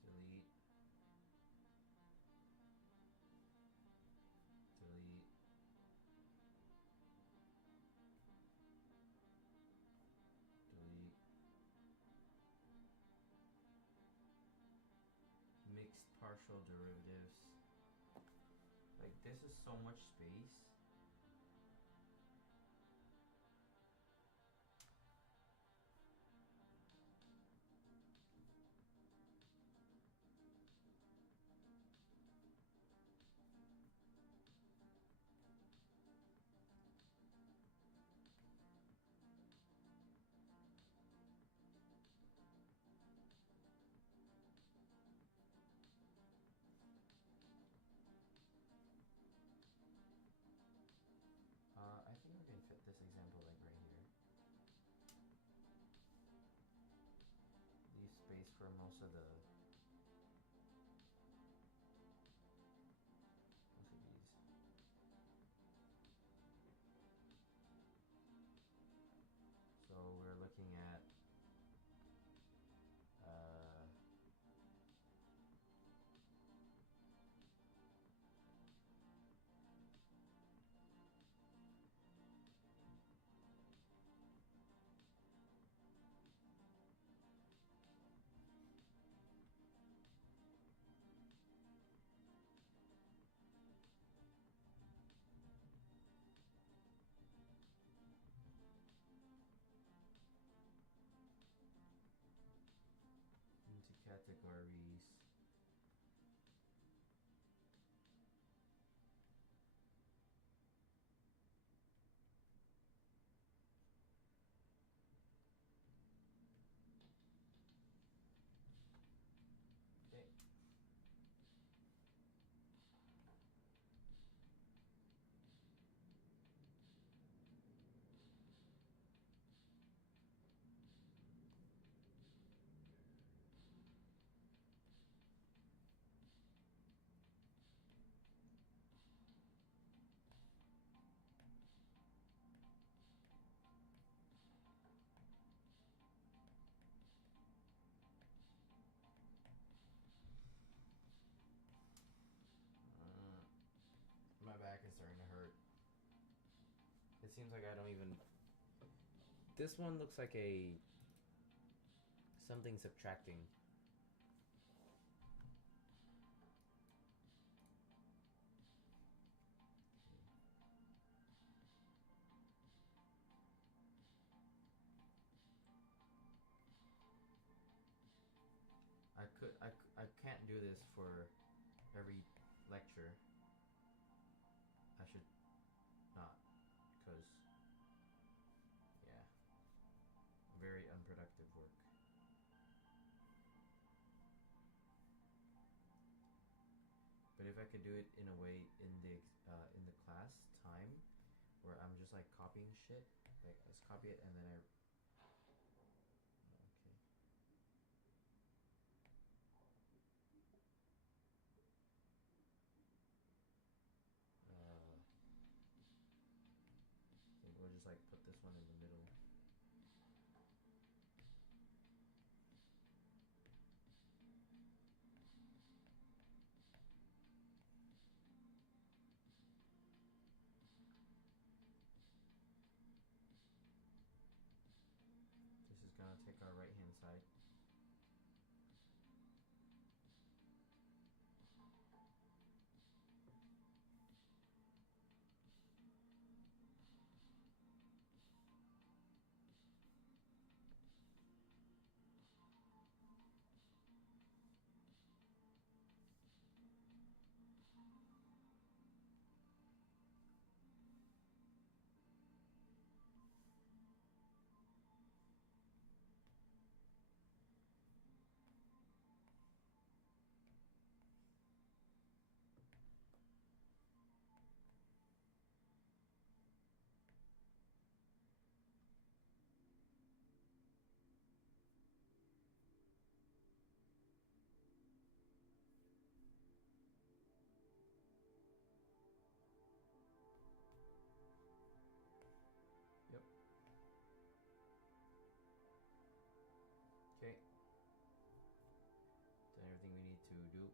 Delete. Delete. Delete. Mixed partial derivatives. Like, this is so much space. I think we can fit this example like right here. Leave space for most of these. So we're looking at into categories. Okay. My back is starting to hurt. It seems like I don't even... This one looks like a... something subtracting. I can't do this for every lecture. I should not, because, yeah, very unproductive work. But if I could do it in a way in the class time where I'm just like copying shit. Like let's copy it and then I. Okay. We'll just like put this one in the middle. This is gonna take our right hand side. Yep. Okay. Done everything we need to do.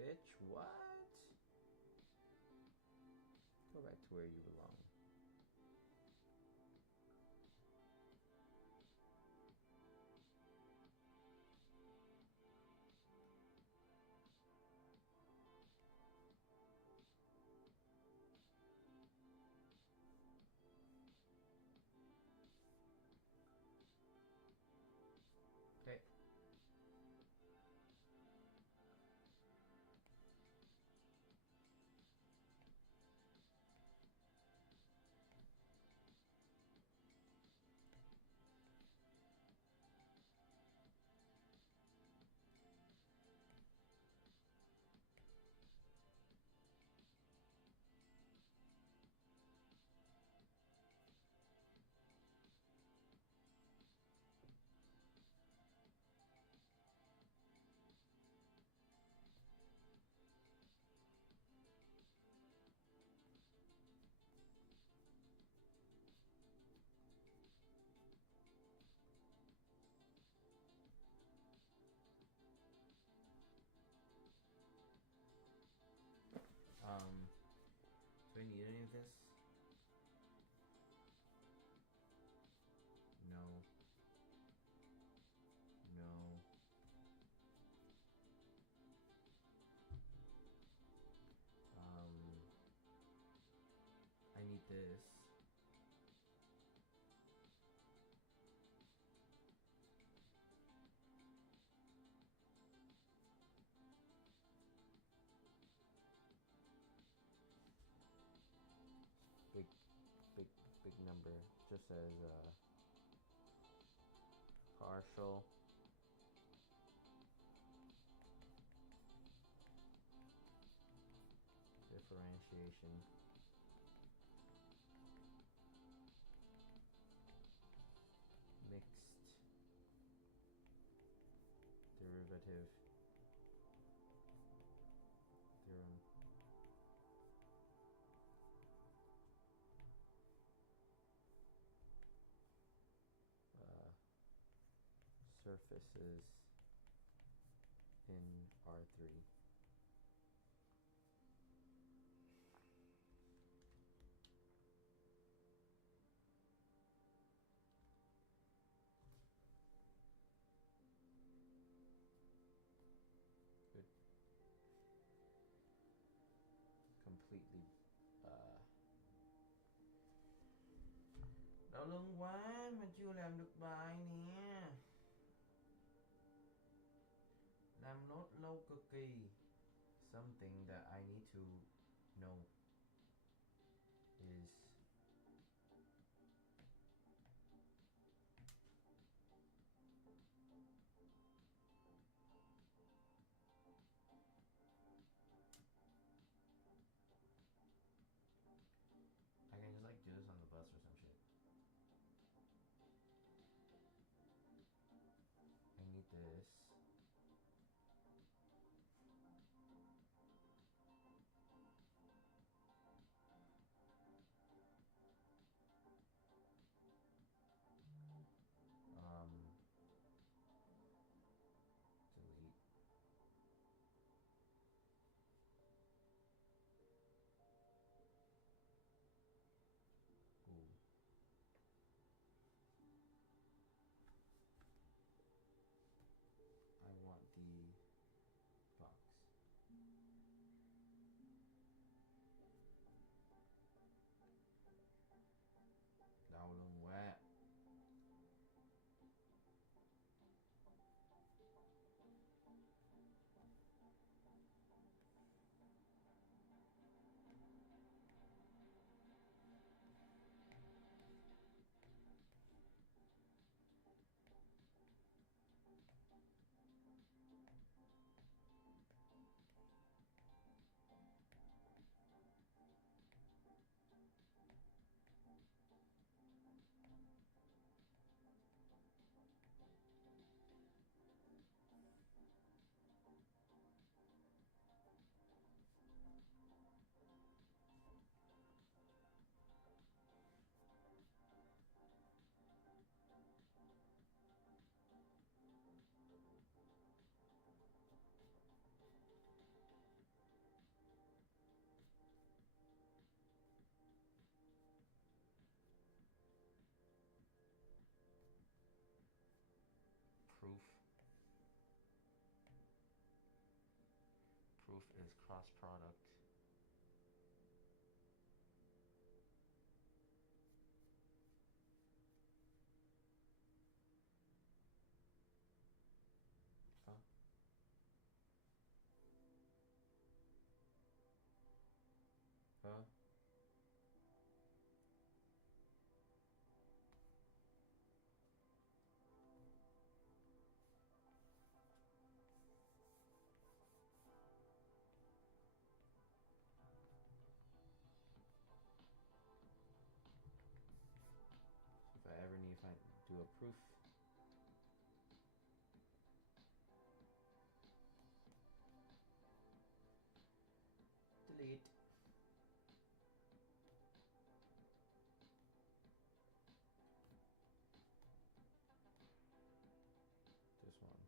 Bitch, what? Go back to where you belong. Okay. Do I need any of this? No. No. I need this. Big, big, big number. Just says partial. Differentiation. Mixed derivative theorem. Surfaces in R3. Good. completely. Đau lưng quá mà chưa làm được bài nè. Làm nốt lâu cực kỳ. Something that I need to know is I can just like do this on the bus or some shit. I need this. Delete. Ooh. I want the box. Đau lưng quá. Proof. Proof is cross product. Huh? Huh? If I ever need to do a proof. Delete. This one.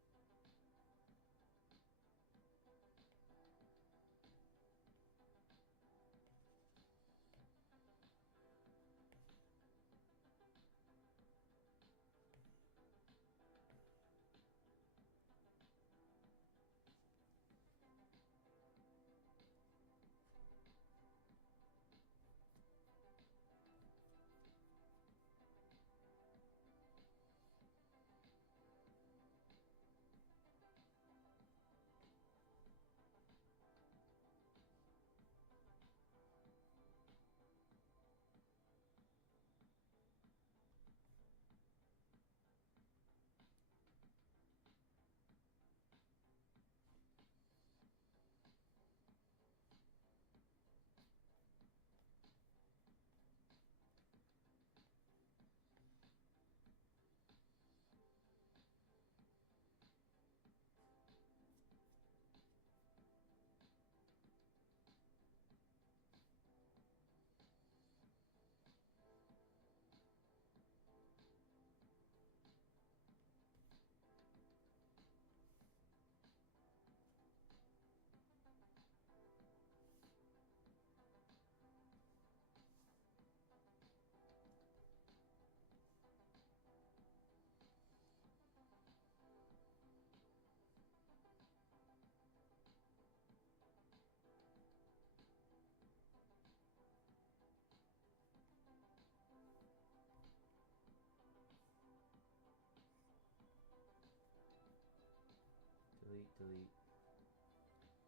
delete,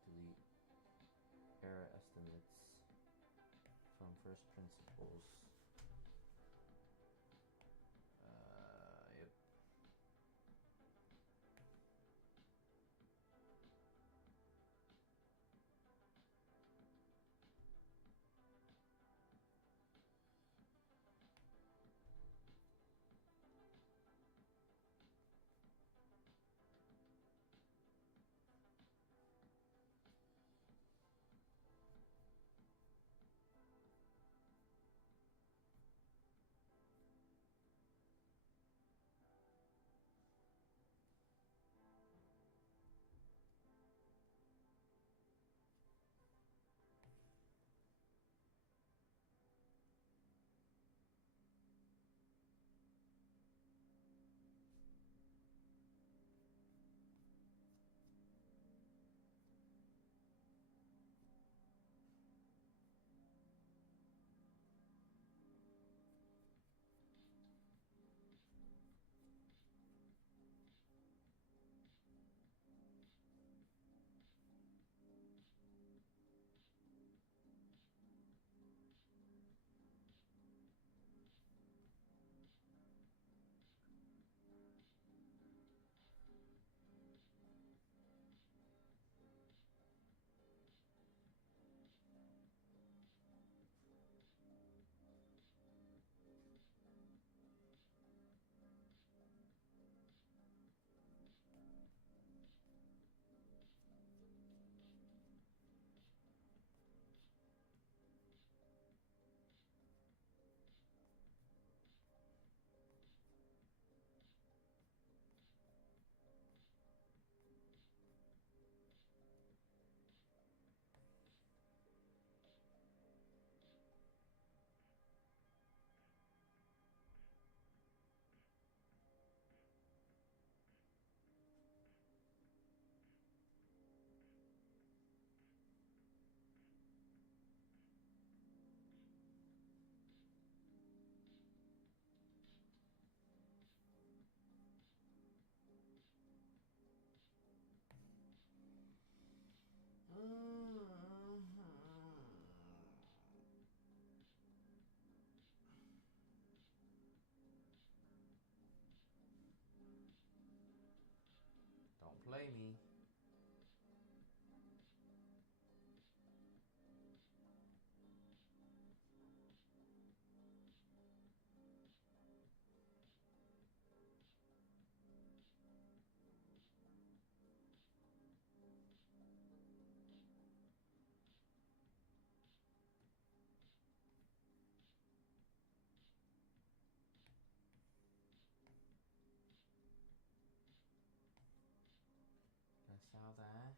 delete error estimates from first principles. Yep. Don't play me. That's how that.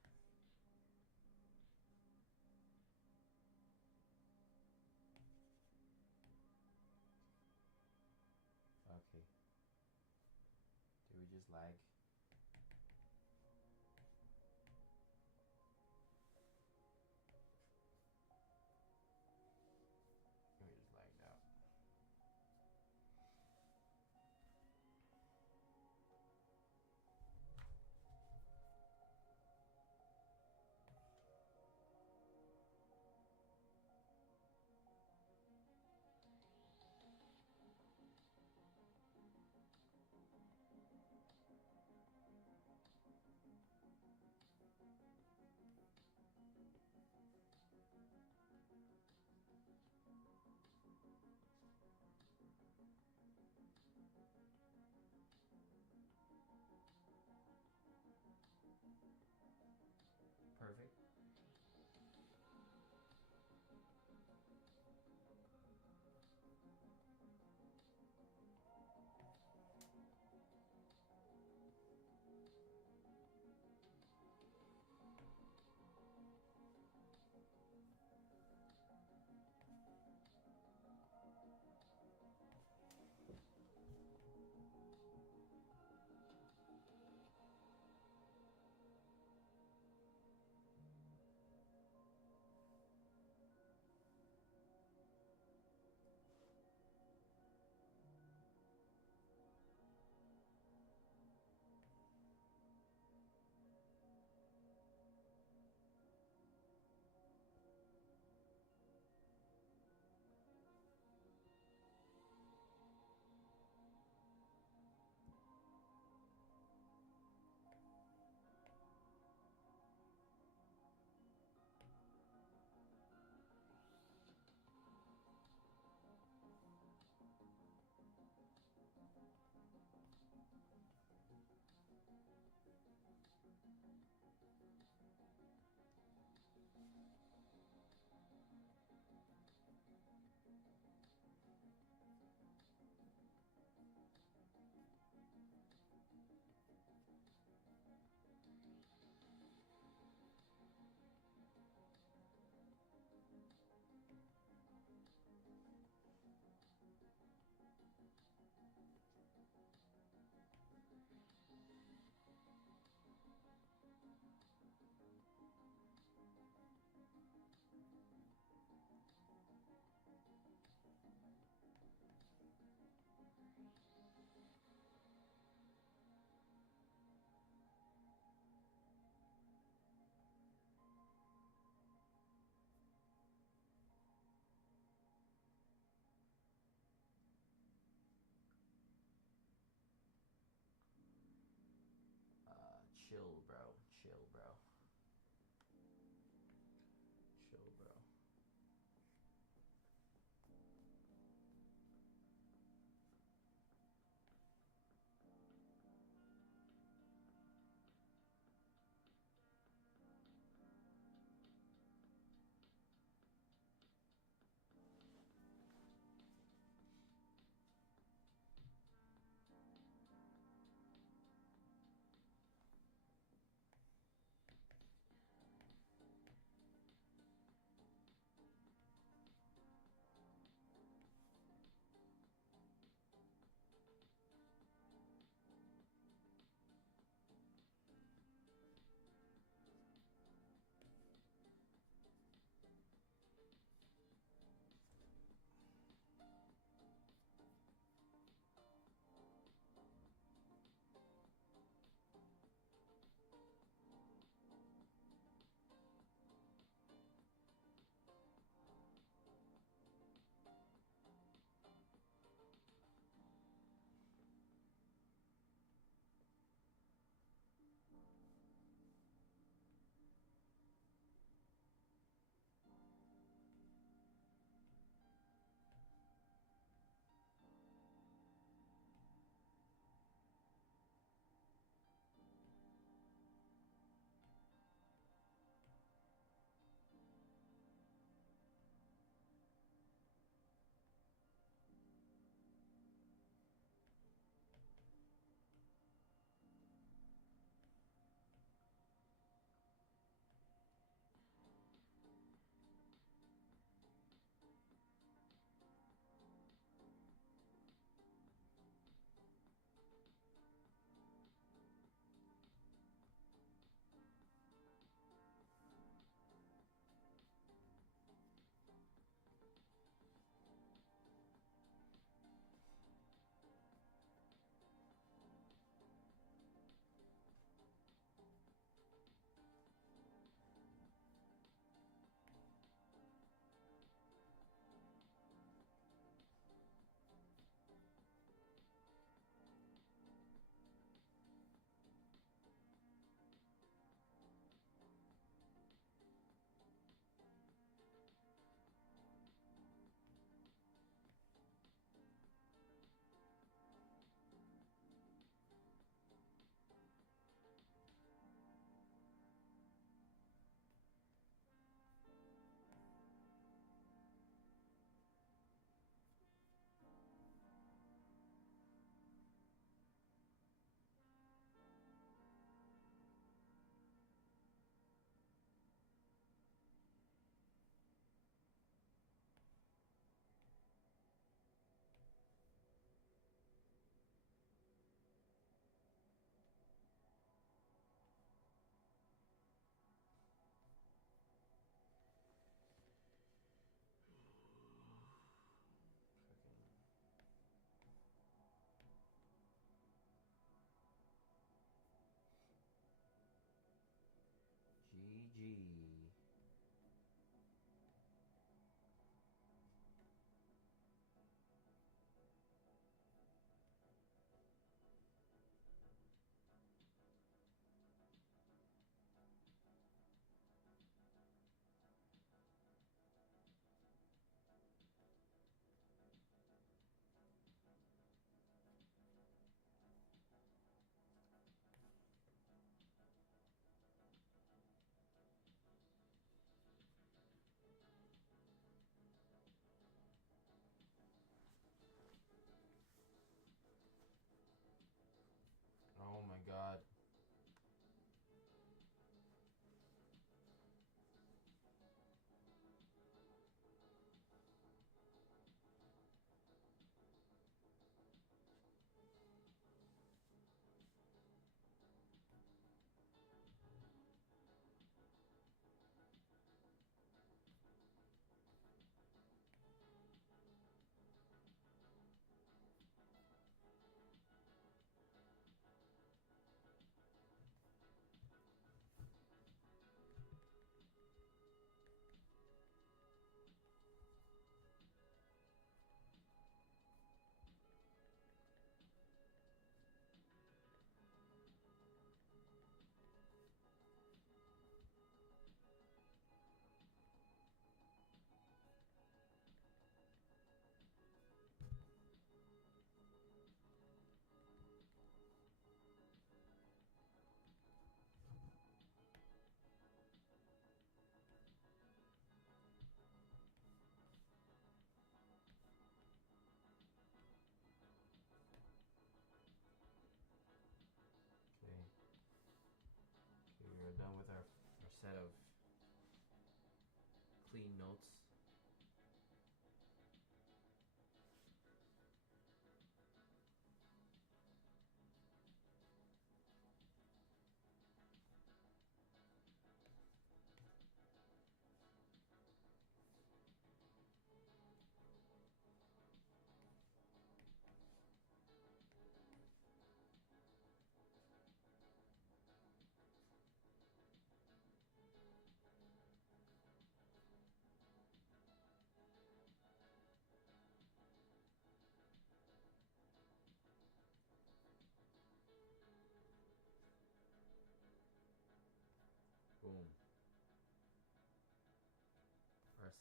Okay. Do we just lag? We just lagged out.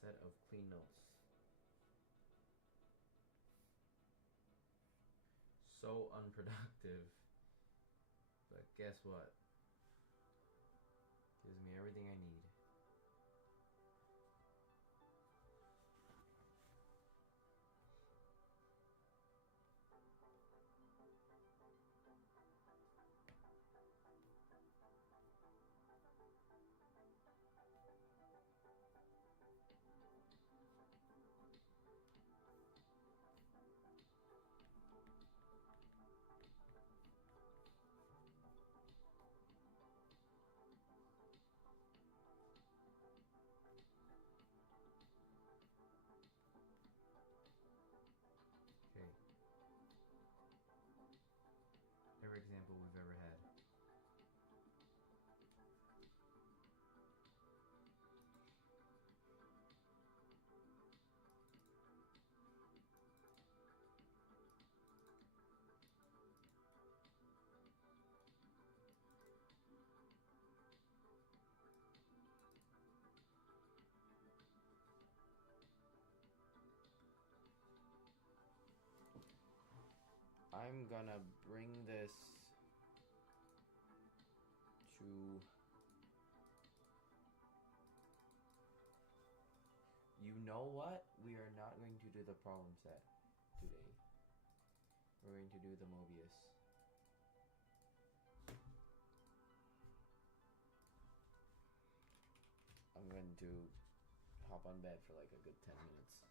set of clean notes. So unproductive. But guess what? Gives me everything I need. Okay. Every example we've ever had. I'm gonna bring this to you know what? We are not going to do the problem set today. We're going to do the Mobius. I'm going to hop on bed for like a good 10 minutes.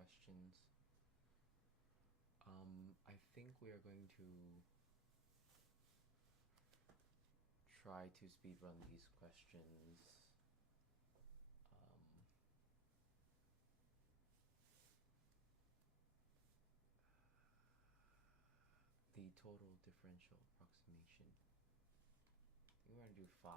questions. I think we are going to try to speedrun these questions. Um, the total differential approximation. I think we're gonna do 5.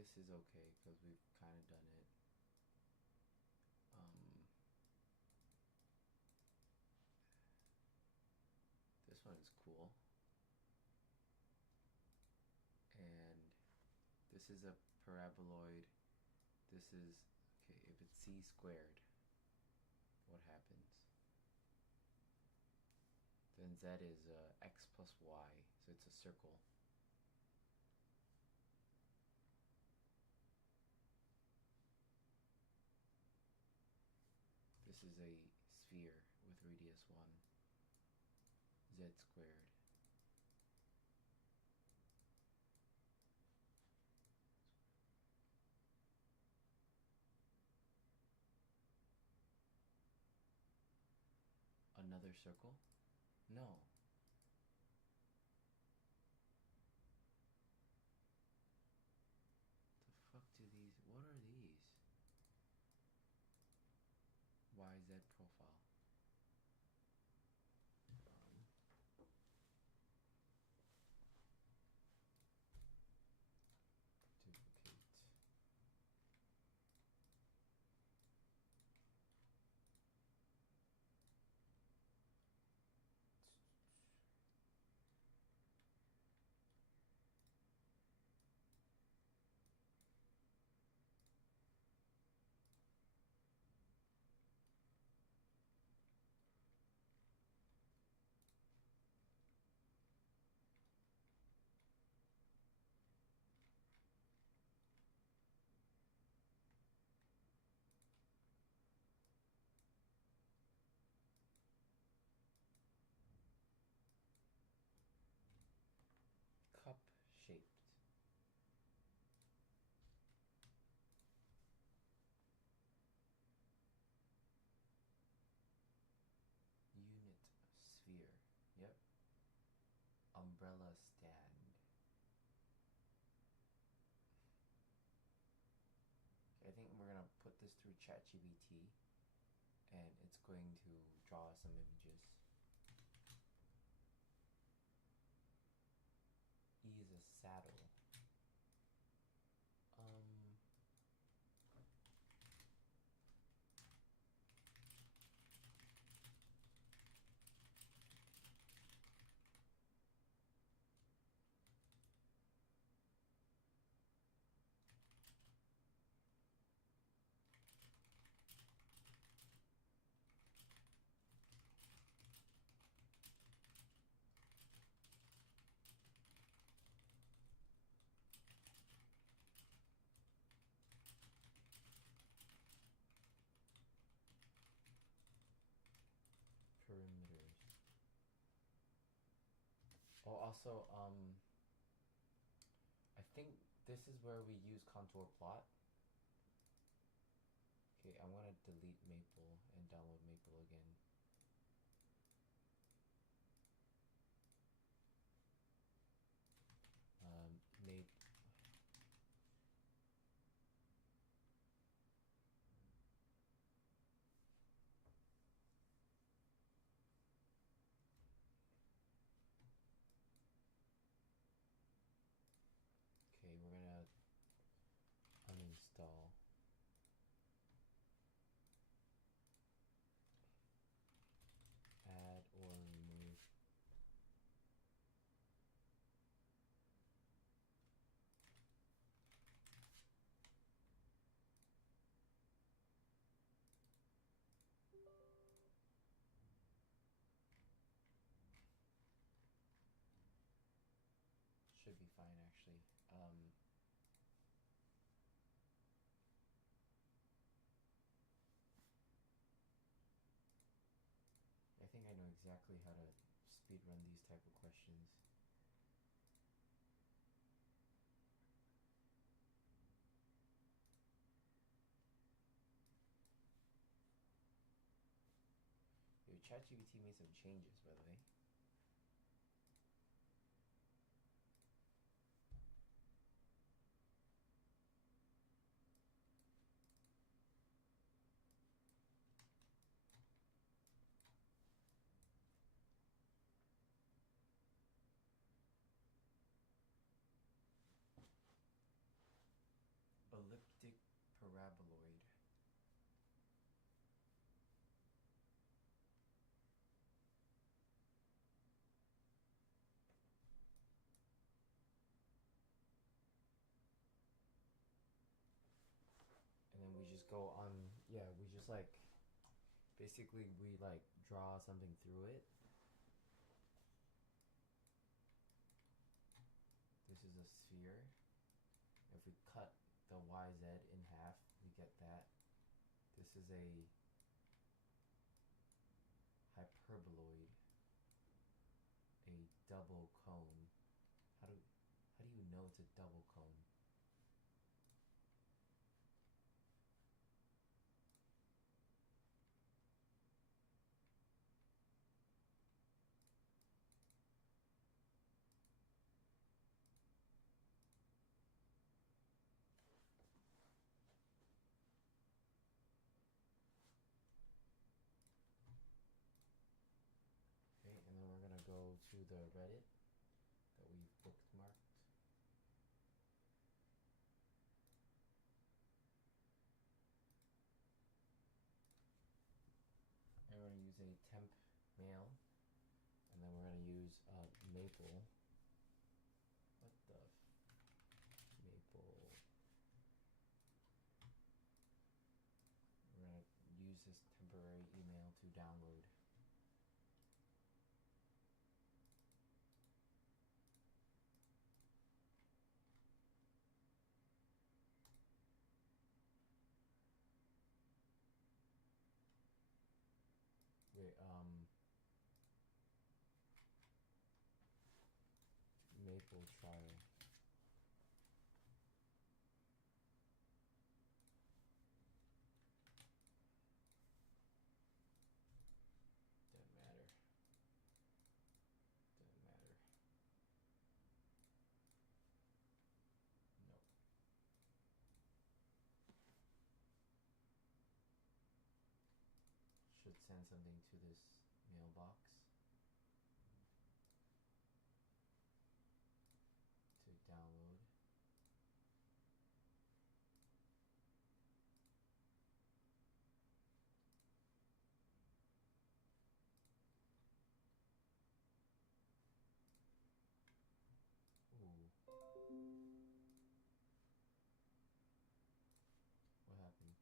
This is okay because we've kind of done it. This one is cool. And this is a paraboloid. This is, okay, if it's c squared, what happens? Then z is x plus y, so it's a circle. This is a sphere with radius 1, z squared. Another circle? No. The fuck do these, what are these? YZ profile. Duplicate. Cup shaped. Unit sphere. Yep. Umbrella stand. I think we're gonna put this through ChatGPT and it's going to draw some images. E is a saddle. Perimeters. Oh, also, I think this is where we use contour plot. Okay, I'm gonna delete Maple and download Maple again. Maple. Okay, we're gonna uninstall. Add or remove. Should be fine actually. exactly how to speedrun these type of questions. Yo, ChatGPT made some changes, by the way. Elliptic paraboloid. And then we just go on, yeah, we just like, basically we like draw something through it. This is a sphere. If we cut the YZ in half, we get that. This is a hyperboloid, a double cone. How do you know it's a double cone? Okay, and then we're gonna go to the Reddit that we've bookmarked. And we're gonna use a temp mail, and then we're gonna use maple. What the maple? We're gonna use this temporary email to download. Wait, maple trial. Doesn't matter. Doesn't matter. Nope. Should send something to this mailbox to download. Ooh. What happened?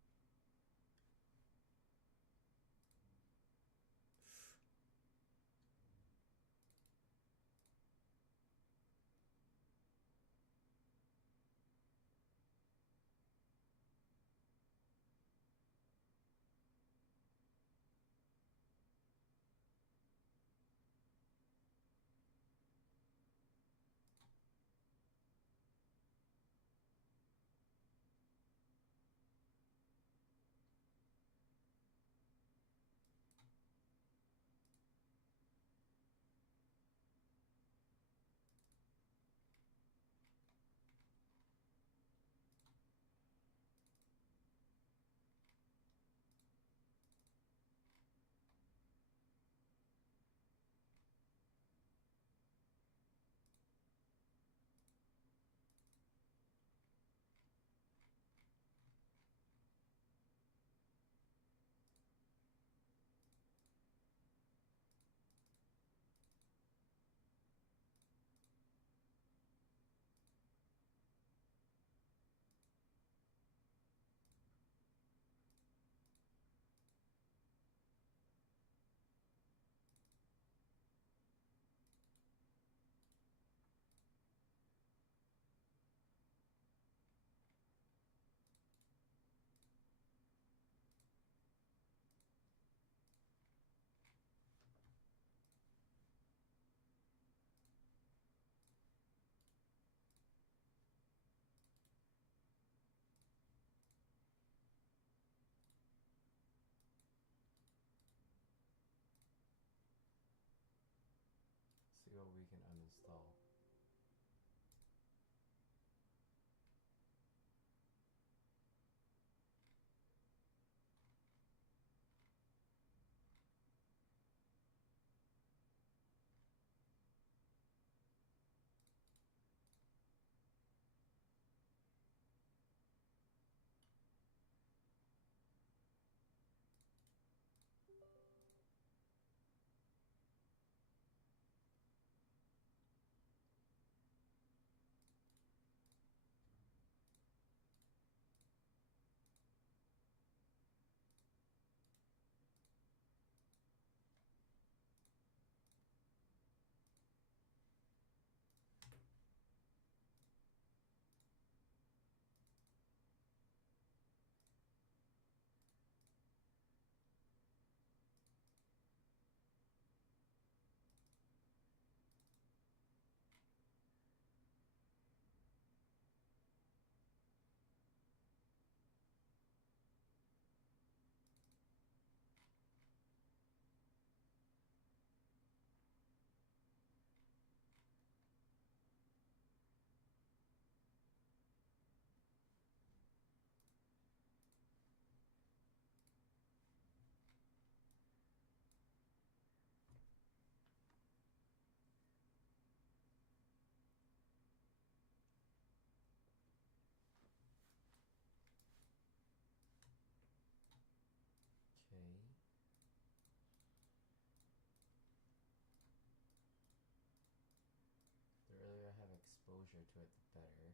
exposure to it, the better.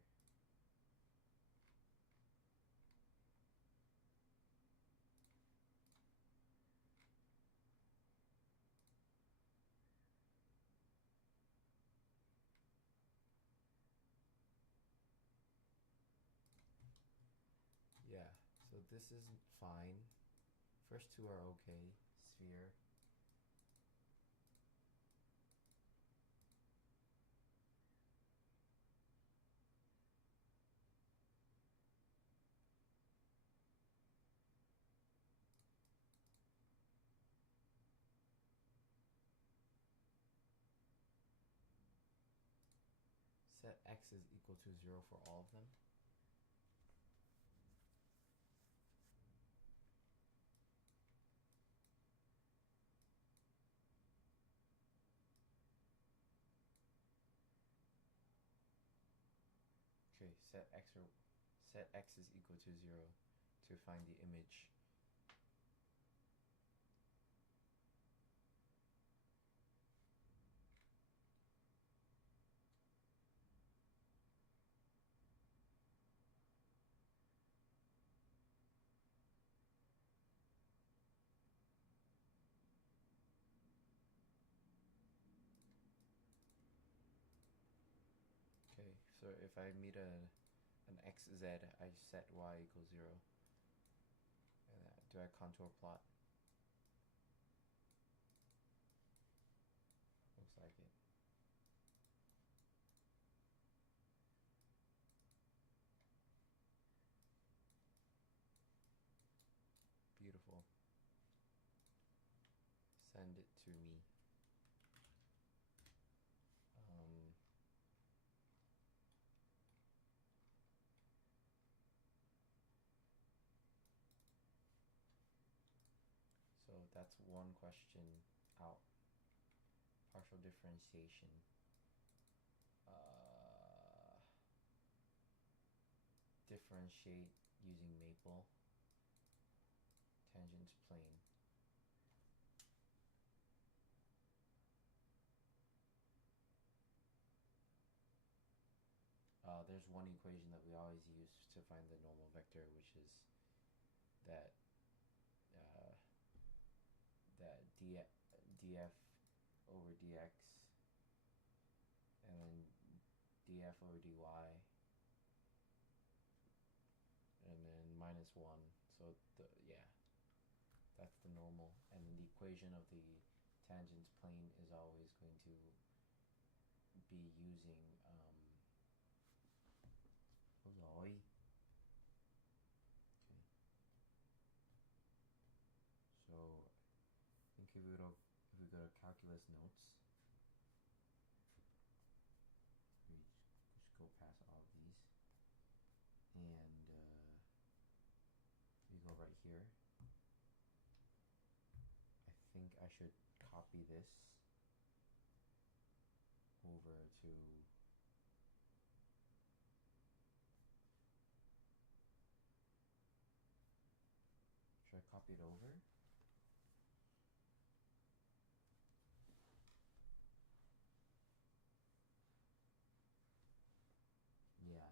Yeah, so this isn't fine. First two are okay. Sphere. Set x is equal to 0 for all of them. Okay, set x is equal to 0 to find the image. Okay, so if I meet an xz, I set y equals 0. And do I contour plot? Looks like it. Beautiful. Send it to me. So that's one question out. Partial differentiation. Differentiate using maple. Tangent plane. There's one equation that we always use to find the normal vector, which is that df over dx, and then df over dy, and then minus 1. So that's the normal, and the equation of the tangent plane is always going to be using okay. So I think if we go to calculus notes, we just go past all of these, and we go right here. I think I should copy this over to should I copy it over? Yeah.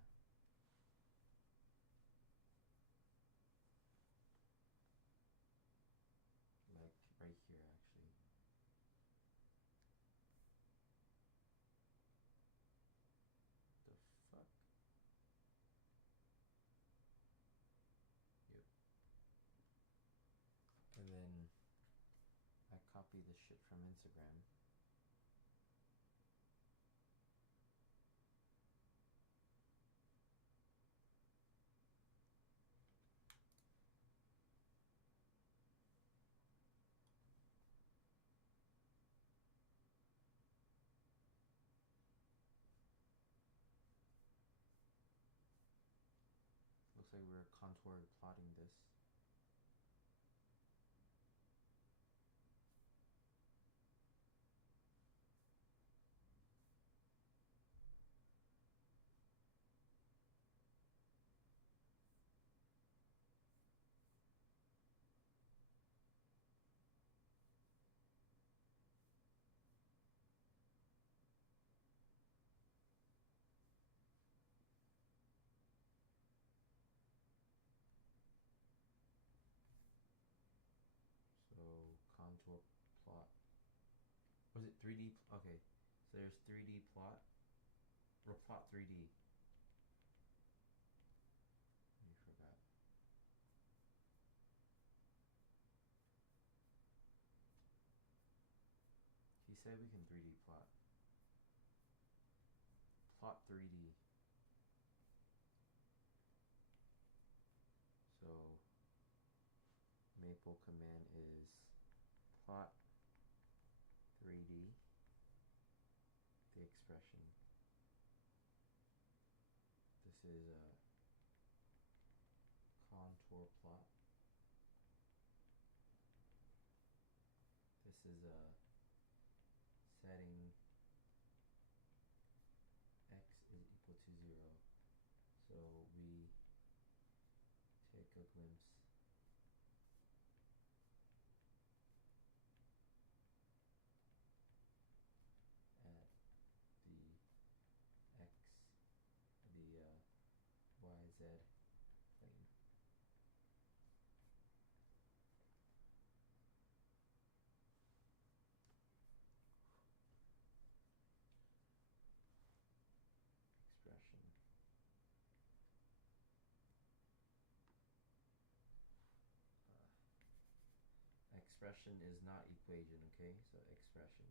Like right here, actually. The fuck? Yep. And then I copy this shit from Instagram. Looks like we're contour plotting this. 3D. Okay, so there's 3D plot. Or plot 3D. You forgot. He said we can 3D plot. Plot 3D. So Maple command is plot 3D. The expression. This is a contour plot. This is a setting x is equal to 0. So we take a glimpse at the x, the YZ plane. Expression. Expression is not equation, okay? So expression.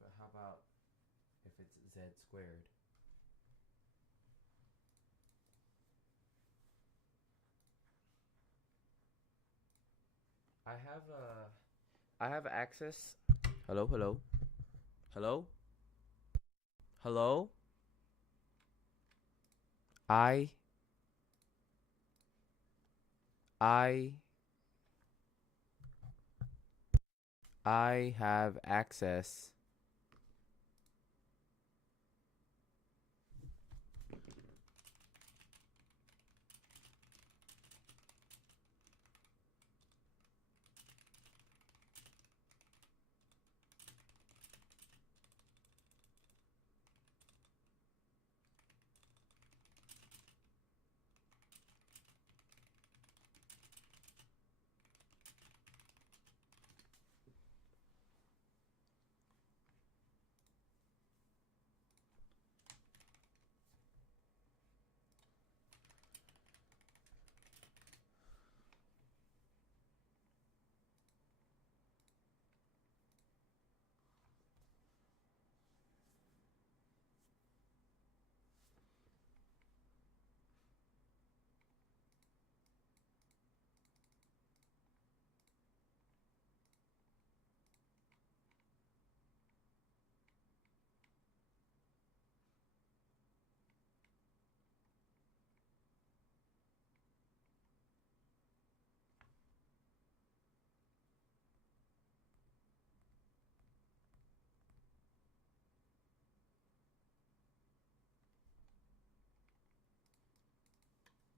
But how about if it's z squared? I have access. Hello, hello. Hello? Hello? I have access.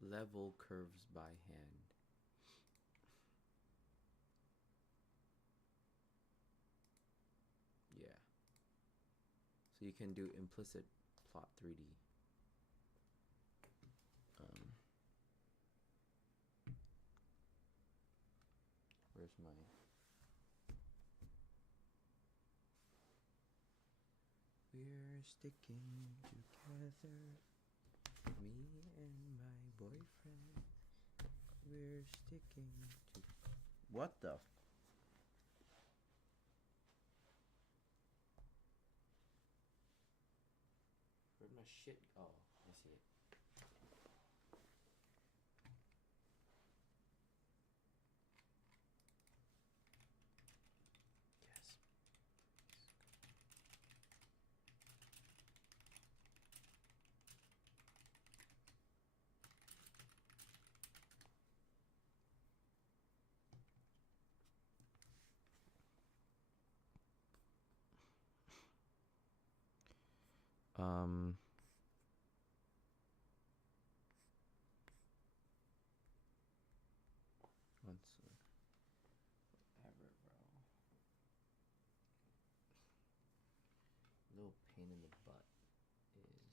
Level curves by hand. Yeah. So you can do implicit plot 3D. Where's my... We're sticking together, me and my boyfriend. We're sticking to... What the... Where'd my shit... Oh, I see it. Yes. Once, whatever, bro. Little pain in the butt is...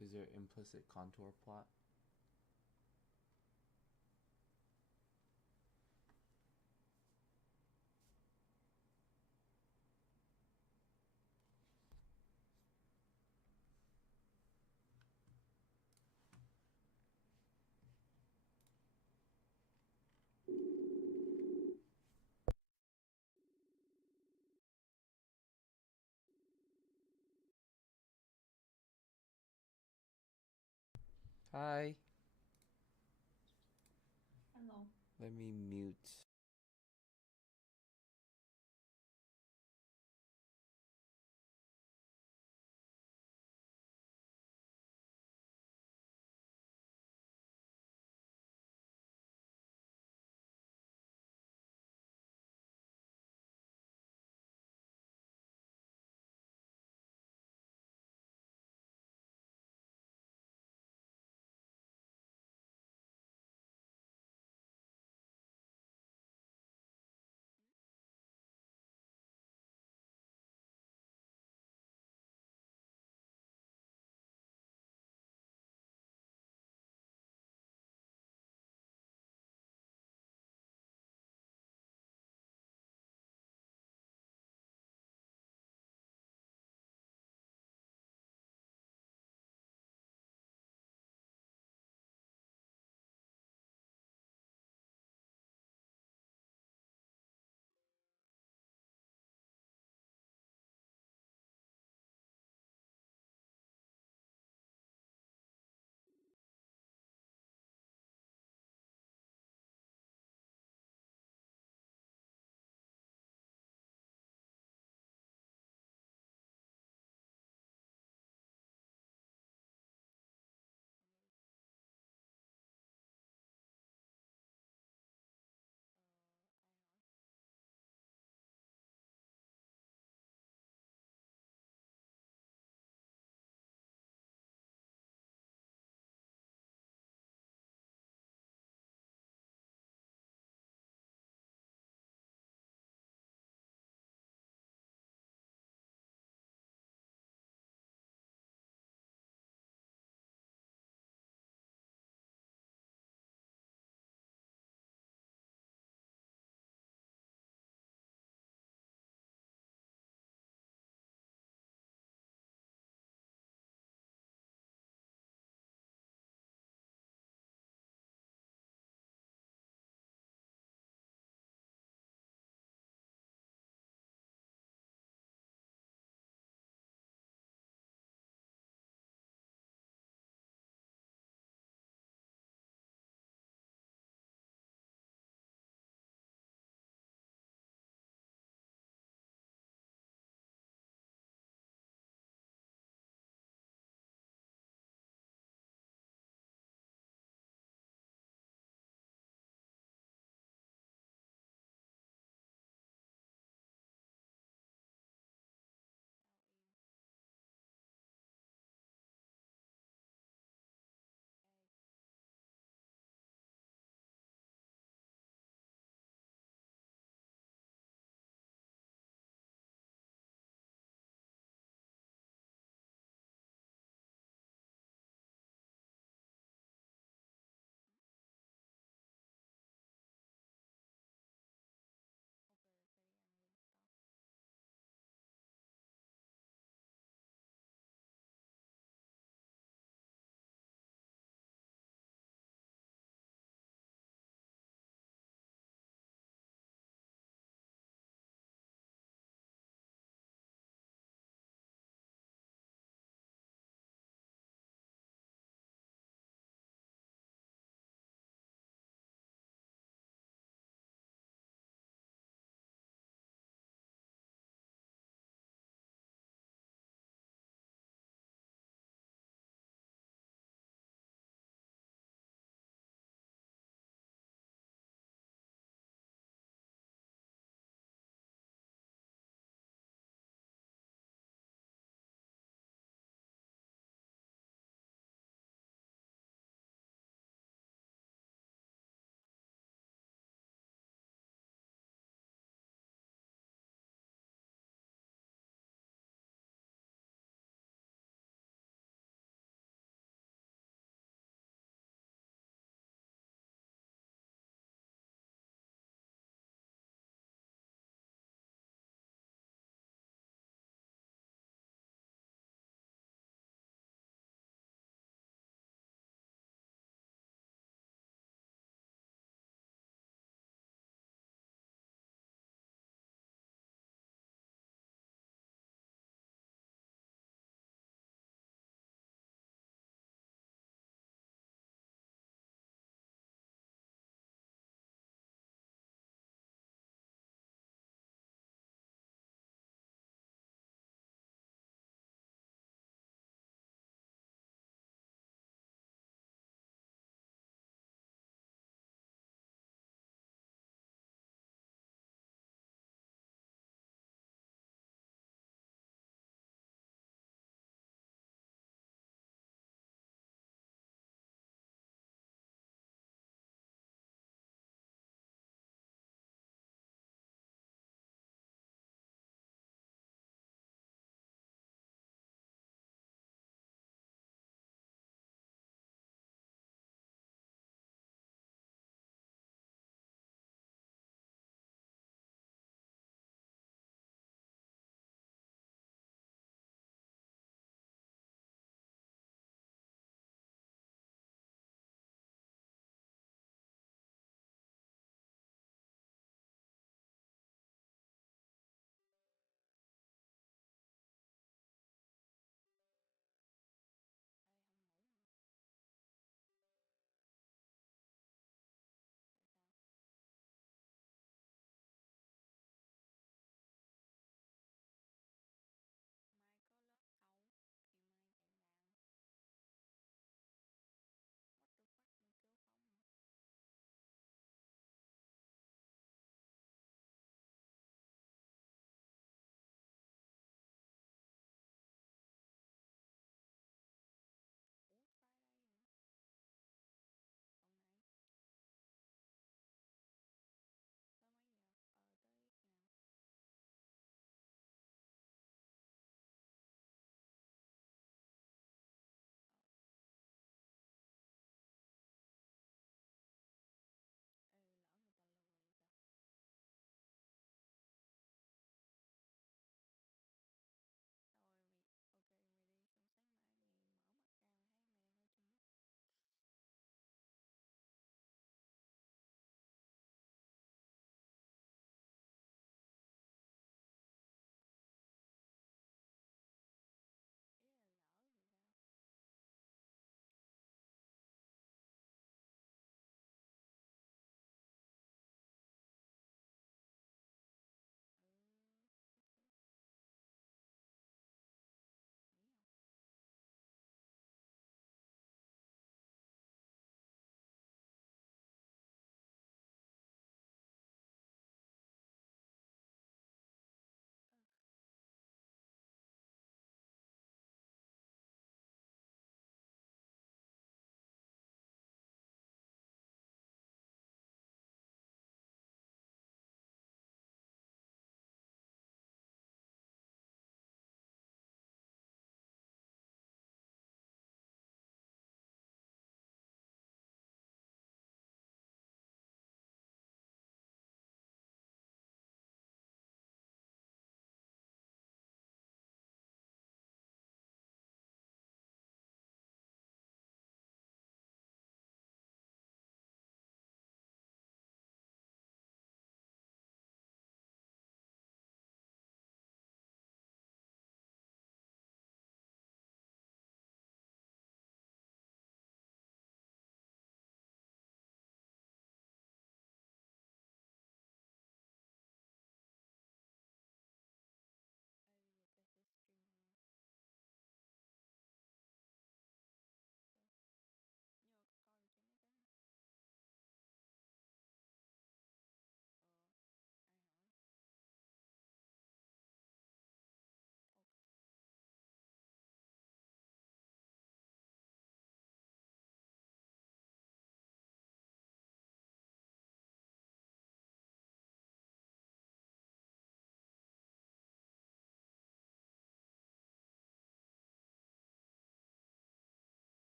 Is there implicit contour plot? Hi. Hello. Let me mute